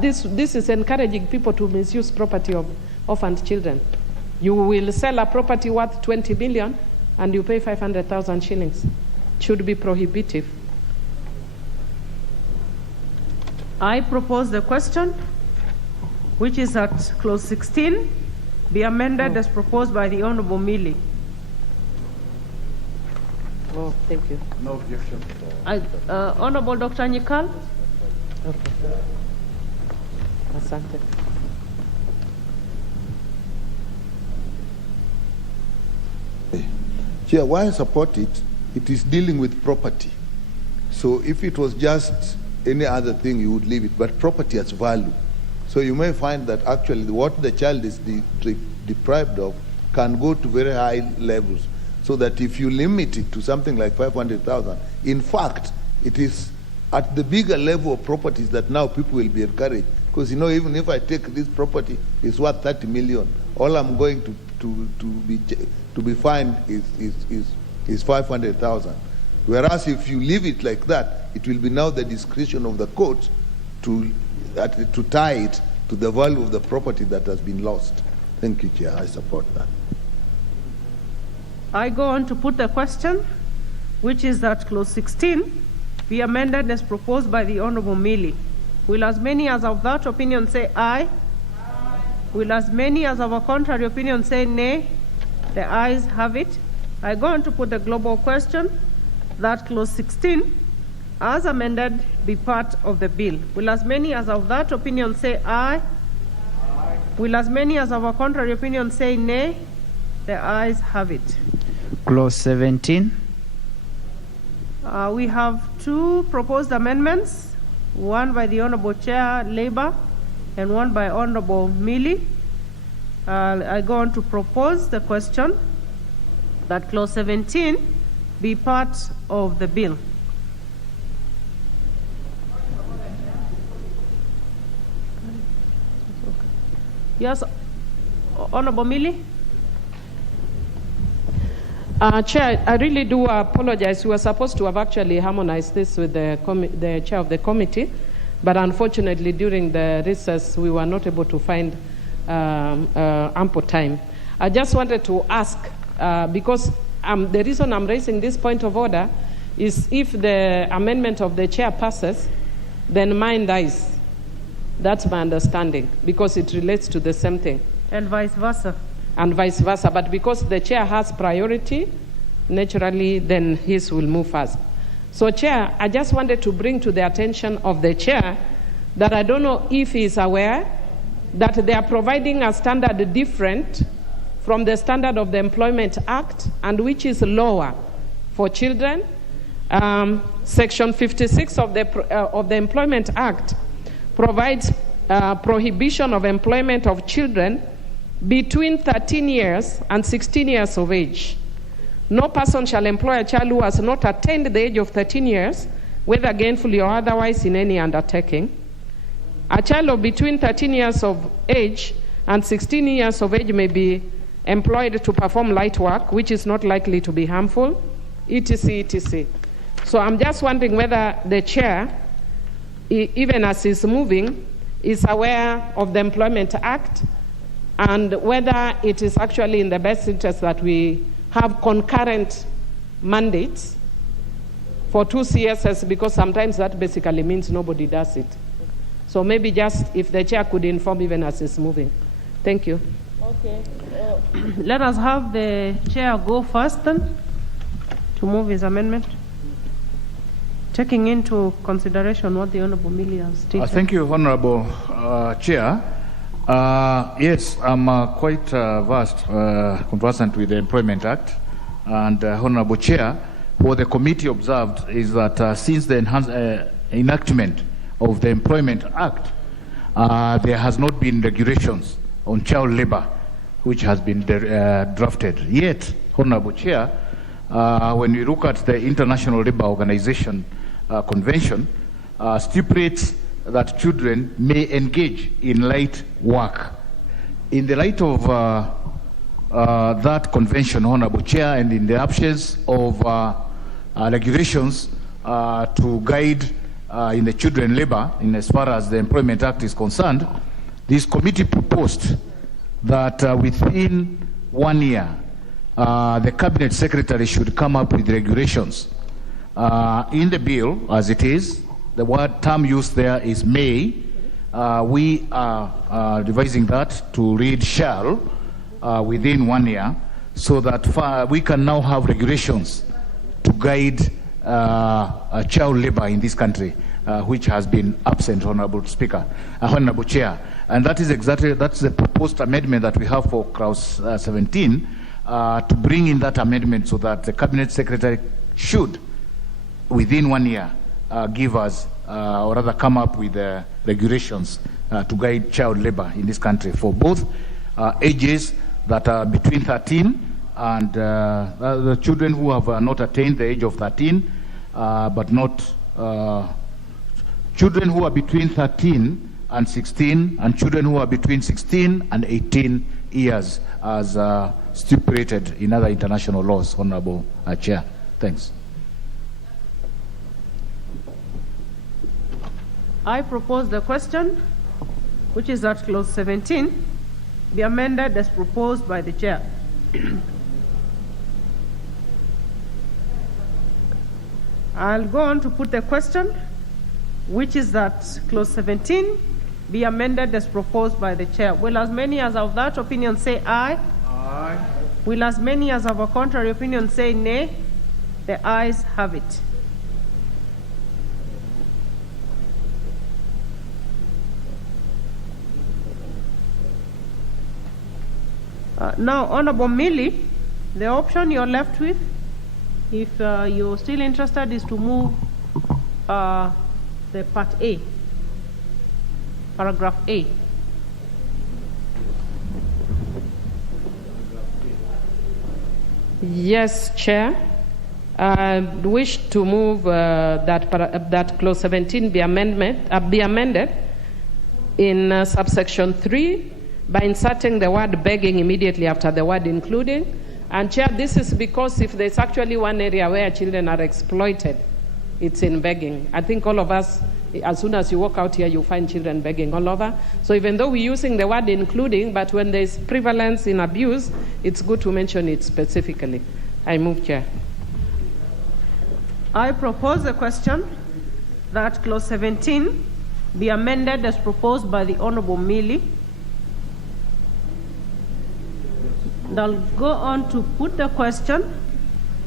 this is encouraging people to misuse property of orphaned children. You will sell a property worth 20 million and you pay 500,000 shillings. It should be prohibitive. I propose the question, which is that clause 16 be amended as proposed by the Honorable Millie. Oh, thank you. No objection. Honorable Dr. Nyikal? Okay. Asante. Chair, why I support it, it is dealing with property. So if it was just any other thing, you would leave it, but property has value. So you may find that actually what the child is deprived of can go to very high levels, so that if you limit it to something like 500,000, in fact, it is at the bigger level of properties that now people will be encouraged. Because, you know, even if I take this property, it's worth 30 million, all I'm going to be fined is 500,000. Whereas if you leave it like that, it will be now the discretion of the court to tie it to the value of the property that has been lost. Thank you, Chair. I support that. I go on to put the question, which is that clause 16 be amended as proposed by the Honorable Millie. Will as many as of that opinion say aye? Aye. Will as many as of a contrary opinion say nay? The ayes have it. I go on to put the global question that clause 16 as amended be part of the bill. Will as many as of that opinion say aye? Aye. Will as many as of a contrary opinion say nay? The ayes have it. Clause 17. We have two proposed amendments. one by the Honorable Chair, Labour, and one by Honorable Millie. I go on to propose the question that Clause 17 be part of the bill. Yes, Honorable Millie. Chair, I really do apologize. We were supposed to have actually harmonized this with the chair of the committee, but unfortunately during the recess we were not able to find ample time. I just wanted to ask, because the reason I'm raising this point of order is if the amendment of the chair passes, then mine dies. That's my understanding, because it relates to the same thing. And vice versa. And vice versa. But because the chair has priority, naturally, then his will move first. So, Chair, I just wanted to bring to the attention of the chair that I don't know if he is aware that they are providing a standard different from the standard of the Employment Act, and which is lower for children. Section 56 of the Employment Act provides prohibition of employment of children between 13 years and 16 years of age. No person shall employ a child who has not attained the age of 13 years, whether gainfully or otherwise in any undertaking. A child of between 13 years of age and 16 years of age may be employed to perform light work, which is not likely to be harmful, etc., etc. So I'm just wondering whether the chair, even as he's moving, is aware of the Employment Act, and whether it is actually in the best interest that we have concurrent mandates for two CSS, because sometimes that basically means nobody does it. So maybe just if the chair could inform even as it's moving. Thank you. Okay. Let us have the chair go first then to move his amendment, taking into consideration what the Honorable Millie has stated. Thank you, Honorable Chair. Yes, I'm quite conversant with the Employment Act, and Honorable Chair, what the committee observed is that since the enactment of the Employment Act, there has not been regulations on child labor, which has been drafted. Yet, Honorable Chair, when we look at the International Labour Organization Convention, stipulates that children may engage in light work. In the light of that convention, Honorable Chair, and in the absence of regulations to guide in the children labor, in as far as the Employment Act is concerned, this committee proposed that within 1 year, the Cabinet Secretary should come up with regulations. In the bill, as it is, the word term used there is may. We are revising that to read shall within 1 year, so that we can now have regulations to guide child labor in this country, which has been absent, Honorable Speaker, Honorable Chair. And that's the proposed amendment that we have for Clause 17, to bring in that amendment so that the Cabinet Secretary should, within 1 year, give us, or rather come up with regulations to guide child labor in this country for both ages that are between 13 and the children who have not attained the age of 13, but not children who are between 13 and 16, and children who are between 16 and 18 years, as stipulated in other international laws, Honorable Chair. Thanks. I propose the question, which is that Clause 17 be amended as proposed by the chair. I'll go on to put the question, which is that Clause 17 be amended as proposed by the chair. Will as many as of that opinion say aye? Aye. Will as many as of a contrary opinion say nay? The ayes have it. Now, Honorable Millie, the option you're left with, if you're still interested, is to move the part A, paragraph A. Yes, Chair. I wish to move that clause 17 be amended in subsection 3 by inserting the word begging immediately after the word including. And Chair, this is because if there's actually one area where children are exploited, it's in begging. I think all of us, as soon as you walk out here, you find children begging all over. So even though we're using the word including, but when there's prevalence in abuse, it's good to mention it specifically. I move, Chair. I propose the question that clause 17 be amended as proposed by the Honorable Millie. And I'll go on to put the question,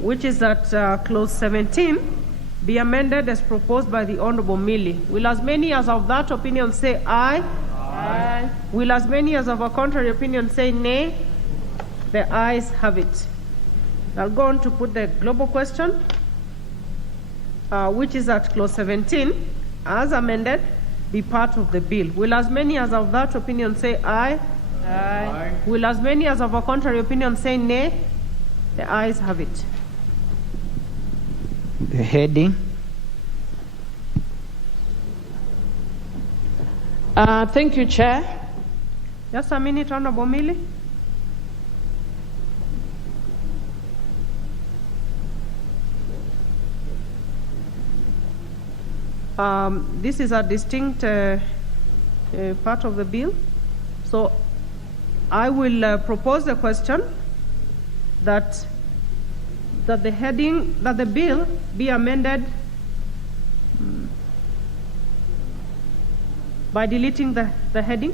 which is that clause 17 be amended as proposed by the Honorable Millie. Will as many as of that opinion say aye? Aye. Will as many as of a contrary opinion say nay? The ayes have it. I'll go on to put the global question, which is that clause 17, as amended, be part of the bill. Will as many as of that opinion say aye? Aye. Will as many as of a contrary opinion say nay? The ayes have it. The heading. Thank you, Chair. Just a minute, Honorable Millie. This is a distinct part of the bill. So I will propose the question that the heading, that the bill be amended by deleting the heading.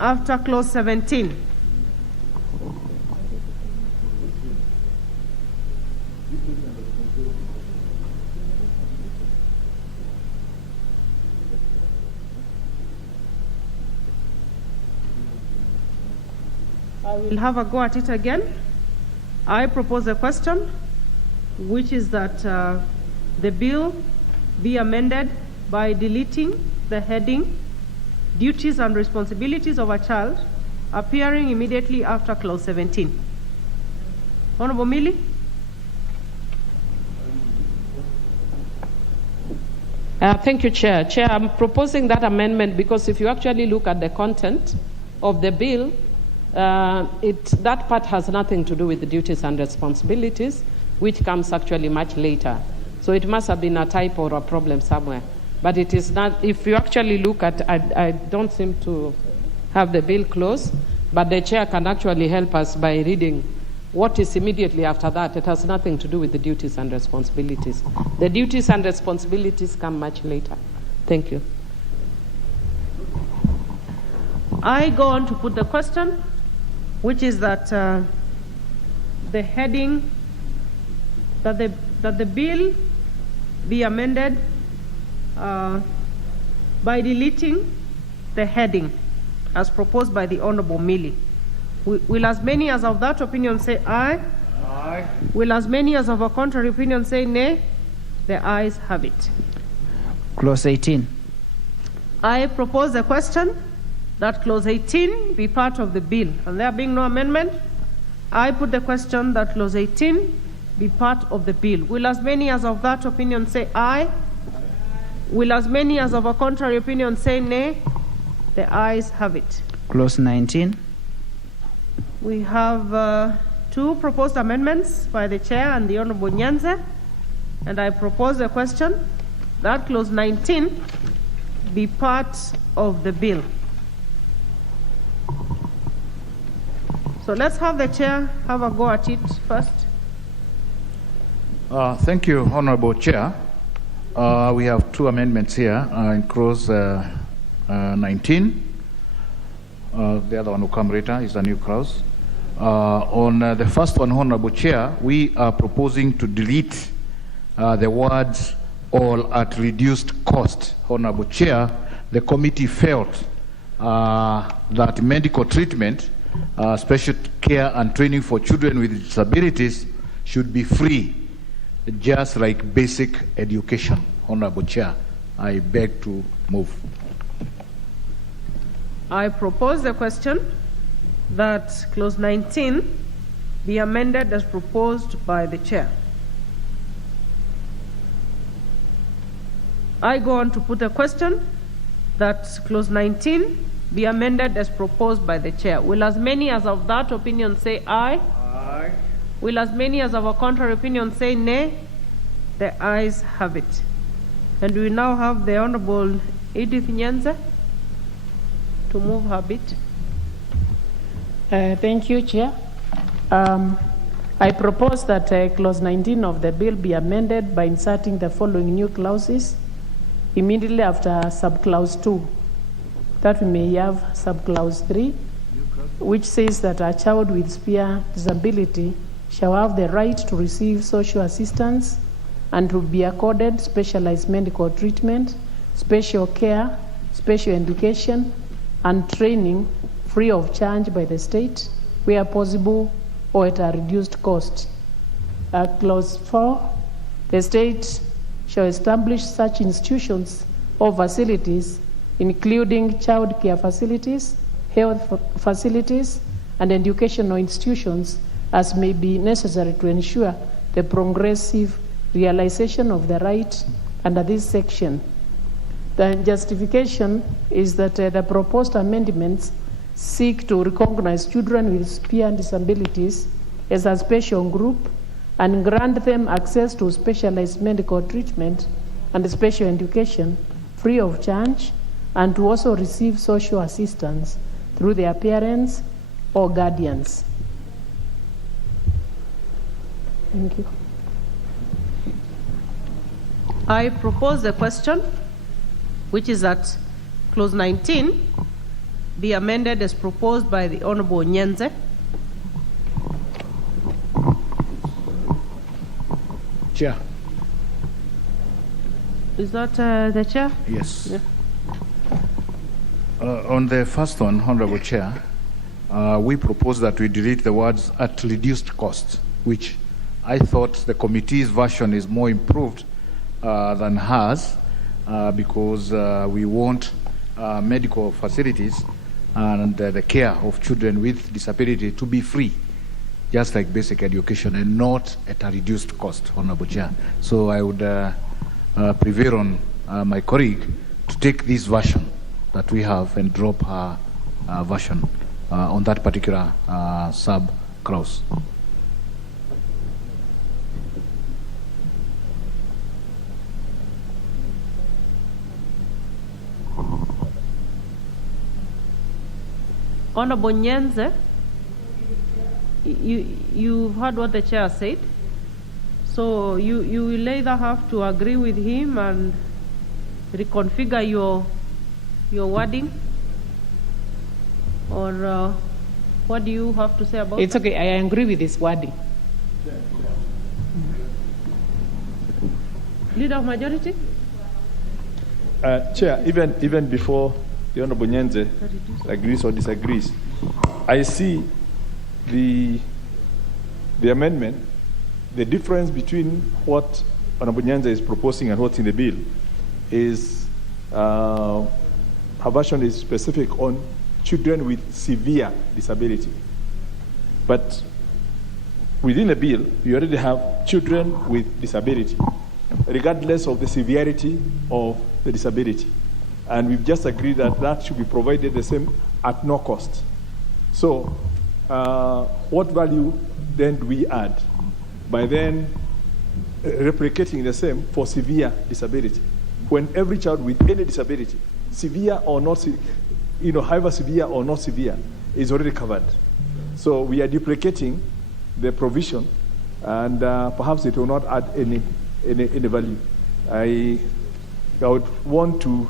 After clause 17. I will have a go at it again. I propose a question, which is that the bill be amended by deleting the heading duties and responsibilities of a child appearing immediately after clause 17. Honorable Millie? Thank you, Chair. Chair, I'm proposing that amendment because if you actually look at the content of the bill, that part has nothing to do with the duties and responsibilities, which comes actually much later. So it must have been a typo or a problem somewhere. But it is not, if you actually look at, I don't seem to have the bill close, but the Chair can actually help us by reading what is immediately after that. It has nothing to do with the duties and responsibilities. The duties and responsibilities come much later. Thank you. I go on to put the question, which is that the heading, that the bill be amended by deleting the heading as proposed by the Honorable Millie. Will as many as of that opinion say aye? Aye. Will as many as of a contrary opinion say nay? The ayes have it. Clause 18. I propose the question that clause 18 be part of the bill. And there being no amendment, I put the question that clause 18 be part of the bill. Will as many as of that opinion say aye? Will as many as of a contrary opinion say nay? The ayes have it. Clause 19. We have two proposed amendments by the Chair and the Honorable Nyanze, and I propose the question that clause 19 be part of the bill. So let's have the Chair have a go at it first. Thank you, Honorable Chair. We have two amendments here in clause 19. The other one will come later, is a new clause. On the first one, Honorable Chair, we are proposing to delete the words all at reduced cost. Honorable Chair, the committee felt that medical treatment special care and training for children with disabilities should be free, just like basic education. Honorable Chair, I beg to move. I propose the question that clause 19 be amended as proposed by the chair. I go on to put a question that clause 19 be amended as proposed by the chair. Will as many as of that opinion say aye? Aye. Will as many as of a contrary opinion say nay? The ayes have it. And we now have the Honorable Edith Nyanza to move her bit. Thank you, Chair. I propose that clause 19 of the bill be amended by inserting the following new clauses immediately after subclause 2. That we may have subclause 3, which says that a child with severe disability shall have the right to receive social assistance and to be accorded specialized medical treatment, special care, special education, and training free of charge by the state, where possible, or at a reduced cost. Clause 4, the state shall establish such institutions or facilities, including child care facilities, health facilities, and educational institutions, as may be necessary to ensure the progressive realization of the right under this section. The justification is that the proposed amendments seek to recognize children with severe disabilities as a special group and grant them access to specialized medical treatment and special education free of charge, and to also receive social assistance through their parents or guardians. Thank you. I propose the question, which is that clause 19 be amended as proposed by the Honorable Nyenze. Chair. Is that the chair? Yes. Yeah. On the first one, Honorable Chair, we propose that we delete the words "at reduced cost," which I thought the committee's version is more improved than hers, because we want medical facilities and the care of children with disability to be free, just like basic education, and not at a reduced cost, Honorable Chair. So I would prevail on my colleague to take this version that we have and drop her version on that particular sub-clause. Honorable Nyenze, you've heard what the chair said. So you will either have to agree with him and reconfigure your wording, or what do you have to say about It's that? okay, I agree with this wording. Leader of majority? Chair, even before the Honorable Nyenze agrees or disagrees, I see the amendment, the difference between what Honorable Nyenze is proposing and what's in the bill is her version is specific on children with severe disability. But within the bill, you already have children with disability, regardless of the severity of the disability. And we've just agreed that that should be provided the same at no cost. So what value then do we add by then replicating the same for severe disability, when every child with any disability, severe or not, however severe or not severe, is already covered? So we are duplicating the provision, and perhaps it will not add any value. I would want to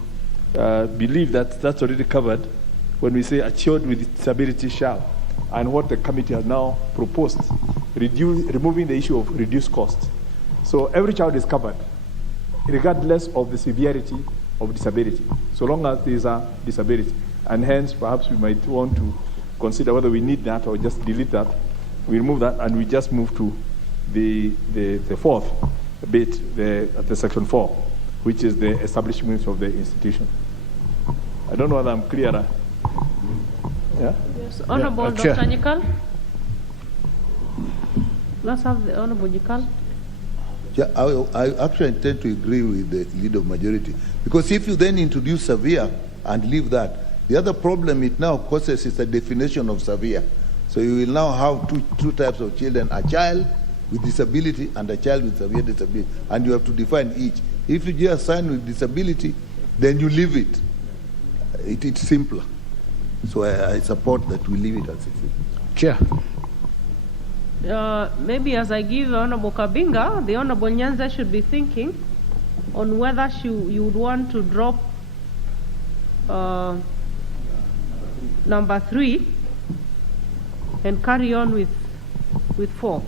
believe that that's already covered when we say a child with disability shall, and what the committee has now proposed, removing the issue of reduced cost. So every child is covered, regardless of the severity of disability, so long as there is a disability. And hence, perhaps we might want to consider whether we need that or just delete that. We remove that and we just move to the fourth bit, the section 4, which is the establishment of the institution. I don't know whether I'm clearer. Yeah? Yes, Honorable Yeah, Dr. Chair. Nyikal. Let's have the Honorable Nyikal. Yeah, I actually intend to agree with the leader of majority, because if you then introduce severe and leave that, the other problem it now causes is the definition of severe. So you will now have two types of children, a child with disability and a child with severe disability, and you have to define each. If you just assign with disability, then you leave it. It's simpler. So I support that we leave it as it is. Chair. Maybe as I give Honorable Kabinga, the Honorable Nyanza should be thinking on whether you would want to drop number 3 and carry on with 4.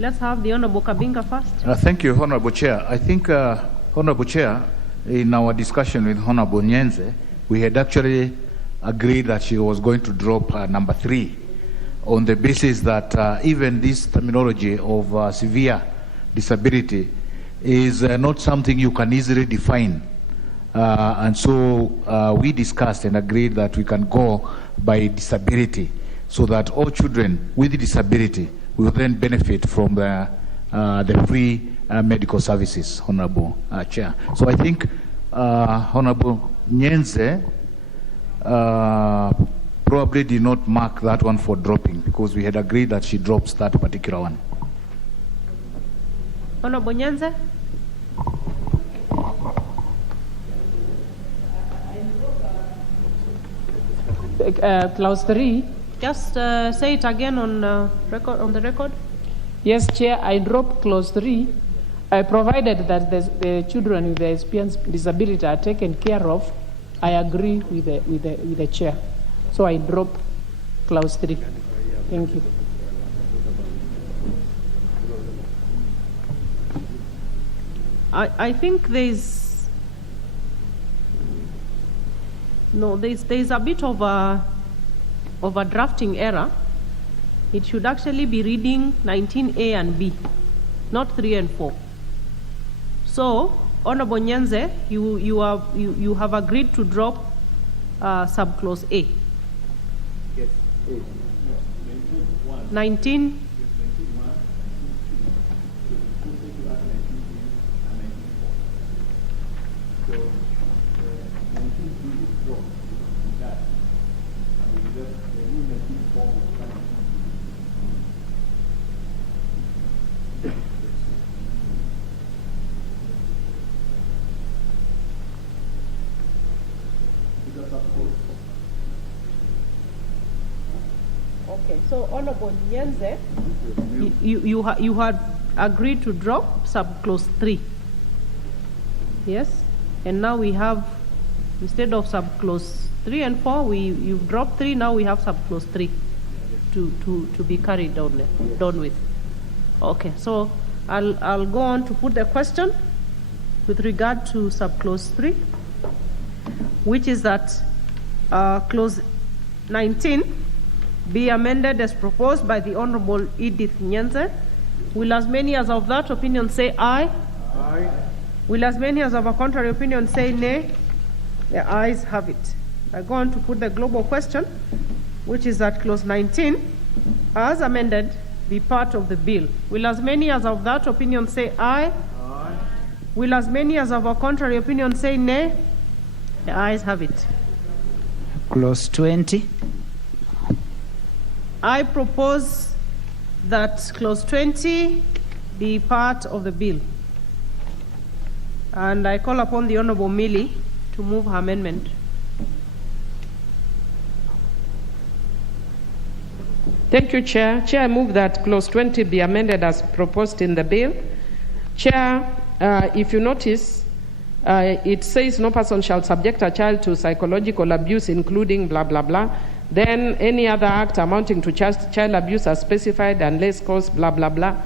Let's have the Honorable Kabinga first. Thank you, Honorable Chair. I think, Honorable Chair, in our discussion with Honorable Nyenze, we had actually agreed that she was going to drop number 3 on the basis that even this terminology of severe disability is not something you can easily define. And so we discussed and agreed that we can go by disability, so that all children with disability will then benefit from the free medical services, Honorable Chair. So I think Honorable Nyenze probably did not mark that one for dropping, because we had agreed that she drops that particular one. Honorable Nyanza. Clause 3. Just say it again on the record. Yes, Chair, I drop clause 3. Provided that the children with the experience disability are taken care of, I agree with the Chair. So I drop clause 3. Thank you. I think there's a bit of a drafting error. It should actually be reading 19A and B, not 3 and 4. So, Honorable Nyanze, you have agreed to drop subclause A. Yes. 19. Okay, so Honorable Nyenze, you had agreed to drop subclause 3. Yes? And now we have, instead of subclause 3 and 4, you've dropped 3, now we have subclause 3 to be carried done with. Okay, so I'll go on to put the question with regard to subclause 3, which is that clause 19 be amended as proposed by the Honorable Edith Nyenze. Will as many as of that opinion say aye? Aye. Will as many as of a contrary opinion say nay? The ayes have it. I go on to put the global question, which is that clause 19, as amended, be part of the bill. Will as many as of that opinion say aye? Aye. Will as many as of a contrary opinion say nay? The ayes have it. Clause 20. I propose that clause 20 be part of the bill. And I call upon the Honorable Millie to move her amendment. Thank you, Chair. Chair, I move that clause 20 be amended as proposed in the bill. Chair, if you notice, it says no person shall subject a child to psychological abuse, including blah, blah, blah. Then any other act amounting to child abuse as specified unless cause blah, blah, blah.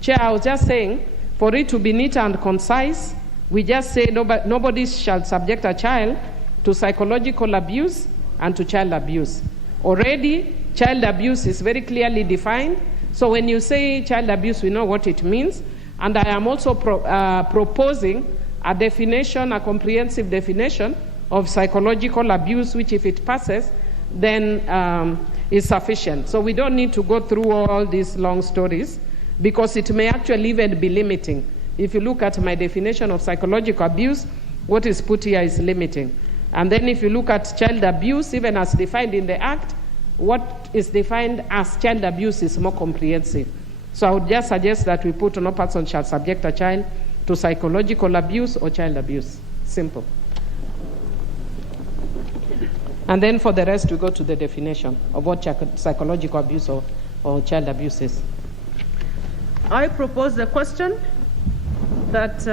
Chair, I was just saying, for it to be neat and concise, we just say nobody shall subject a child to psychological abuse and to child abuse. Already, child abuse is very clearly defined. So when you say child abuse, we know what it means. And I am also proposing a definition, a comprehensive definition of psychological abuse, which if it passes, then is sufficient. So we don't need to go through all these long stories, because it may actually even be limiting. If you look at my definition of psychological abuse, what is put here is limiting. And then if you look at child abuse, even as defined in the Act, what is defined as child abuse is more comprehensive. So I would just suggest that we put no person shall subject a child to psychological abuse or child abuse. Simple. And then for the rest, we go to the definition of what psychological abuse or child abuse is. I propose the question that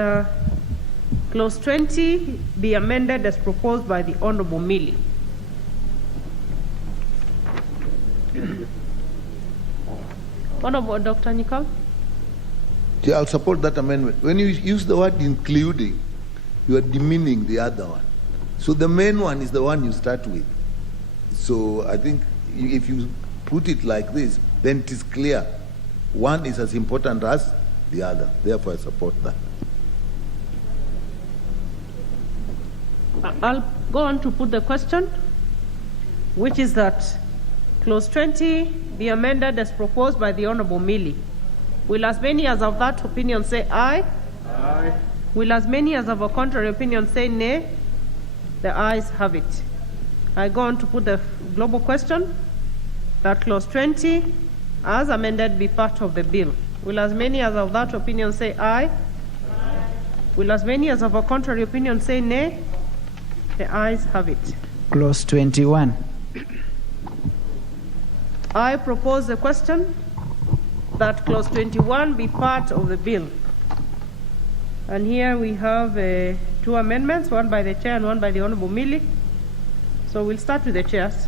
Clause 20 be amended as proposed by the Honorable Millie. Honorable Dr. Nikal? Yeah, I'll support that amendment. When you use the word including, you are demeaning the other one. So the main one is the one you start with. So I think if you put it like this, then it is clear. One is as important as the other. Therefore, I support that. I'll go on to put the question, which is that Clause 20 be amended as proposed by the Honorable Millie. Will as many as of that opinion say aye? Aye. Will as many as of a contrary opinion say nay? The ayes have it. I go on to put the global question that Clause 20 as amended be part of the bill. Will as many as of that opinion say aye? Aye. Will as many as of a contrary opinion say nay? The ayes have it. Clause 21. I propose the question that Clause 21 be part of the bill. And here we have two amendments, one by the chair and one by the Honorable Millie. So we'll start with the chairs.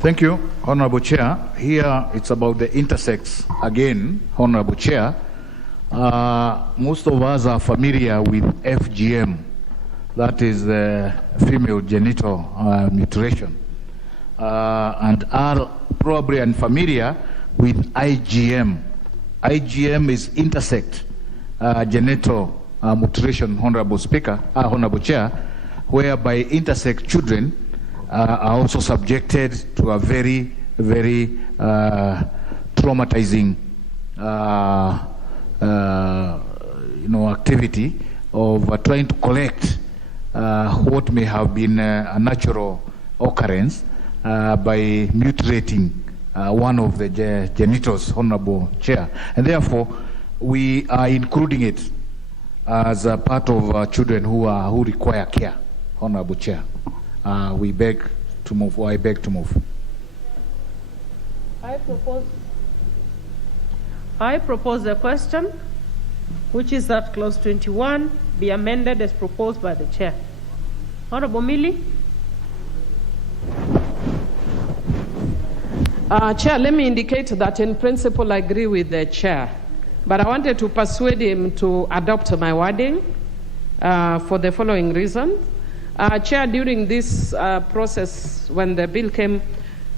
Thank you, Honorable Chair. Here it's about the intersex again, Honorable Chair. Most of us are familiar with FGM, that is the female genital mutilation, and are probably unfamiliar with IGM. IGM is intersex genital mutilation, Honorable Speaker, Honorable Chair, whereby intersex children are also subjected to a very, very traumatizing activity of trying to collect what may have been a natural occurrence by mutilating one of the genitals, Honorable Chair. And therefore, we are including it as a part of children who require care, Honorable Chair. We beg to move, or I beg to move. I propose the question, which is that Clause 21 be amended as proposed by the chair. Honorable Millie? Chair, let me indicate that in principle I agree with the chair, but I wanted to persuade him to adopt my wording for the following reason. Chair, during this process, when the bill came,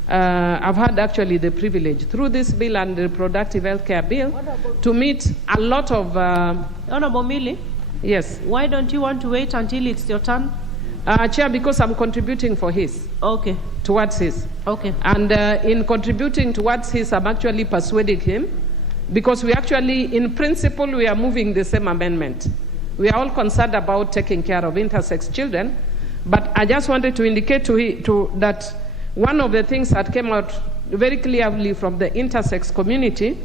I've had actually the privilege through this bill and the reproductive health care bill to meet a lot of... Honorable Millie? Yes. Why don't you want to wait until it's your turn? Chair, because I'm contributing for his. Okay. Towards his. Okay. And in contributing towards his, I'm actually persuading him, because we actually, in principle, we are moving the same amendment. We are all concerned about taking care of intersex children, but I just wanted to indicate that one of the things that came out very clearly from the intersex community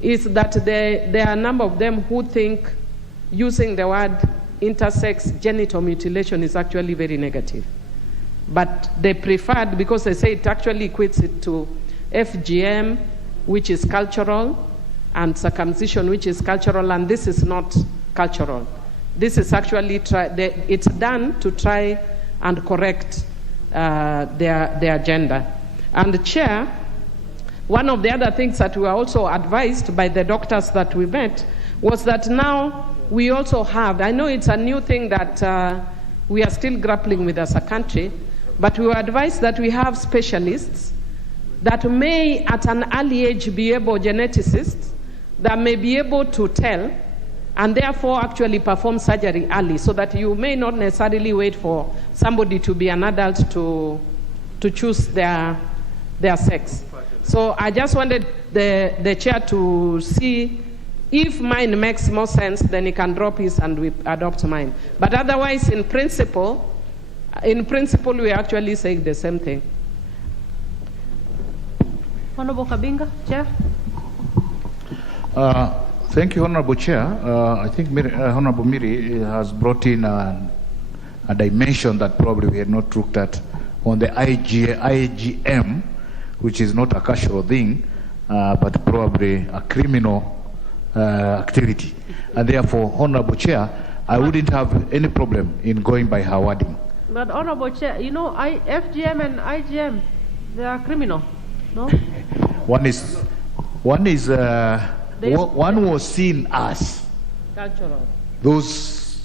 is that there are a number of them who think using the word intersex genital mutilation is actually very negative. But they preferred, because they say it actually equates it to FGM, which is cultural, and circumcision, which is cultural, and this is not cultural. This is actually, it's done to try and correct their gender. And the chair, one of the other things that we were also advised by the doctors that we met was that now we also have, I know it's a new thing that we are still grappling with as a country. But we were advised that we have specialists that may, at an early age, be able, geneticists, that may be able to tell and therefore actually perform surgery early, so that you may not necessarily wait for somebody to be an adult to choose their sex. So I just wanted the chair to see if mine makes more sense, then he can drop his and we adopt mine. But otherwise, in principle, we are actually saying the same thing. Honorable Kabinga, Chair. Thank you, Honorable Chair. I think Honorable Miri has brought in a dimension that probably we had not looked at on the IGM, which is not a casual thing, but probably a criminal activity. And therefore, Honorable Chair, I wouldn't have any problem in going by her wording. But Honorable Chair, you know, FGM and IGM, they are criminal, no? One was seen as cultural. Those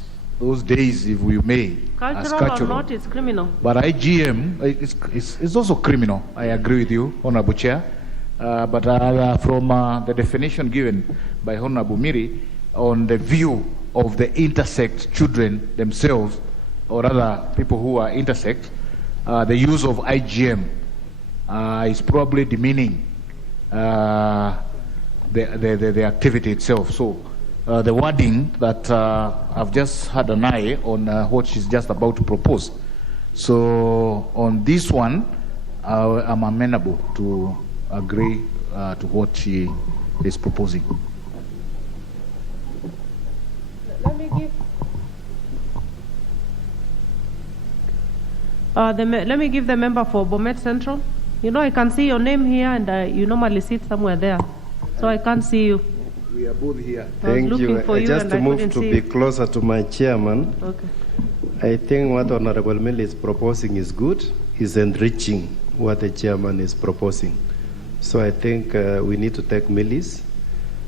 days, if we may, as cultural or not, it's criminal. But IGM is also criminal. I agree with you, Honorable Chair. But from the definition given by Honorable Miri on the view of the intersex children themselves, or other people who are intersex, the use of IGM is probably demeaning the activity itself. So the wording that I've just had an eye on what she's just about to propose. So on this one, I'm amenable to agree to what she is proposing. Let me give the member for Bomet Central. You know, I can see your name here, and you normally sit somewhere there, so I can't see you. We are both here. Thank you. Just to move to be closer to my chairman. Okay. I think what Honorable Mill is proposing is good. Is enriching what the chairman is proposing. So I think we need to take Millie's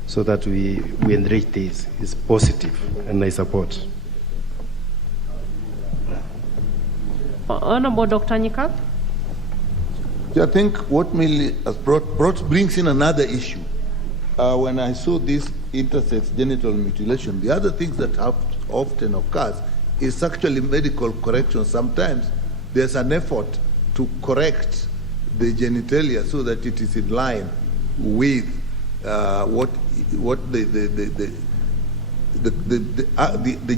so that we enrich this. It's positive, and I support. Honorable Dr. Nyika. I think what Millie has brings in another issue. When I saw this intersex genital mutilation, the other things that often occurs is actually medical correction. Sometimes there's an effort to correct the genitalia so that it is in line with what the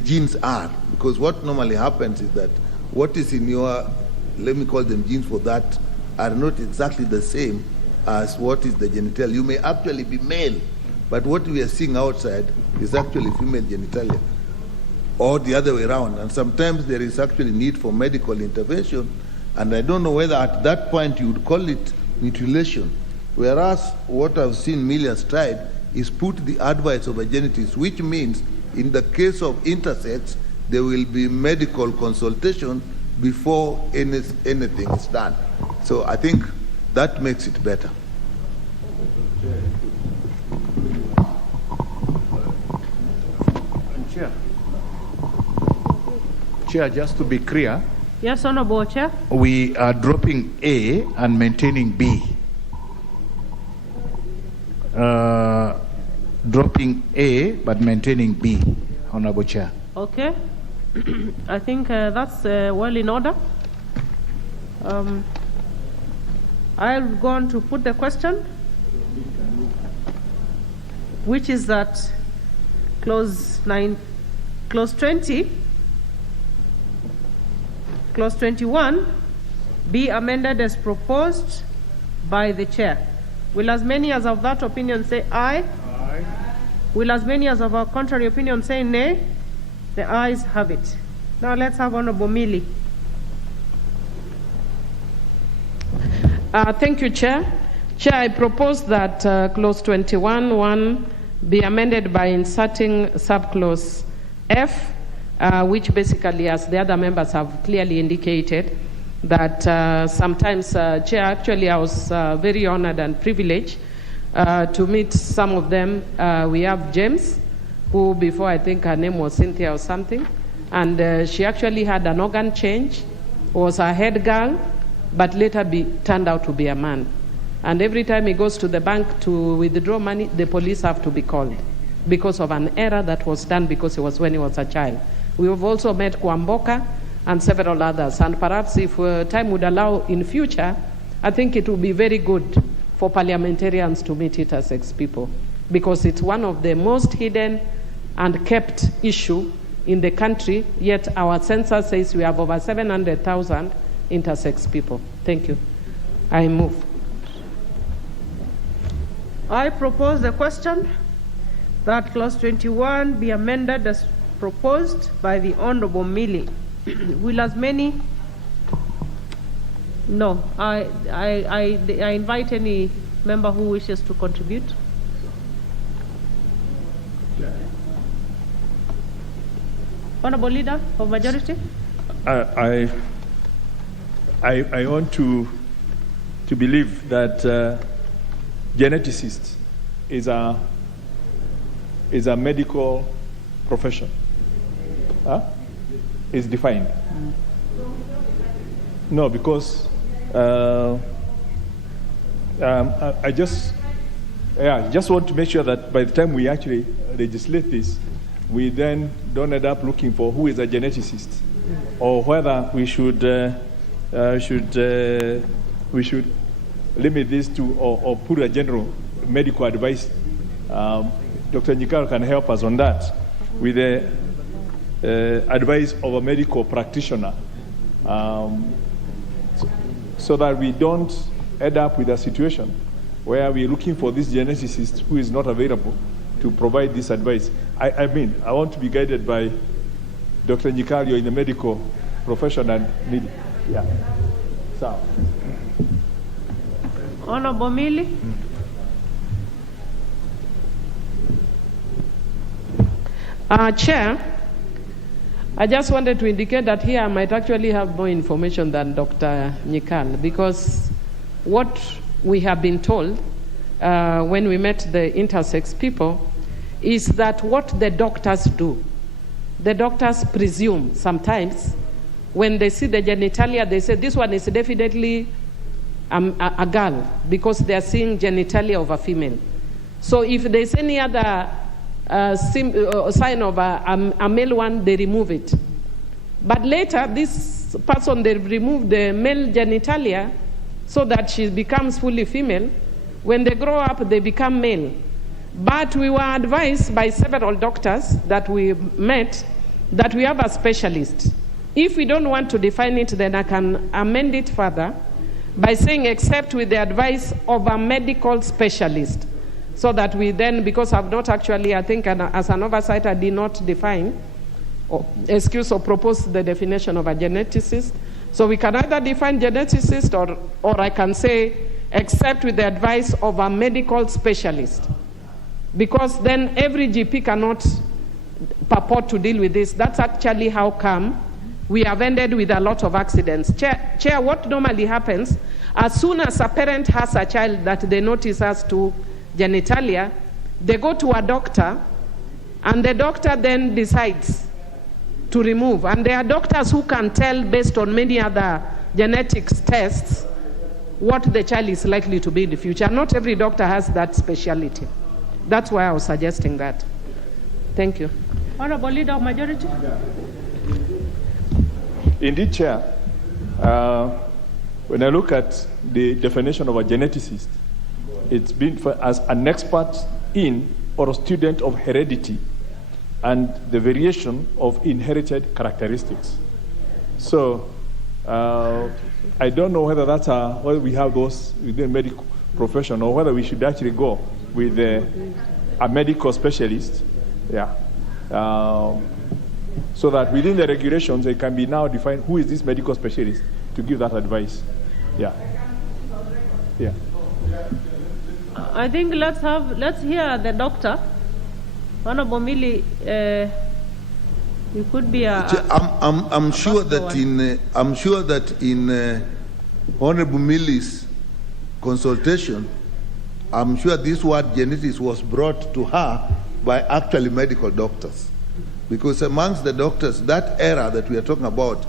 genes are. Because what normally happens is that what is in your, let me call them genes for that, are not exactly the same as what is the genitalia. You may actually be male, but what we are seeing outside is actually female genitalia, or the other way around. And sometimes there is actually need for medical intervention, and I don't know whether at that point you would call it mutilation, whereas what I've seen millions tried is put the advice of a genetist, which means in the case of intersex, there will be medical consultation before anything is done. So I think that makes it better. Chair, just to be clear. Yes, Honorable Chair. We are dropping A and maintaining B. Dropping A but maintaining B, Honorable Chair. Okay. I think that's well in order. I'll go on to put the question, which is that clause 20, clause 21 be amended as proposed by the chair. Will as many as of that opinion say aye? Aye. Will as many as of our contrary opinion say nay? The ayes have it. Now let's have Honorable Millie. Thank you, Chair. Chair, I propose that clause 21(1) be amended by inserting subclause F, which basically, as the other members have clearly indicated, that sometimes, Chair, actually I was very honored and privileged to meet some of them. We have James, who before I think her name was Cynthia or something, And she actually had an organ change, was a head girl, but later turned out to be a man. And every time he goes to the bank to withdraw money, the police have to be called because of an error that was done because it was when he was a child. We have also met Kwamboka and several others. And perhaps if time would allow in future, I think it would be very good for parliamentarians to meet intersex people, because it's one of the most hidden and kept issue in the country, yet our census says we have over 700,000 intersex people. Thank you. I move. I propose the question that clause 21 be amended as proposed by the Honorable Millie. Will as many? No. I invite any member who wishes to contribute. Honorable Leader of Majority. I want to believe that geneticist is a medical profession. Is defined. No, because I just want to make sure that by the time we actually legislate this, we then don't end up looking for who is a geneticist, or whether we should limit this to or put a general medical advice. Dr. Nyikal can help us on that with the advice of a medical practitioner, so that we don't end up with a situation where we're looking for this geneticist who is not available to provide this advice. I mean, I want to be guided by Dr. Nyikal. You're in the medical profession and need, yeah. So. Honorable Millie. Chair, I just wanted to indicate that here I might actually have more information than Dr. Nyikal, because what we have been told when we met the intersex people is that what the doctors do, the doctors presume sometimes when they see the genitalia, they say this one is definitely a girl because they are seeing genitalia of a female. So if there's any other sign of a male one, they remove it. But later, this person, they remove the male genitalia so that she becomes fully female. When they grow up, they become male. But we were advised by several doctors that we met that we have a specialist. If we don't want to define it, then I can amend it further by saying except with the advice of a medical specialist. So that we then, because I've not actually, I think as an oversight, I did not define, or propose the definition of a geneticist. So we can either define geneticist or I can say except with the advice of a medical specialist. Because then every GP cannot purport to deal with this. That's actually how come we have ended with a lot of accidents. Chair, what normally happens, as soon as a parent has a child that they notice has to genitalia, they go to a doctor, and the doctor then decides to remove. And there are doctors who can tell based on many other genetics tests what the child is likely to be in the future. Not every doctor has that specialty. That's why I was suggesting that. Thank you. Honorable Leader of Majority. Indeed, Chair. When I look at the definition of a geneticist, it's been as an expert in or a student of heredity and the variation of inherited characteristics. So I don't know whether that's whether we have those within the medical profession or whether we should actually go with a medical specialist, so that within the regulations it can be now defined who is this medical specialist to give that advice. Yeah. I think let's hear the doctor. Honorable Millie, you could be I'm sure that in Honorable Millie's consultation, I'm sure this word genetics was brought to her by actually medical doctors, because amongst the doctors, that era that we are talking about,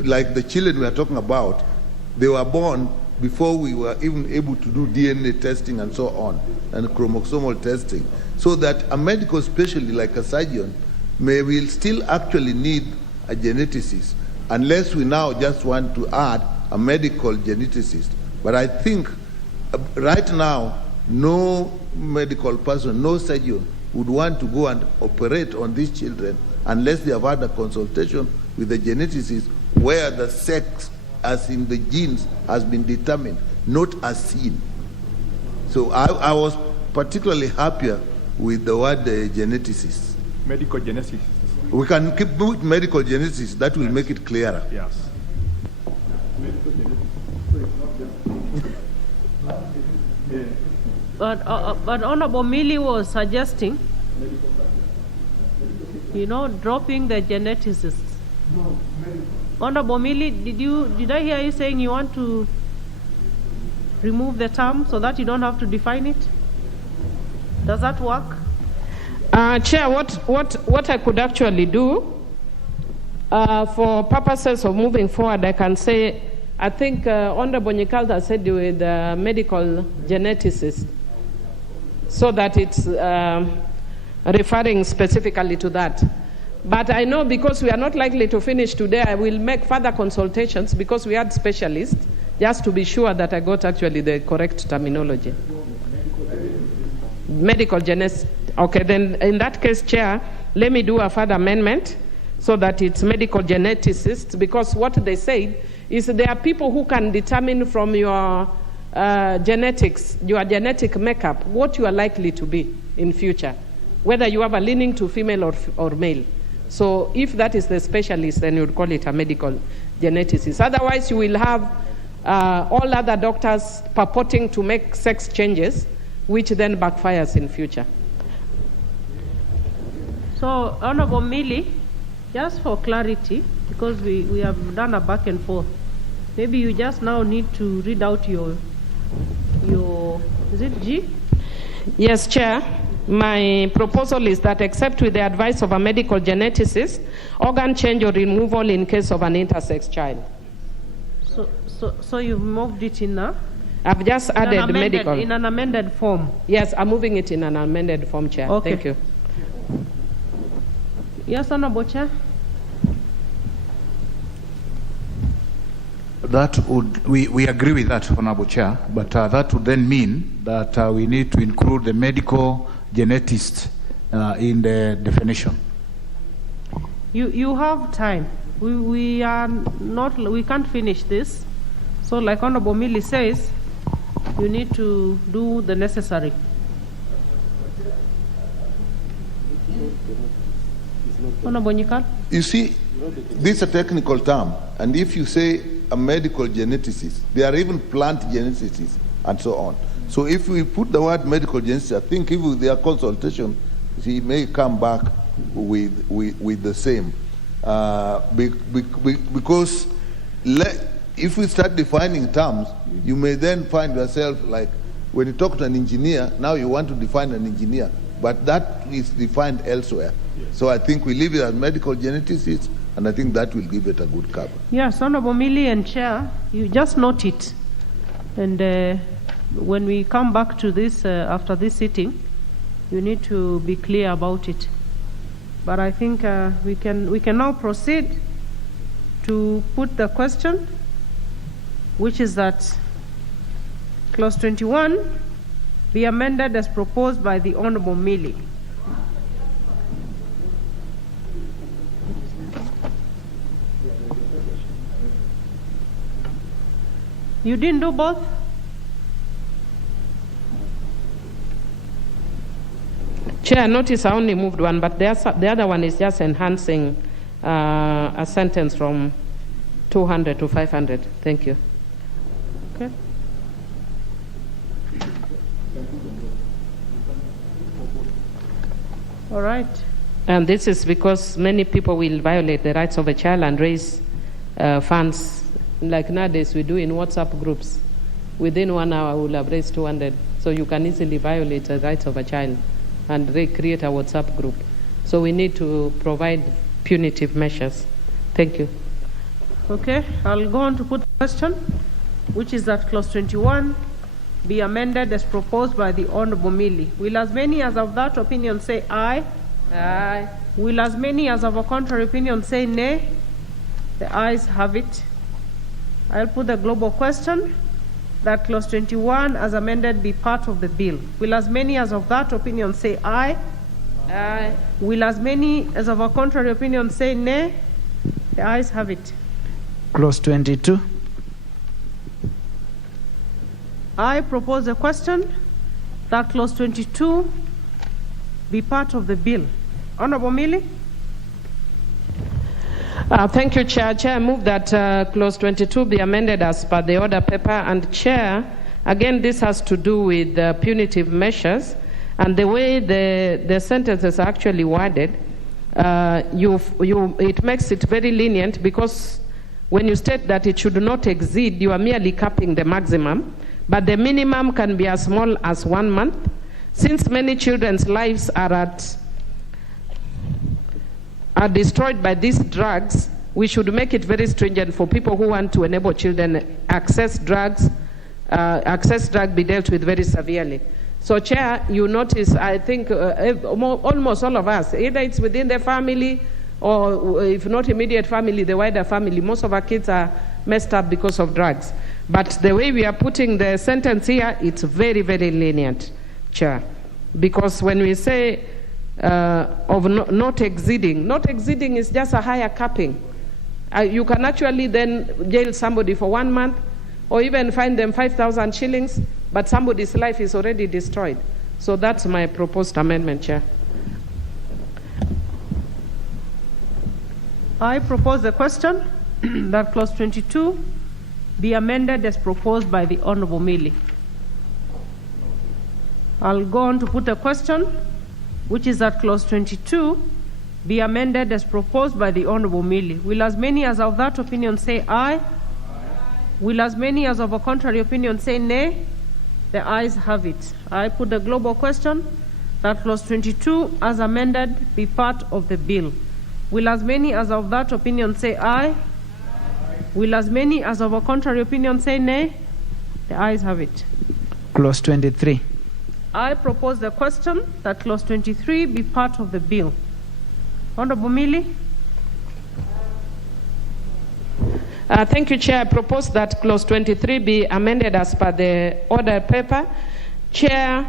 like the children we are talking about, they were born before we were even able to do DNA testing and so on, and chromosomal testing. So that a medical specialty like a surgeon will still actually need a geneticist, unless we now just want to add a medical geneticist. But I think right now, no medical person, no surgeon would want to go and operate on these children unless they have had a consultation with the geneticist where the sex, as in the genes, has been determined, not as seen. So I was particularly happier with the word geneticist. Medical geneticist. We can keep with medical geneticist, that will make it clearer. Yes. But Honorable Millie was suggesting, dropping the geneticists. Honorable Millie, did I hear you saying you want to remove the term so that you don't have to define it? Does that work? Chair, what I could actually do, for purposes of moving forward, I can say, I think Honorable Nyikalda said with medical geneticist, so that it's referring specifically to that. But I know because we are not likely to finish today, I will make further consultations because we had specialists, just to be sure that I got actually the correct terminology. Medical geneticist. Okay, then in that case, Chair, let me do a further amendment so that it's medical geneticists, because what they said is there are people who can determine from your genetics, your genetic makeup, what you are likely to be in future, whether you have a leaning to female or male. So if that is the specialist, then you would call it a medical geneticist. Otherwise, you will have all other doctors purporting to make sex changes, which then backfires in future. So, Honorable Millie, just for clarity, because we have done a back and forth, maybe you just now need to read out your is it G? Yes, Chair. My proposal is that except with the advice of a medical geneticist, organ change or removal in case of an intersex child. So you've moved it in a? I've just added medical. In an amended form? Yes, I'm moving it in an amended form, Chair. Okay. Thank you. Yes, Honorable Chair. That would, we agree with that, Honorable Chair, but that would then mean that we need to include the medical genetist in the definition. You have time. We can't finish this. So like Honorable Millie says, you need to do the necessary. Honorable Nyikal? You see, this is a technical term, and if you say a medical geneticist, there are even plant geneticists and so on. So if we put the word medical geneticist, I think if with their consultation, he may come back with the same. Because if we start defining terms, you may then find yourself like, when you talk to an engineer, now you want to define an engineer, but that is defined elsewhere. So I think we leave it as medical geneticists, and I think that will give it a good cover. Yes, Honorable Millie and Chair, you just note it. And when we come back to this after this sitting, you need to be clear about it. But I think we can now proceed to put the question, which is that Clause 21 be amended as proposed by the Honorable Millie. You didn't do both? Chair, notice I only moved one, but the other one is just enhancing a sentence from 200 to 500. Thank you. Okay. All right. And this is because many people will violate the rights of a child and raise funds. Like nowadays we do in WhatsApp groups. Within 1 hour we'll have raised 200. So you can easily violate the rights of a child and create a WhatsApp group. So we need to provide punitive measures. Thank you. Okay, I'll go on to put the question, which is that clause 21 be amended as proposed by the Honorable Millie. Will as many as of that opinion say aye? Aye. Will as many as of a contrary opinion say nay? The ayes have it. I'll put the global question that clause 21 as amended be part of the bill. Will as many as of that opinion say aye? Aye. Will as many as of a contrary opinion say nay? The ayes have it. Clause 22. I propose a question that clause 22 be part of the bill. Honorable Millie? Thank you, Chair. Chair, I move that clause 22 be amended as per the order paper. And Chair, again, this has to do with punitive measures. And the way the sentence is actually worded, it makes it very lenient, because when you state that it should not exceed, you are merely capping the maximum, but the minimum can be as small as 1 month. Since many children's lives are destroyed by these drugs, we should make it very stringent for people who want to enable children access drug be dealt with very severely. So, Chair, you notice, I think almost all of us, either it's within the family or if not immediate family, the wider family, most of our kids are messed up because of drugs. But the way we are putting the sentence here, it's very, very lenient, Chair. Because when we say not exceeding is just a higher capping. You can actually then jail somebody for 1 month or even fine them 5,000 shillings, but somebody's life is already destroyed. So that's my proposed amendment, Chair. I propose the question that clause 22 be amended as proposed by the Honorable Millie. I'll go on to put a question, which is that clause 22 be amended as proposed by the Honorable Millie. Will as many as of that opinion say aye? Aye. Will as many as of a contrary opinion say nay? The ayes have it. I put the global question that clause 22 as amended be part of the bill. Will as many as of that opinion say aye? Aye. Will as many as of a contrary opinion say nay? The ayes have it. Clause 23. I propose the question that clause 23 be part of the bill. Honorable Millie? Thank you, Chair. I propose that clause 23 be amended as per the order paper. Chair,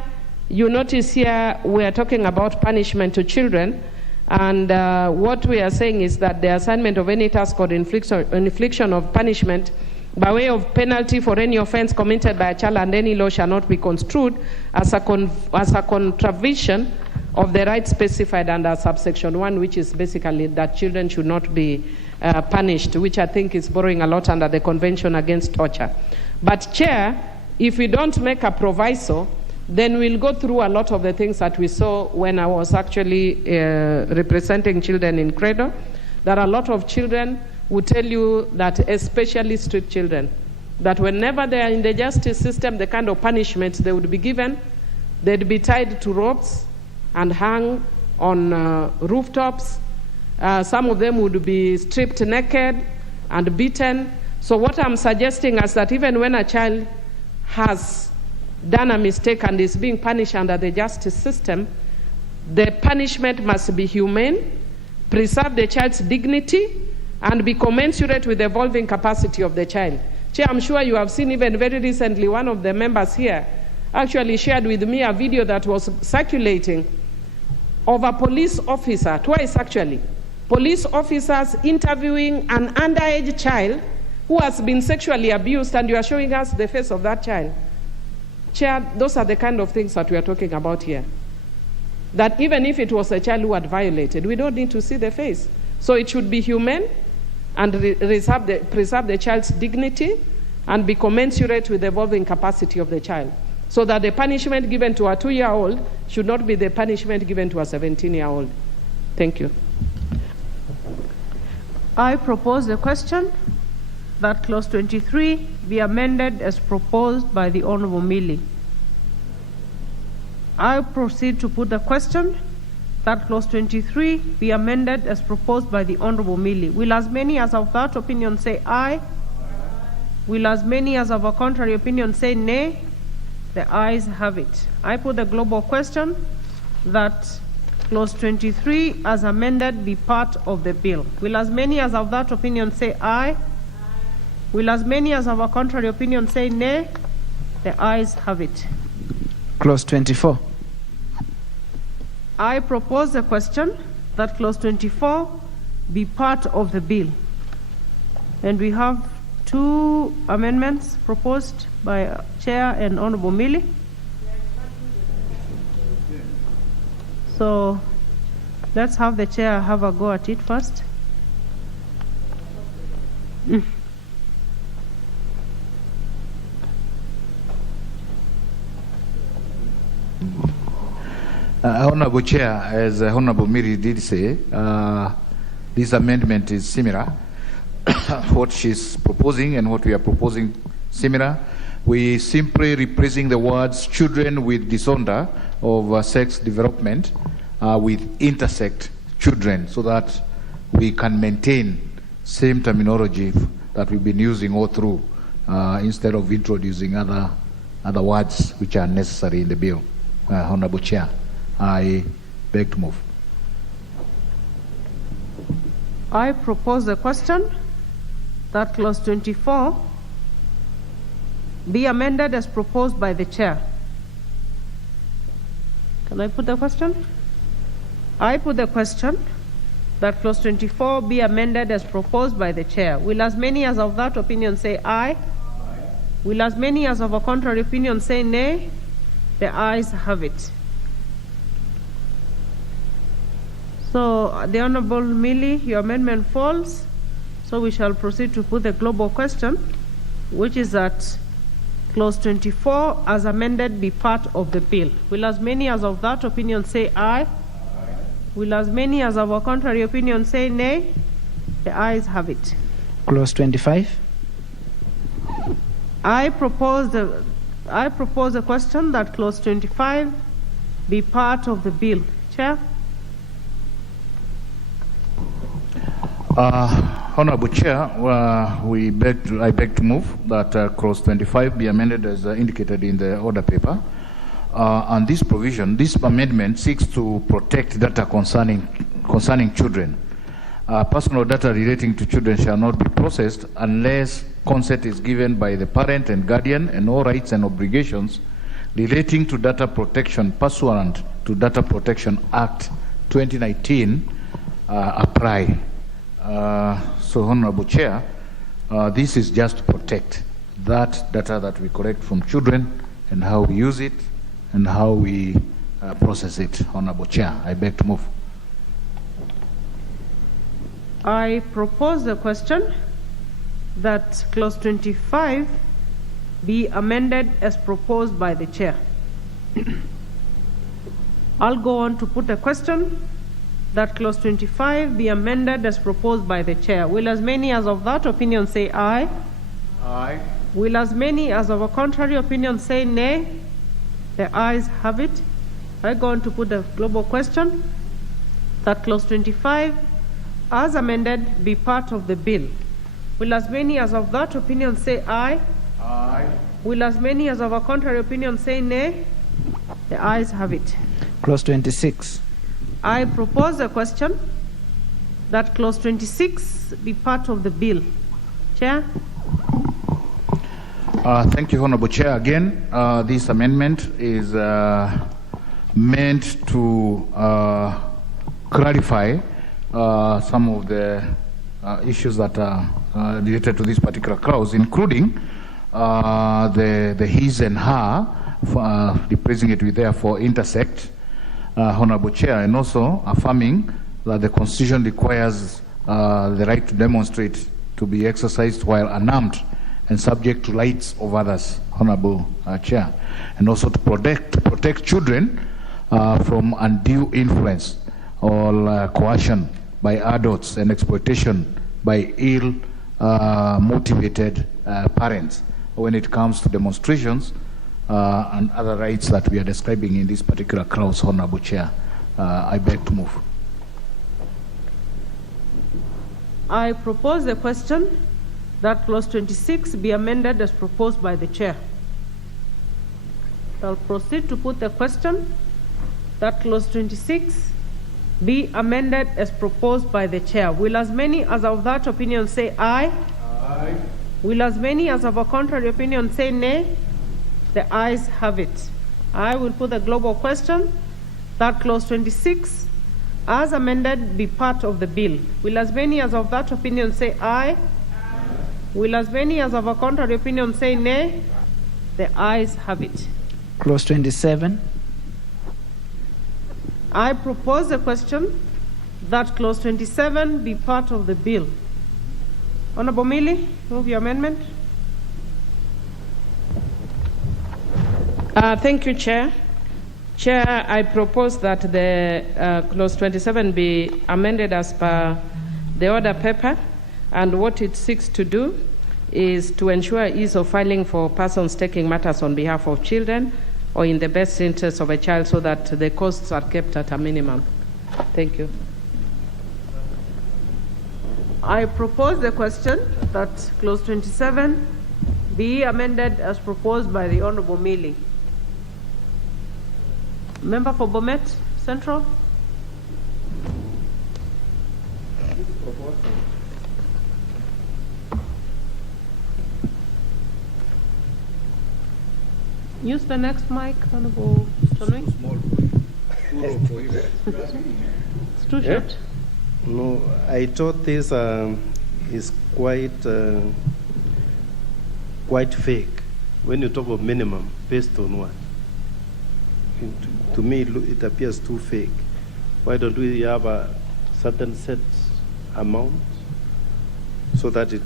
you notice here we are talking about punishment to children, and what we are saying is that the assignment of any task or infliction of punishment by way of penalty for any offense committed by a child and any law shall not be construed as a contravention of the rights specified under subsection 1, which is basically that children should not be punished, which I think is borrowing a lot under the Convention Against Torture. But, Chair, if we don't make a proviso, then we'll go through a lot of the things that we saw when I was actually representing children in Credo. There are a lot of children who tell you that, especially street children, that whenever they are in the justice system, the kind of punishments they would be given, they'd be tied to ropes and hung on rooftops. Some of them would be stripped naked and beaten. So what I'm suggesting is that even when a child has done a mistake and is being punished under the justice system, the punishment must be humane, preserve the child's dignity, and be commensurate with the evolving capacity of the child. Chair, I'm sure you have seen even very recently one of the members here actually shared with me a video that was circulating of a police officer, twice actually, police officers interviewing an underage child who has been sexually abused, and you are showing us the face of that child. Chair, those are the kind of things that we are talking about here. That even if it was a child who had violated, we don't need to see the face. So it should be humane and preserve the child's dignity and be commensurate with the evolving capacity of the child. So that the punishment given to a 2-year-old should not be the punishment given to a 17-year-old. Thank you. I propose the question that clause 23 be amended as proposed by the Honorable Millie. I proceed to put the question that clause 23 be amended as proposed by the Honorable Millie. Will as many as of that opinion say aye? Will as many as of a contrary opinion say nay? The ayes have it. I put the global question that clause 23 as amended be part of the bill. Will as many as of that opinion say aye? Will as many as of a contrary opinion say nay? The ayes have it. Clause 24. I propose the question that clause 24 be part of the bill. And we have two amendments proposed by Chair and Honorable Millie. So let's have the Chair have a go at it first. Honorable Chair, as Honorable Miri did say, this amendment is similar. What she's proposing and what we are proposing similar. We simply replacing the words children with disorder of sex development with intersect children, so that we can maintain same terminology that we've been using all through, instead of introducing other words which are necessary in the bill. Honorable Chair, I beg to move. I propose the question that clause 24 be amended as proposed by the Chair. Can I put the question? I put the question that clause 24 be amended as proposed by the Chair. Will as many as of that opinion say aye? Aye. Will as many as of a contrary opinion say nay? The ayes have it. So, the Honorable Millie, your amendment falls. So we shall proceed to put the global question, which is that clause 24 as amended be part of the bill. Will as many as of that opinion say aye? Aye. Will as many as of a contrary opinion say nay? The ayes have it. Clause 25. I propose the question that clause 25 be part of the bill. Chair? Honorable Chair, I beg to move that clause 25 be amended as indicated in the order paper. And this provision, this amendment seeks to protect data concerning children. Personal data relating to children shall not be processed unless consent is given by the parent and guardian, and all rights and obligations relating to data protection pursuant to Data Protection Act 2019 apply. So, Honorable Chair, this is just to protect that data that we collect from children and how we use it and how we process it. Honorable Chair, I beg to move. I propose the question that clause 25 be amended as proposed by the Chair. I'll go on to put a question that clause 25 be amended as proposed by the Chair. Will as many as of that opinion say aye? Aye. Will as many as of a contrary opinion say nay? The ayes have it. I go on to put the global question that clause 25 as amended be part of the bill. Will as many as of that opinion say aye? Aye. Will as many as of a contrary opinion say nay? The ayes have it. Clause 26. I propose a question that clause 26 be part of the bill. Chair? Thank you, Honorable Chair. Again, this amendment is meant to clarify some of the issues that are related to this particular clause, including the his and her, replacing it with therefore intersect, Honorable Chair, and also affirming that the Constitution requires the right to demonstrate to be exercised while unarmed and subject to rights of others, Honorable Chair, and also to protect children from undue influence or coercion by adults and exploitation by ill-motivated parents when it comes to demonstrations and other rights that we are describing in this particular clause, Honorable Chair. I beg to move. I propose the question that clause 26 be amended as proposed by the chair. I'll proceed to put the question that clause 26 be amended as proposed by the chair. Will as many as of that opinion say aye? Aye. Will as many as of a contrary opinion say nay? The ayes have it. I will put the global question that clause 26 as amended be part of the bill. Will as many as of that opinion say aye? Aye. Will as many as of a contrary opinion say nay? The ayes have it. Clause 27. I propose the question that clause 27 be part of the bill. Honorable Millie, move your amendment. Thank you, Chair. Chair, I propose that the clause 27 be amended as per the order paper, and what it seeks to do is to ensure ease of filing for persons taking matters on behalf of children or in the best interest of a child so that the costs are kept at a minimum. Thank you. I propose the question that clause 27 be amended as proposed by the Honorable Millie. Member for Bomet Central. Use the next mic, Honorable Tonui. It's too short. No, I thought this is quite fake. When you talk of minimum, based on what? To me, it appears too fake. Why don't we have a certain set amount so that it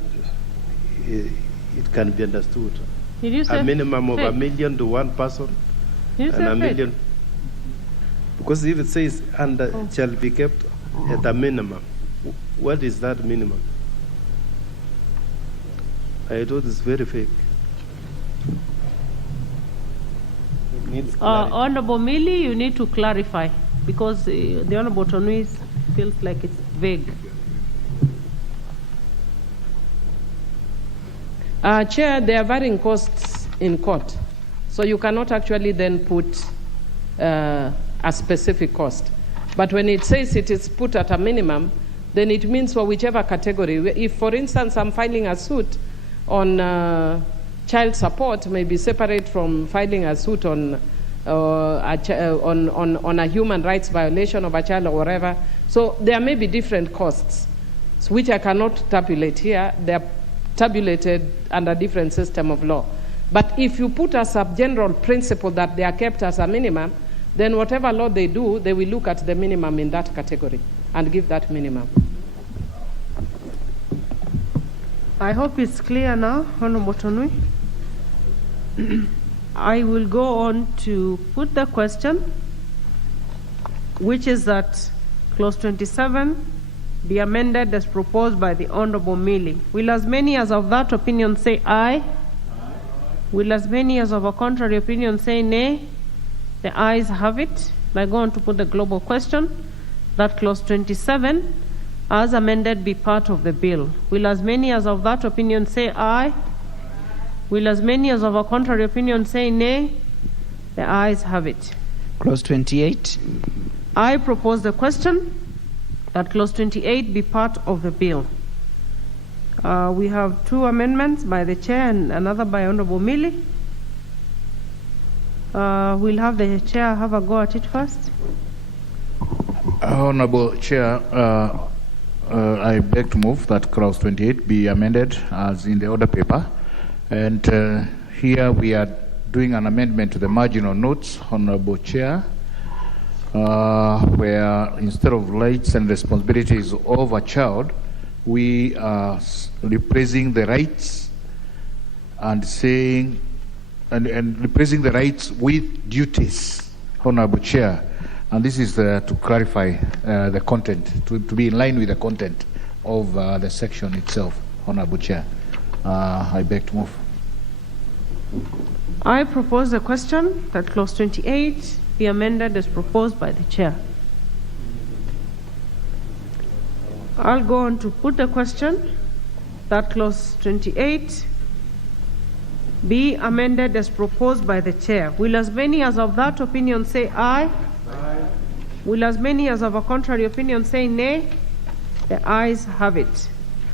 can be understood? Did you say a minimum fake? of $1 million to one person, Did you and say $1 fake? million. Because if it says shall be kept at a minimum, what is that minimum? I thought it's very fake. It needs clarity. Honorable Millie, you need to clarify because the Honorable Tonui feels like it's vague. Chair, there are varying costs in court, so you cannot actually then put a specific cost. But when it says it is put at a minimum, then it means for whichever category. If, for instance, I'm filing a suit on child support, may be separate from filing a suit on a human rights violation of a child or whatever. So there may be different costs, which I cannot tabulate here. They are tabulated under different system of law. But if you put as a general principle that they are kept as a minimum, then whatever law they do, they will look at the minimum in that category and give that minimum. I hope it's clear now, Honorable Tonui. I will go on to put the question, which is that clause 27 be amended as proposed by the Honorable Millie. Will as many as of that opinion say aye? Aye. Will as many as of a contrary opinion say nay? The ayes have it. I go on to put the global question that clause 27 as amended be part of the bill. Will as many as of that opinion say aye? Will as many as of a contrary opinion say nay? The ayes have it. Clause 28. I propose the question that clause 28 be part of the bill. We have two amendments by the chair and another by Honorable Millie. We'll have the chair have a go at it first. Honorable Chair, I beg to move that clause 28 be amended as in the order paper. And here we are doing an amendment to the marginal notes, Honorable Chair, where instead of rights and responsibilities of a child, we are replacing the rights and saying, and replacing the rights with duties, Honorable Chair. And this is to clarify the content, to be in line with the content of the section itself, Honorable Chair. I beg to move. I propose the question that clause 28 be amended as proposed by the chair. I'll go on to put the question that clause 28 be amended as proposed by the chair. Will as many as of that opinion say aye? Aye. Will as many as of a contrary opinion say nay? The ayes have it.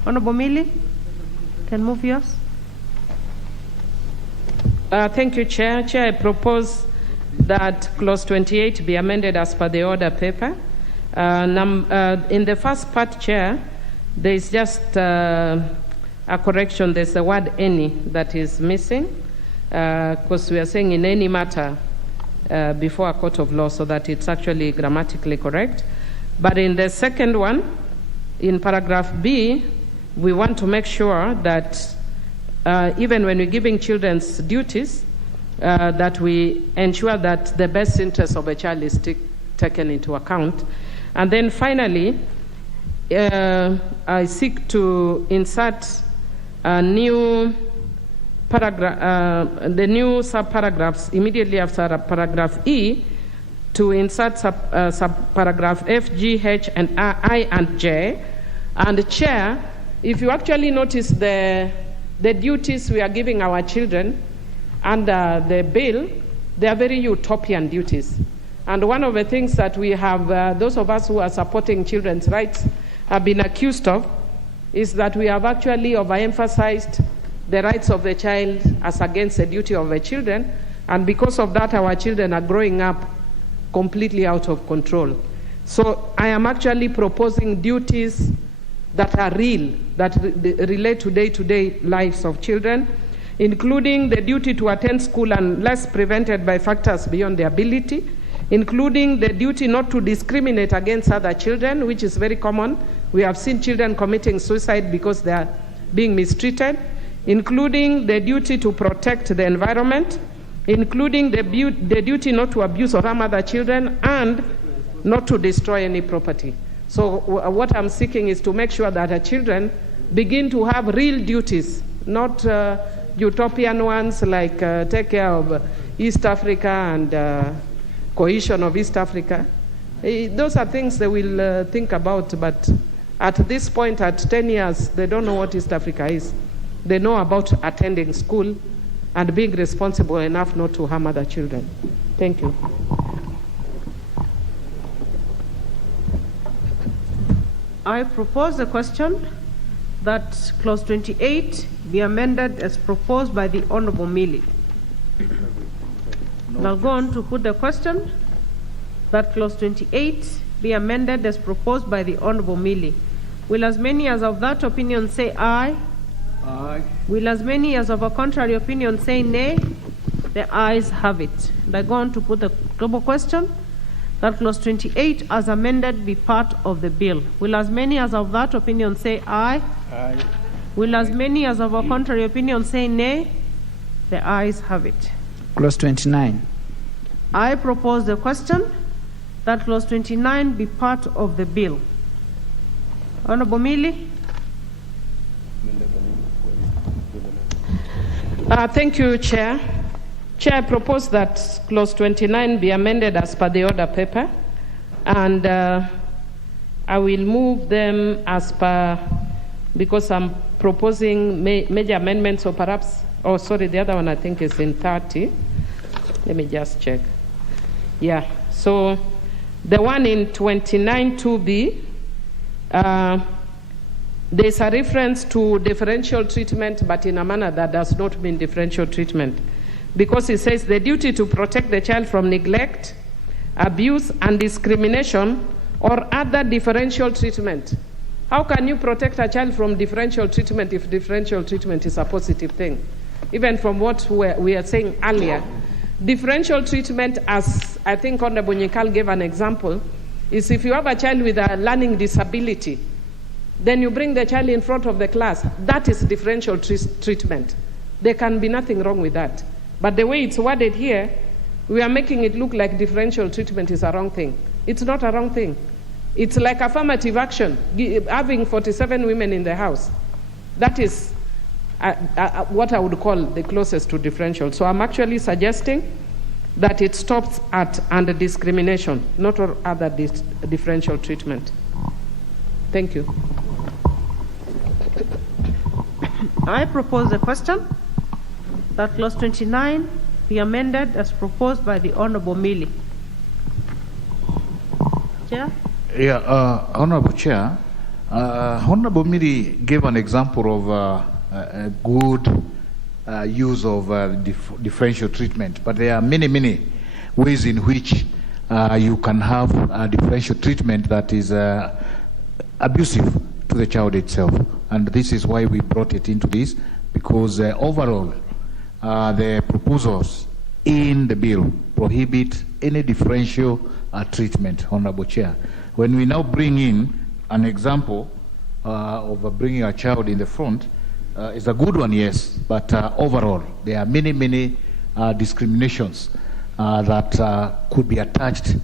Honorable Millie, can move yours. Thank you, Chair. Chair, I propose that clause 28 be amended as per the order paper. In the first part, Chair, there is just a correction. There's the word any that is missing, because we are saying in any matter before a court of law, so that it's actually grammatically correct. But in the second one, in paragraph B, we want to make sure that even when we're giving children's duties, that we ensure that the best interest of a child is taken into account. And then finally, I seek to insert a new paragraph, the new subparagraphs immediately after paragraph E, to insert subparagraph F, G, H, and I, and J. And Chair, if you actually notice the duties we are giving our children under the bill, they are very utopian duties. And one of the things that we have, those of us who are supporting children's rights have been accused of, is that we have actually overemphasized the rights of the child as against the duty of the children, and because of that, our children are growing up completely out of control. So I am actually proposing duties that are real, that relate to day-to-day lives of children, including the duty to attend school unless prevented by factors beyond their ability, including the duty not to discriminate against other children, which is very common. We have seen children committing suicide because they are being mistreated, including the duty to protect the environment, including the duty not to abuse or harm other children, and not to destroy any property. So what I'm seeking is to make sure that our children begin to have real duties, not utopian ones like take care of East Africa and cohesion of East Africa. Those are things they will think about, but at this point, at 10 years, they don't know what East Africa is. They know about attending school and being responsible enough not to harm other children. Thank you. I propose the question that clause 28 be amended as proposed by the Honorable Millie. I'll go on to put the question that clause 28 be amended as proposed by the Honorable Millie. Will as many as of that opinion say aye? Aye. Will as many as of a contrary opinion say nay? The ayes have it. And I go on to put the global question that clause 28 as amended be part of the bill. Will as many as of that opinion say aye? Aye. Will as many as of a contrary opinion say nay? The ayes have it. Clause 29. I propose the question that clause 29 be part of the bill. Honorable Millie. Thank you, Chair. Chair, I propose that clause 29 be amended as per the order paper, and I will move them as per, because I'm proposing major amendments, or perhaps, oh, sorry, the other one I think is in 30. Let me just check. Yeah, so the one in 29(2)B, there's a reference to differential treatment, but in a manner that does not mean differential treatment, because it says the duty to protect the child from neglect, abuse, and discrimination or other differential treatment. How can you protect a child from differential treatment if differential treatment is a positive thing? Even from what we are saying earlier, differential treatment, as I think Honorable Nyikal gave an example, is if you have a child with a learning disability, then you bring the child in front of the class. That is differential treatment. There can be nothing wrong with that. But the way it's worded here, we are making it look like differential treatment is a wrong thing. It's not a wrong thing. It's like affirmative action, having 47 women in the house. That is what I would call the closest to differential. So I'm actually suggesting that it stops at under discrimination, not or other differential treatment. Thank you. I propose the question that clause 29 be amended as proposed by the Honorable Millie. Chair? Yeah, Honorable Chair, Honorable Miri gave an example of a good use of differential treatment, but there are many, many ways in which you can have a differential treatment that is abusive to the child itself. And this is why we brought it into this, because overall, the proposals in the bill prohibit any differential treatment, Honorable Chair. When we now bring in an example of bringing a child in the front, is a good one, yes, but overall, there are many, many discriminations that could be attached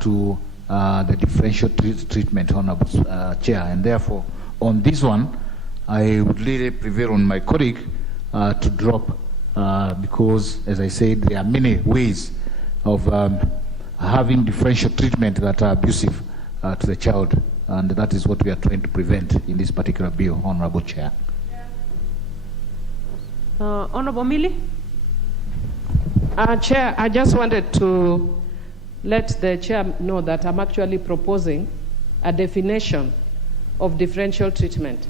to the differential treatment, Honorable Chair. And therefore, on this one, I would really prevail on my colleague to drop, because, as I said, there are many ways of having differential treatment that are abusive to the child, and that is what we are trying to prevent in this particular bill, Honorable Chair. Honorable Millie? Chair, I just wanted to let the chair know that I'm actually proposing a definition of differential treatment.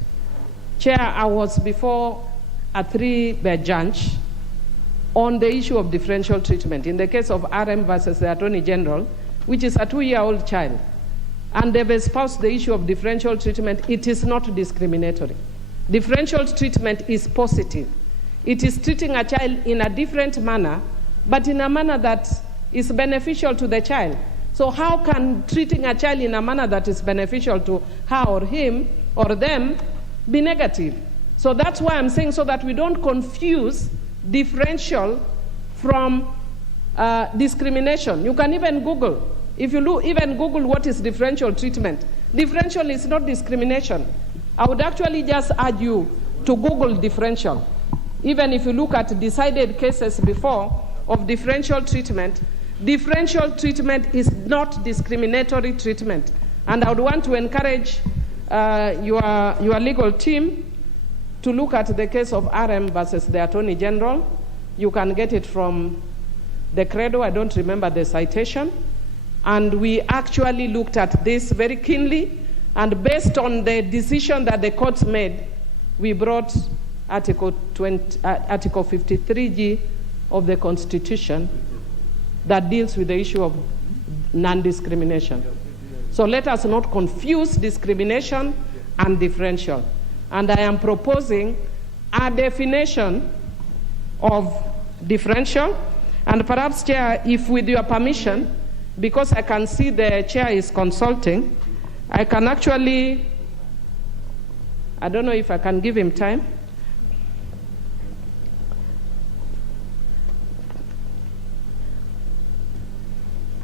Chair, I was before a 3-bench judge on the issue of differential treatment in the case of RM versus the Attorney General, which is a 2-year-old child. And they've espoused the issue of differential treatment. It is not discriminatory. Differential treatment is positive. It is treating a child in a different manner, but in a manner that is beneficial to the child. So how can treating a child in a manner that is beneficial to her or him or them be negative? So that's why I'm saying, so that we don't confuse differential from discrimination. You can even Google. If you even Google what is differential treatment, differential is not discrimination. I would actually just urge you to Google differential. Even if you look at decided cases before of differential treatment is not discriminatory treatment. And I would want to encourage your legal team to look at the case of RM versus the Attorney General. You can get it from the Credo. I don't remember the citation. And we actually looked at this very keenly, and based on the decision that the courts made, we brought Article 53G of the Constitution that deals with the issue of non-discrimination. So let us not confuse discrimination and differential. And I am proposing a definition of differential. And perhaps, Chair, if with your permission, because I can see the chair is consulting, I can actually, I don't know if I can give him time.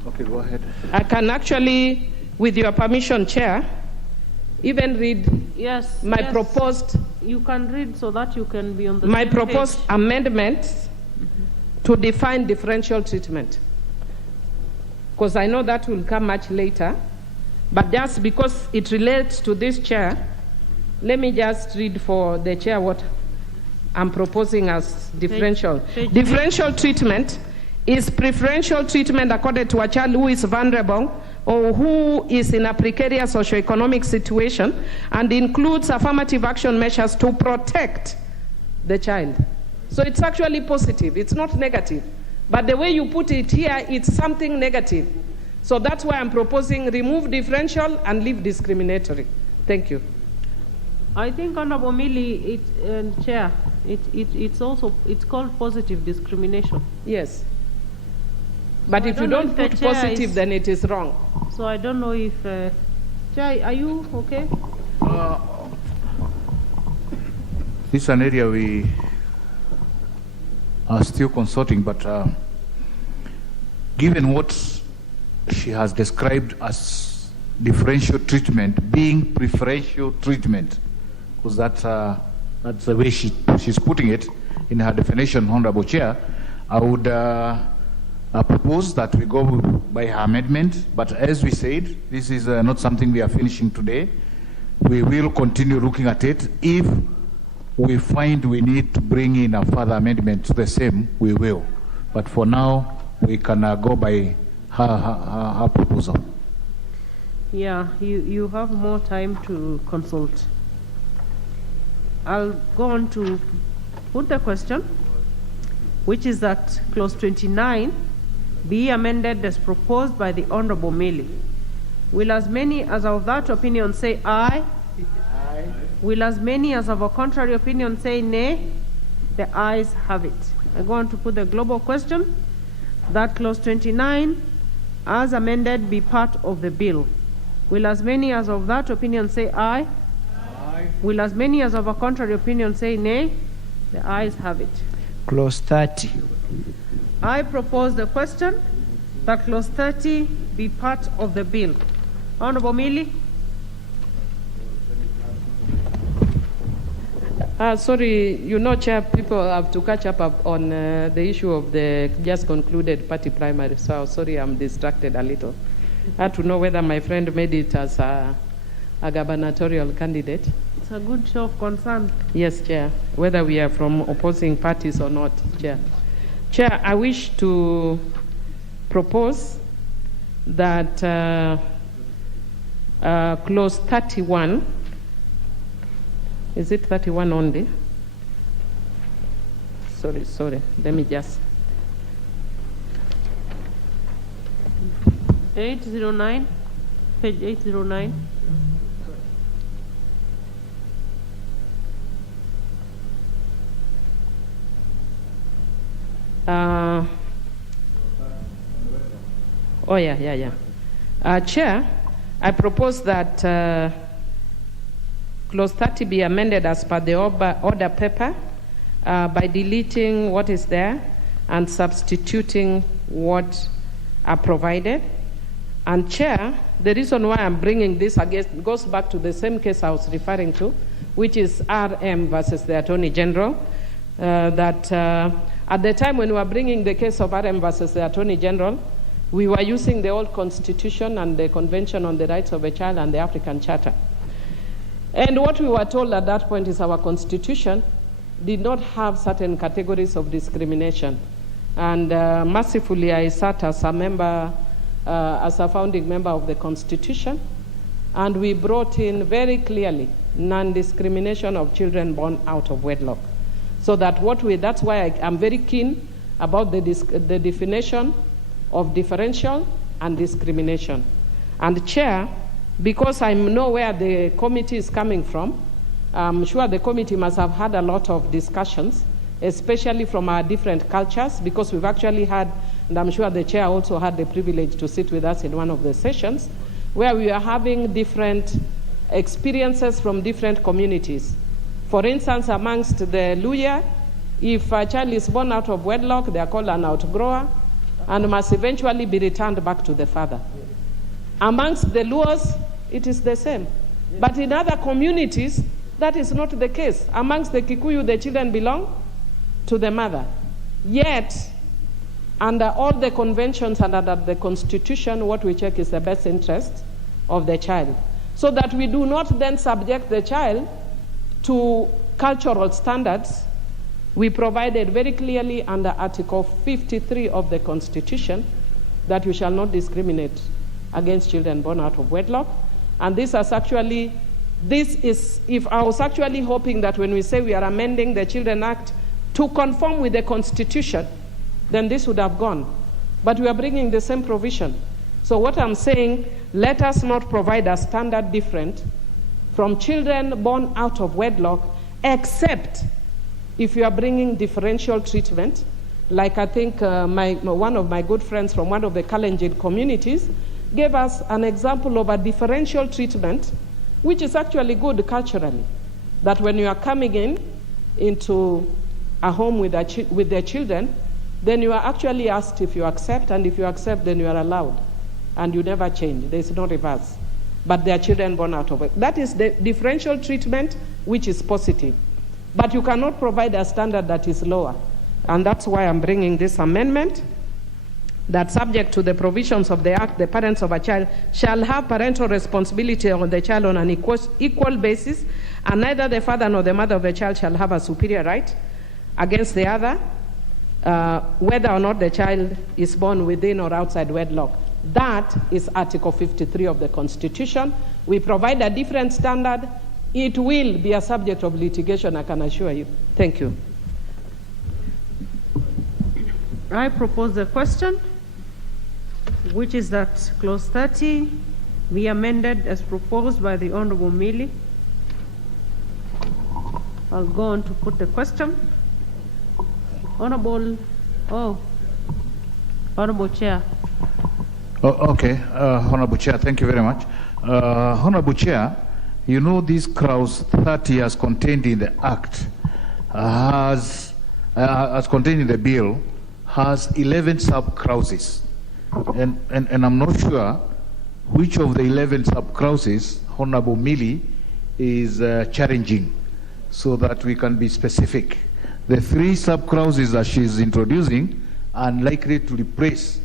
Okay, go ahead. I can actually, with your permission, Chair, even read my proposed. You can read so that you can be on the my same proposed page. Amendments to define differential treatment. Because I know that will come much later, but just because it relates to this chair, let me just read for the chair what I'm proposing as differential. Differential treatment is preferential treatment accorded to a child who is vulnerable or who is in a precarious socioeconomic situation, and includes affirmative action measures to protect the child. So it's actually positive, it's not negative. But the way you put it here, it's something negative. So that's why I'm proposing remove differential and leave discriminatory. Thank you. I think, Honorable Millie, Chair, it's called positive discrimination. Yes. But So if you don't put positive, then it is wrong. So I don't know if, Chair, are you okay? This is an area we are still consulting, but given what she has described as differential treatment being preferential treatment, because that's the way she's putting it in her definition, Honorable Chair, I would propose that we go by her amendment. But as we said, this is not something we are finishing today. we will continue looking at it. If we find we need to bring in a further amendment to the same, we will. But for now, we can go by her proposal. Yeah, you have more time to consult. I'll go on to put the question, which is that clause 29 be amended as proposed by the Honorable Millie. Will as many as of that opinion say aye? Aye. Will as many as of a contrary opinion say nay? The ayes have it. I go on to put the global question, that clause 29 as amended be part of the bill. Will as many as of that opinion say aye? Aye. Will as many as of a contrary opinion say nay? The ayes have it. Clause 30. I propose the question that clause 30 be part of the bill. Honorable Millie. Sorry, you know, Chair, people have to catch up on the issue of the just concluded party primary. So sorry, I'm distracted a little. I had to know whether my friend made it as a gubernatorial candidate. It's a good show of concern. Yes, Chair, whether we are from opposing parties or not, Chair. Chair, I wish to propose that clause 31, is it 31 only? Sorry, let me just. 809, page 809. Chair, I propose that clause 30 be amended as per the order paper by deleting what is there and substituting what are provided. And Chair, the reason why I'm bringing this again goes back to the same case I was referring to, which is RM versus the Attorney General, that at the time when we were bringing the case of RM versus the Attorney General, we were using the old Constitution and the Convention on the Rights of a Child and the African Charter. And what we were told at that point is our Constitution did not have certain categories of discrimination. And mercifully, I sat as a member, as a founding member of the Constitution, and we brought in very clearly non-discrimination of children born out of wedlock. So that that's why I'm very keen about the definition of differential and discrimination. And Chair, because I know where the committee is coming from, I'm sure the committee must have had a lot of discussions, especially from our different cultures, because we've actually had, and I'm sure the Chair also had the privilege to sit with us in one of the sessions, where we are having different experiences from different communities. For instance, amongst the Luya, if a child is born out of wedlock, they are called an outgrower and must eventually be returned back to the father. Amongst the Luos, it is the same. But in other communities, that is not the case. Amongst the Kikuyu, the children belong to the mother. Yet, under all the conventions and under the Constitution, what we check is the best interest of the child. So that we do not then subject the child to cultural standards. We provided very clearly under Article 53 of the Constitution that you shall not discriminate against children born out of wedlock. And if I was actually hoping that when we say we are amending the Children Act to conform with the Constitution, then this would have gone. But we are bringing the same provision. So what I'm saying, let us not provide a standard different from children born out of wedlock, except if you are bringing differential treatment, like I think one of my good friends from one of the Kalenjin communities gave us an example of a differential treatment, which is actually good culturally, that when you are coming into a home with their children, then you are actually asked if you accept, and if you accept, then you are allowed, and you never change. There is no reverse. But they are children born out of it. That is the differential treatment, which is positive. But you cannot provide a standard that is lower. And that's why I'm bringing this amendment that subject to the provisions of the Act, the parents of a child shall have parental responsibility on the child on an equal basis, and neither the father nor the mother of the child shall have a superior right against the other, whether or not the child is born within or outside wedlock. That is Article 53 of the Constitution. We provide a different standard. It will be a subject of litigation, I can assure you. Thank you. I propose the question, which is that Clause 30 be amended as proposed by the Honorable Millie. I'll go on to put the question. Honorable Chair. Okay, Honorable Chair, thank you very much. Honorable Chair, you know this clause 30 as contained in the Act, as contained in the bill, has 11 sub-clauses. And I'm not sure which of the 11 sub-clauses Honorable Millie is challenging, so that we can be specific. The 3 sub-clauses that she's introducing are likely to replace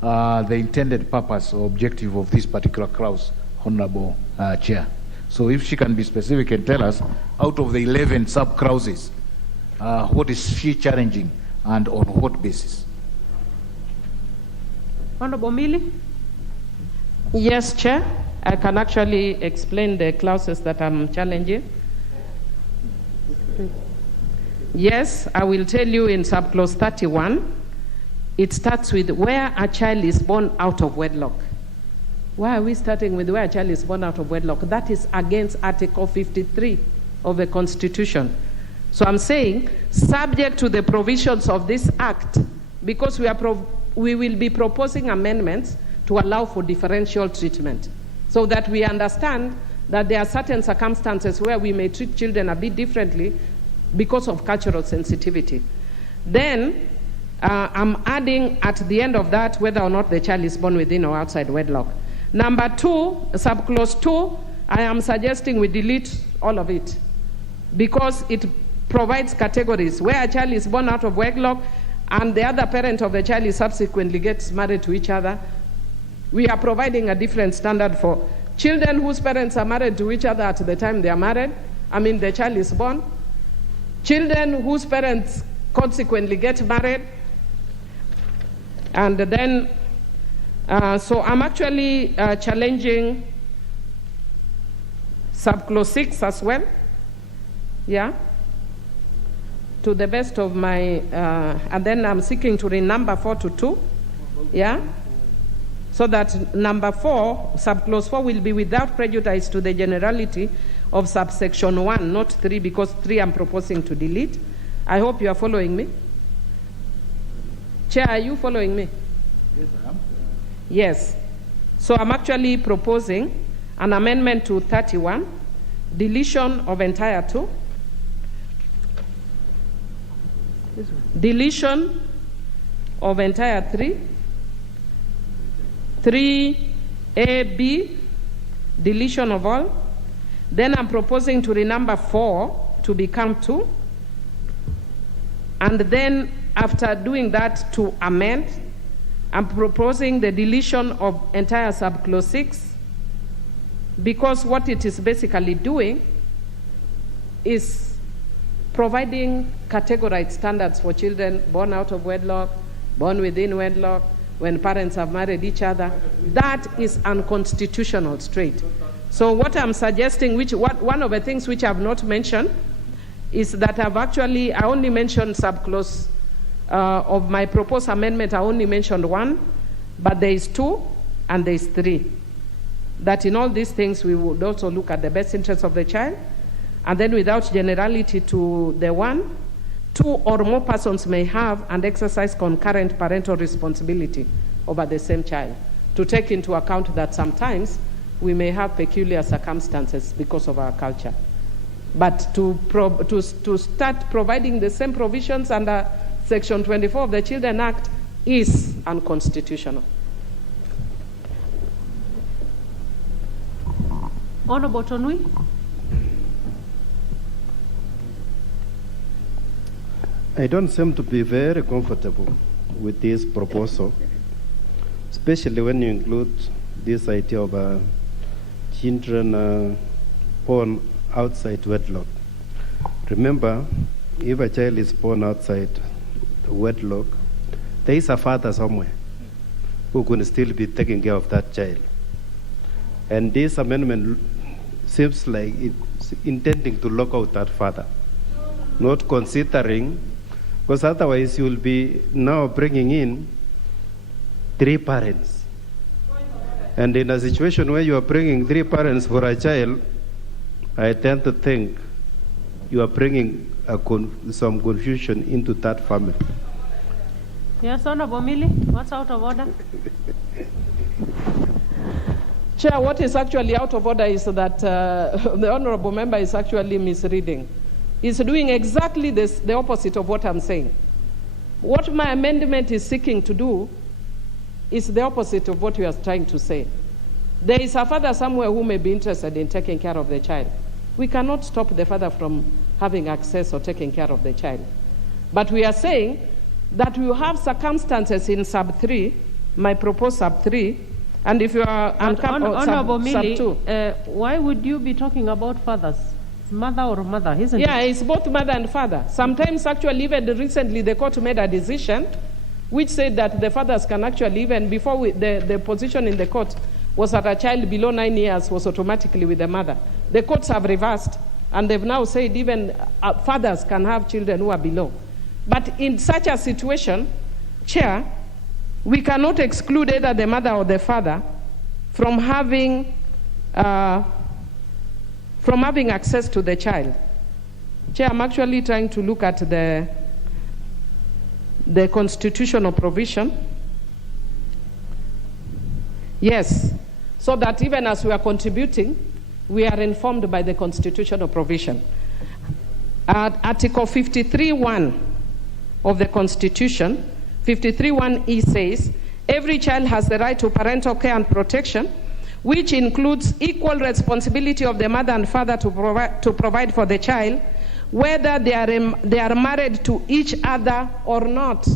the intended purpose or objective of this particular clause, Honorable Chair. So if she can be specific and tell us, out of the 11 sub-clauses, what is she challenging and on what basis? Honorable Millie? Yes, Chair. I can actually explain the clauses that I'm challenging. Yes, I will tell you in subclause 31, it starts with where a child is born out of wedlock. Why are we starting with where a child is born out of wedlock? That is against Article 53 of the Constitution. So I'm saying, subject to the provisions of this Act, because we will be proposing amendments to allow for differential treatment, so that we understand that there are certain circumstances where we may treat children a bit differently because of cultural sensitivity. Then I'm adding at the end of that whether or not the child is born within or outside wedlock. Number 2, subclause 2, I am suggesting we delete all of it, because it provides categories where a child is born out of wedlock and the other parent of the child is subsequently gets married to each other. We are providing a different standard for children whose parents are married to each other at the time they are married, the child is born. Children whose parents consequently get married. And then, so I'm actually challenging subclause 6 as well. Yeah. To the best of my, and then I'm seeking to renumber 4 to 2. Yeah. So that number 4, subclause 4 will be without prejudice to the generality of subsection 1, not 3, because 3 I'm proposing to delete. I hope you are following me. Chair, are you following me? Yes, I am. Yes. So I'm actually proposing an amendment to 31, deletion of entire 2, deletion of entire 3, 3AB, deletion of all. Then I'm proposing to renumber 4 to become 2. And then after doing that, to amend, I'm proposing the deletion of entire subclause 6, because what it is basically doing is providing categorized standards for children born out of wedlock, born within wedlock, when parents have married each other. That is unconstitutional straight. So what I'm suggesting, one of the things which I've not mentioned, is that I only mentioned subclause of my proposed amendment, I only mentioned 1, but there is 2 and there is 3. That in all these things we would also look at the best interest of the child, and then without generality to the 1, 2 or more persons may have and exercise concurrent parental responsibility over the same child, to take into account that sometimes we may have peculiar circumstances because of our culture. But to start providing the same provisions under Section 24 of the Children Act is unconstitutional. Honorable Tonui? I don't seem to be very comfortable with this proposal, especially when you include this idea of children born outside wedlock. Remember, if a child is born outside wedlock, there is a father somewhere who can still be taking care of that child. And this amendment seems like it's intending to lock out that father, not considering, because otherwise you will be now bringing in 3 parents. And in a situation where you are bringing 3 parents for a child, I tend to think you are bringing some confusion into that family. Yes, Honorable Millie, what's out of order? Chair, what is actually out of order is that the honorable member is actually misreading. He's doing exactly the opposite of what I'm saying. What my amendment is seeking to do is the opposite of what you are trying to say. There is a father somewhere who may be interested in taking care of the child. We cannot stop the father from having access or taking care of the child. But we are saying that we have circumstances in sub 3, my proposed sub 3, and if you are Honorable Millie, sub 2. Why would you be talking about fathers? Mother or mother, isn't it? Yeah, it's both mother and father. Sometimes actually even recently the court made a decision which said that the fathers can actually, even before the position in the court was that a child below 9 years was automatically with the mother. The courts have reversed, and they've now said even fathers can have children who are below. But in such a situation, Chair, we cannot exclude either the mother or the father from having access to the child. Chair, I'm actually trying to look at the constitutional provision. Yes, so that even as we are contributing, we are informed by the constitutional provision. Article 53(1) of the Constitution, 53(1)(e) says, every child has the right to parental care and protection, which includes equal responsibility of the mother and father to provide for the child, whether they are married to each other or not.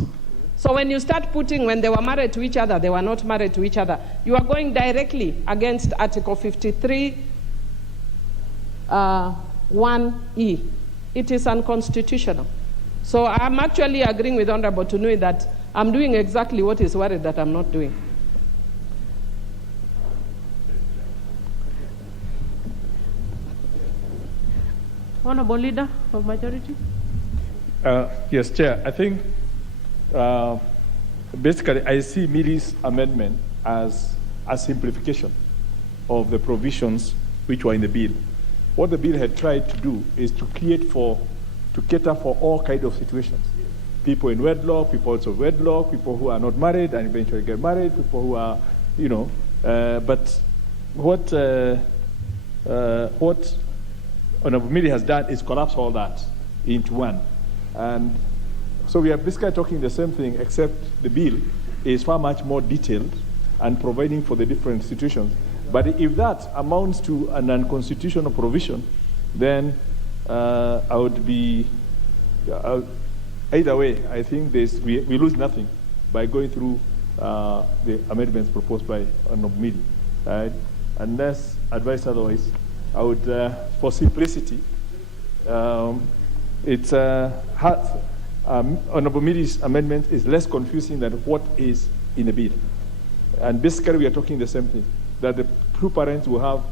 So when you start putting when they were married to each other, they were not married to each other, you are going directly against Article 53(1)(e). It is unconstitutional. So I'm actually agreeing with Honorable Tunui that I'm doing exactly what he's worried that I'm not doing. Honorable Leader of Majority. Yes, Chair. I think basically I see Millie's amendment as a simplification of the provisions which were in the bill. What the bill had tried to do is to cater for all kinds of situations. People in wedlock, people outside wedlock, people who are not married and eventually get married, people who are, but what Honorable Millie has done is collapse all that into one. And so we are basically talking the same thing, except the bill is far much more detailed and providing for the different situations. But if that amounts to an unconstitutional provision, then I would be, either way, I think we lose nothing by going through the amendments proposed by Honorable Millie. Right? Unless advised otherwise, I would, for simplicity, it's Honorable Millie's amendment is less confusing than what is in the bill. And basically, we are talking the same thing, that the two parents will have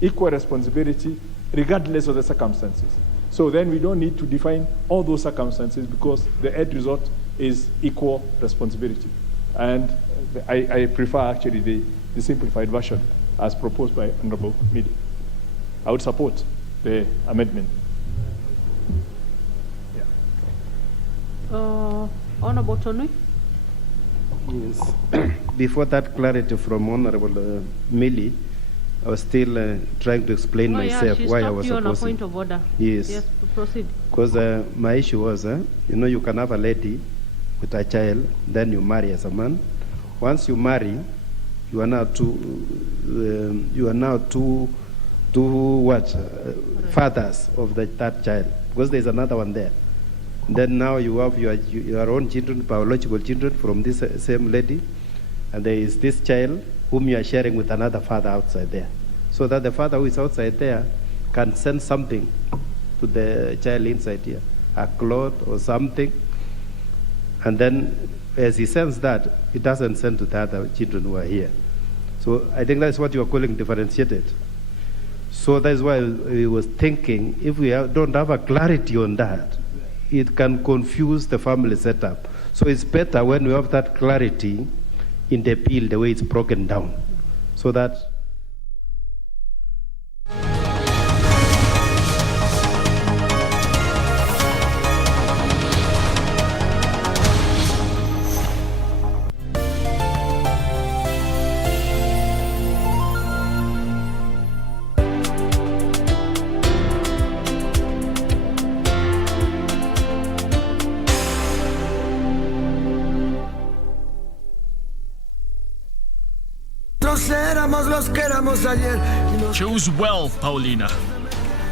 equal responsibility regardless of the circumstances. So then we don't need to define all those circumstances because the end result is equal responsibility. And I prefer actually the simplified version as proposed by Honorable Millie. I would support the amendment. Honorable Tunui. Yes. Before that clarity from Honorable Millie, I was still trying to explain myself why I was opposing. On a point of order. Yes. Yes, proceed. Because my issue was, you can have a lady with a child, then you marry as a man. Once you marry, you are now two fathers of that child, because there's another one there. Then now you have your own children, biological children from this same lady. and there is this child whom you are sharing with another father outside there, so that the father who is outside there can send something to the child inside here, a cloth or something, and then as he sends that, it doesn't send to the other children who are here. So I think that's what you are calling differentiated. So that's why we was thinking, if we don't have a clarity on that, it can confuse the family setup. So it's better when we have that clarity in the bill, the way it's broken down, so that Choose well, Paulina,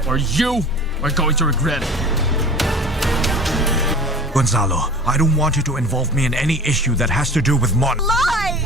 or you are going to regret it. Gonzalo, I don't want you to involve me in any issue that has to do with Mon. Lie!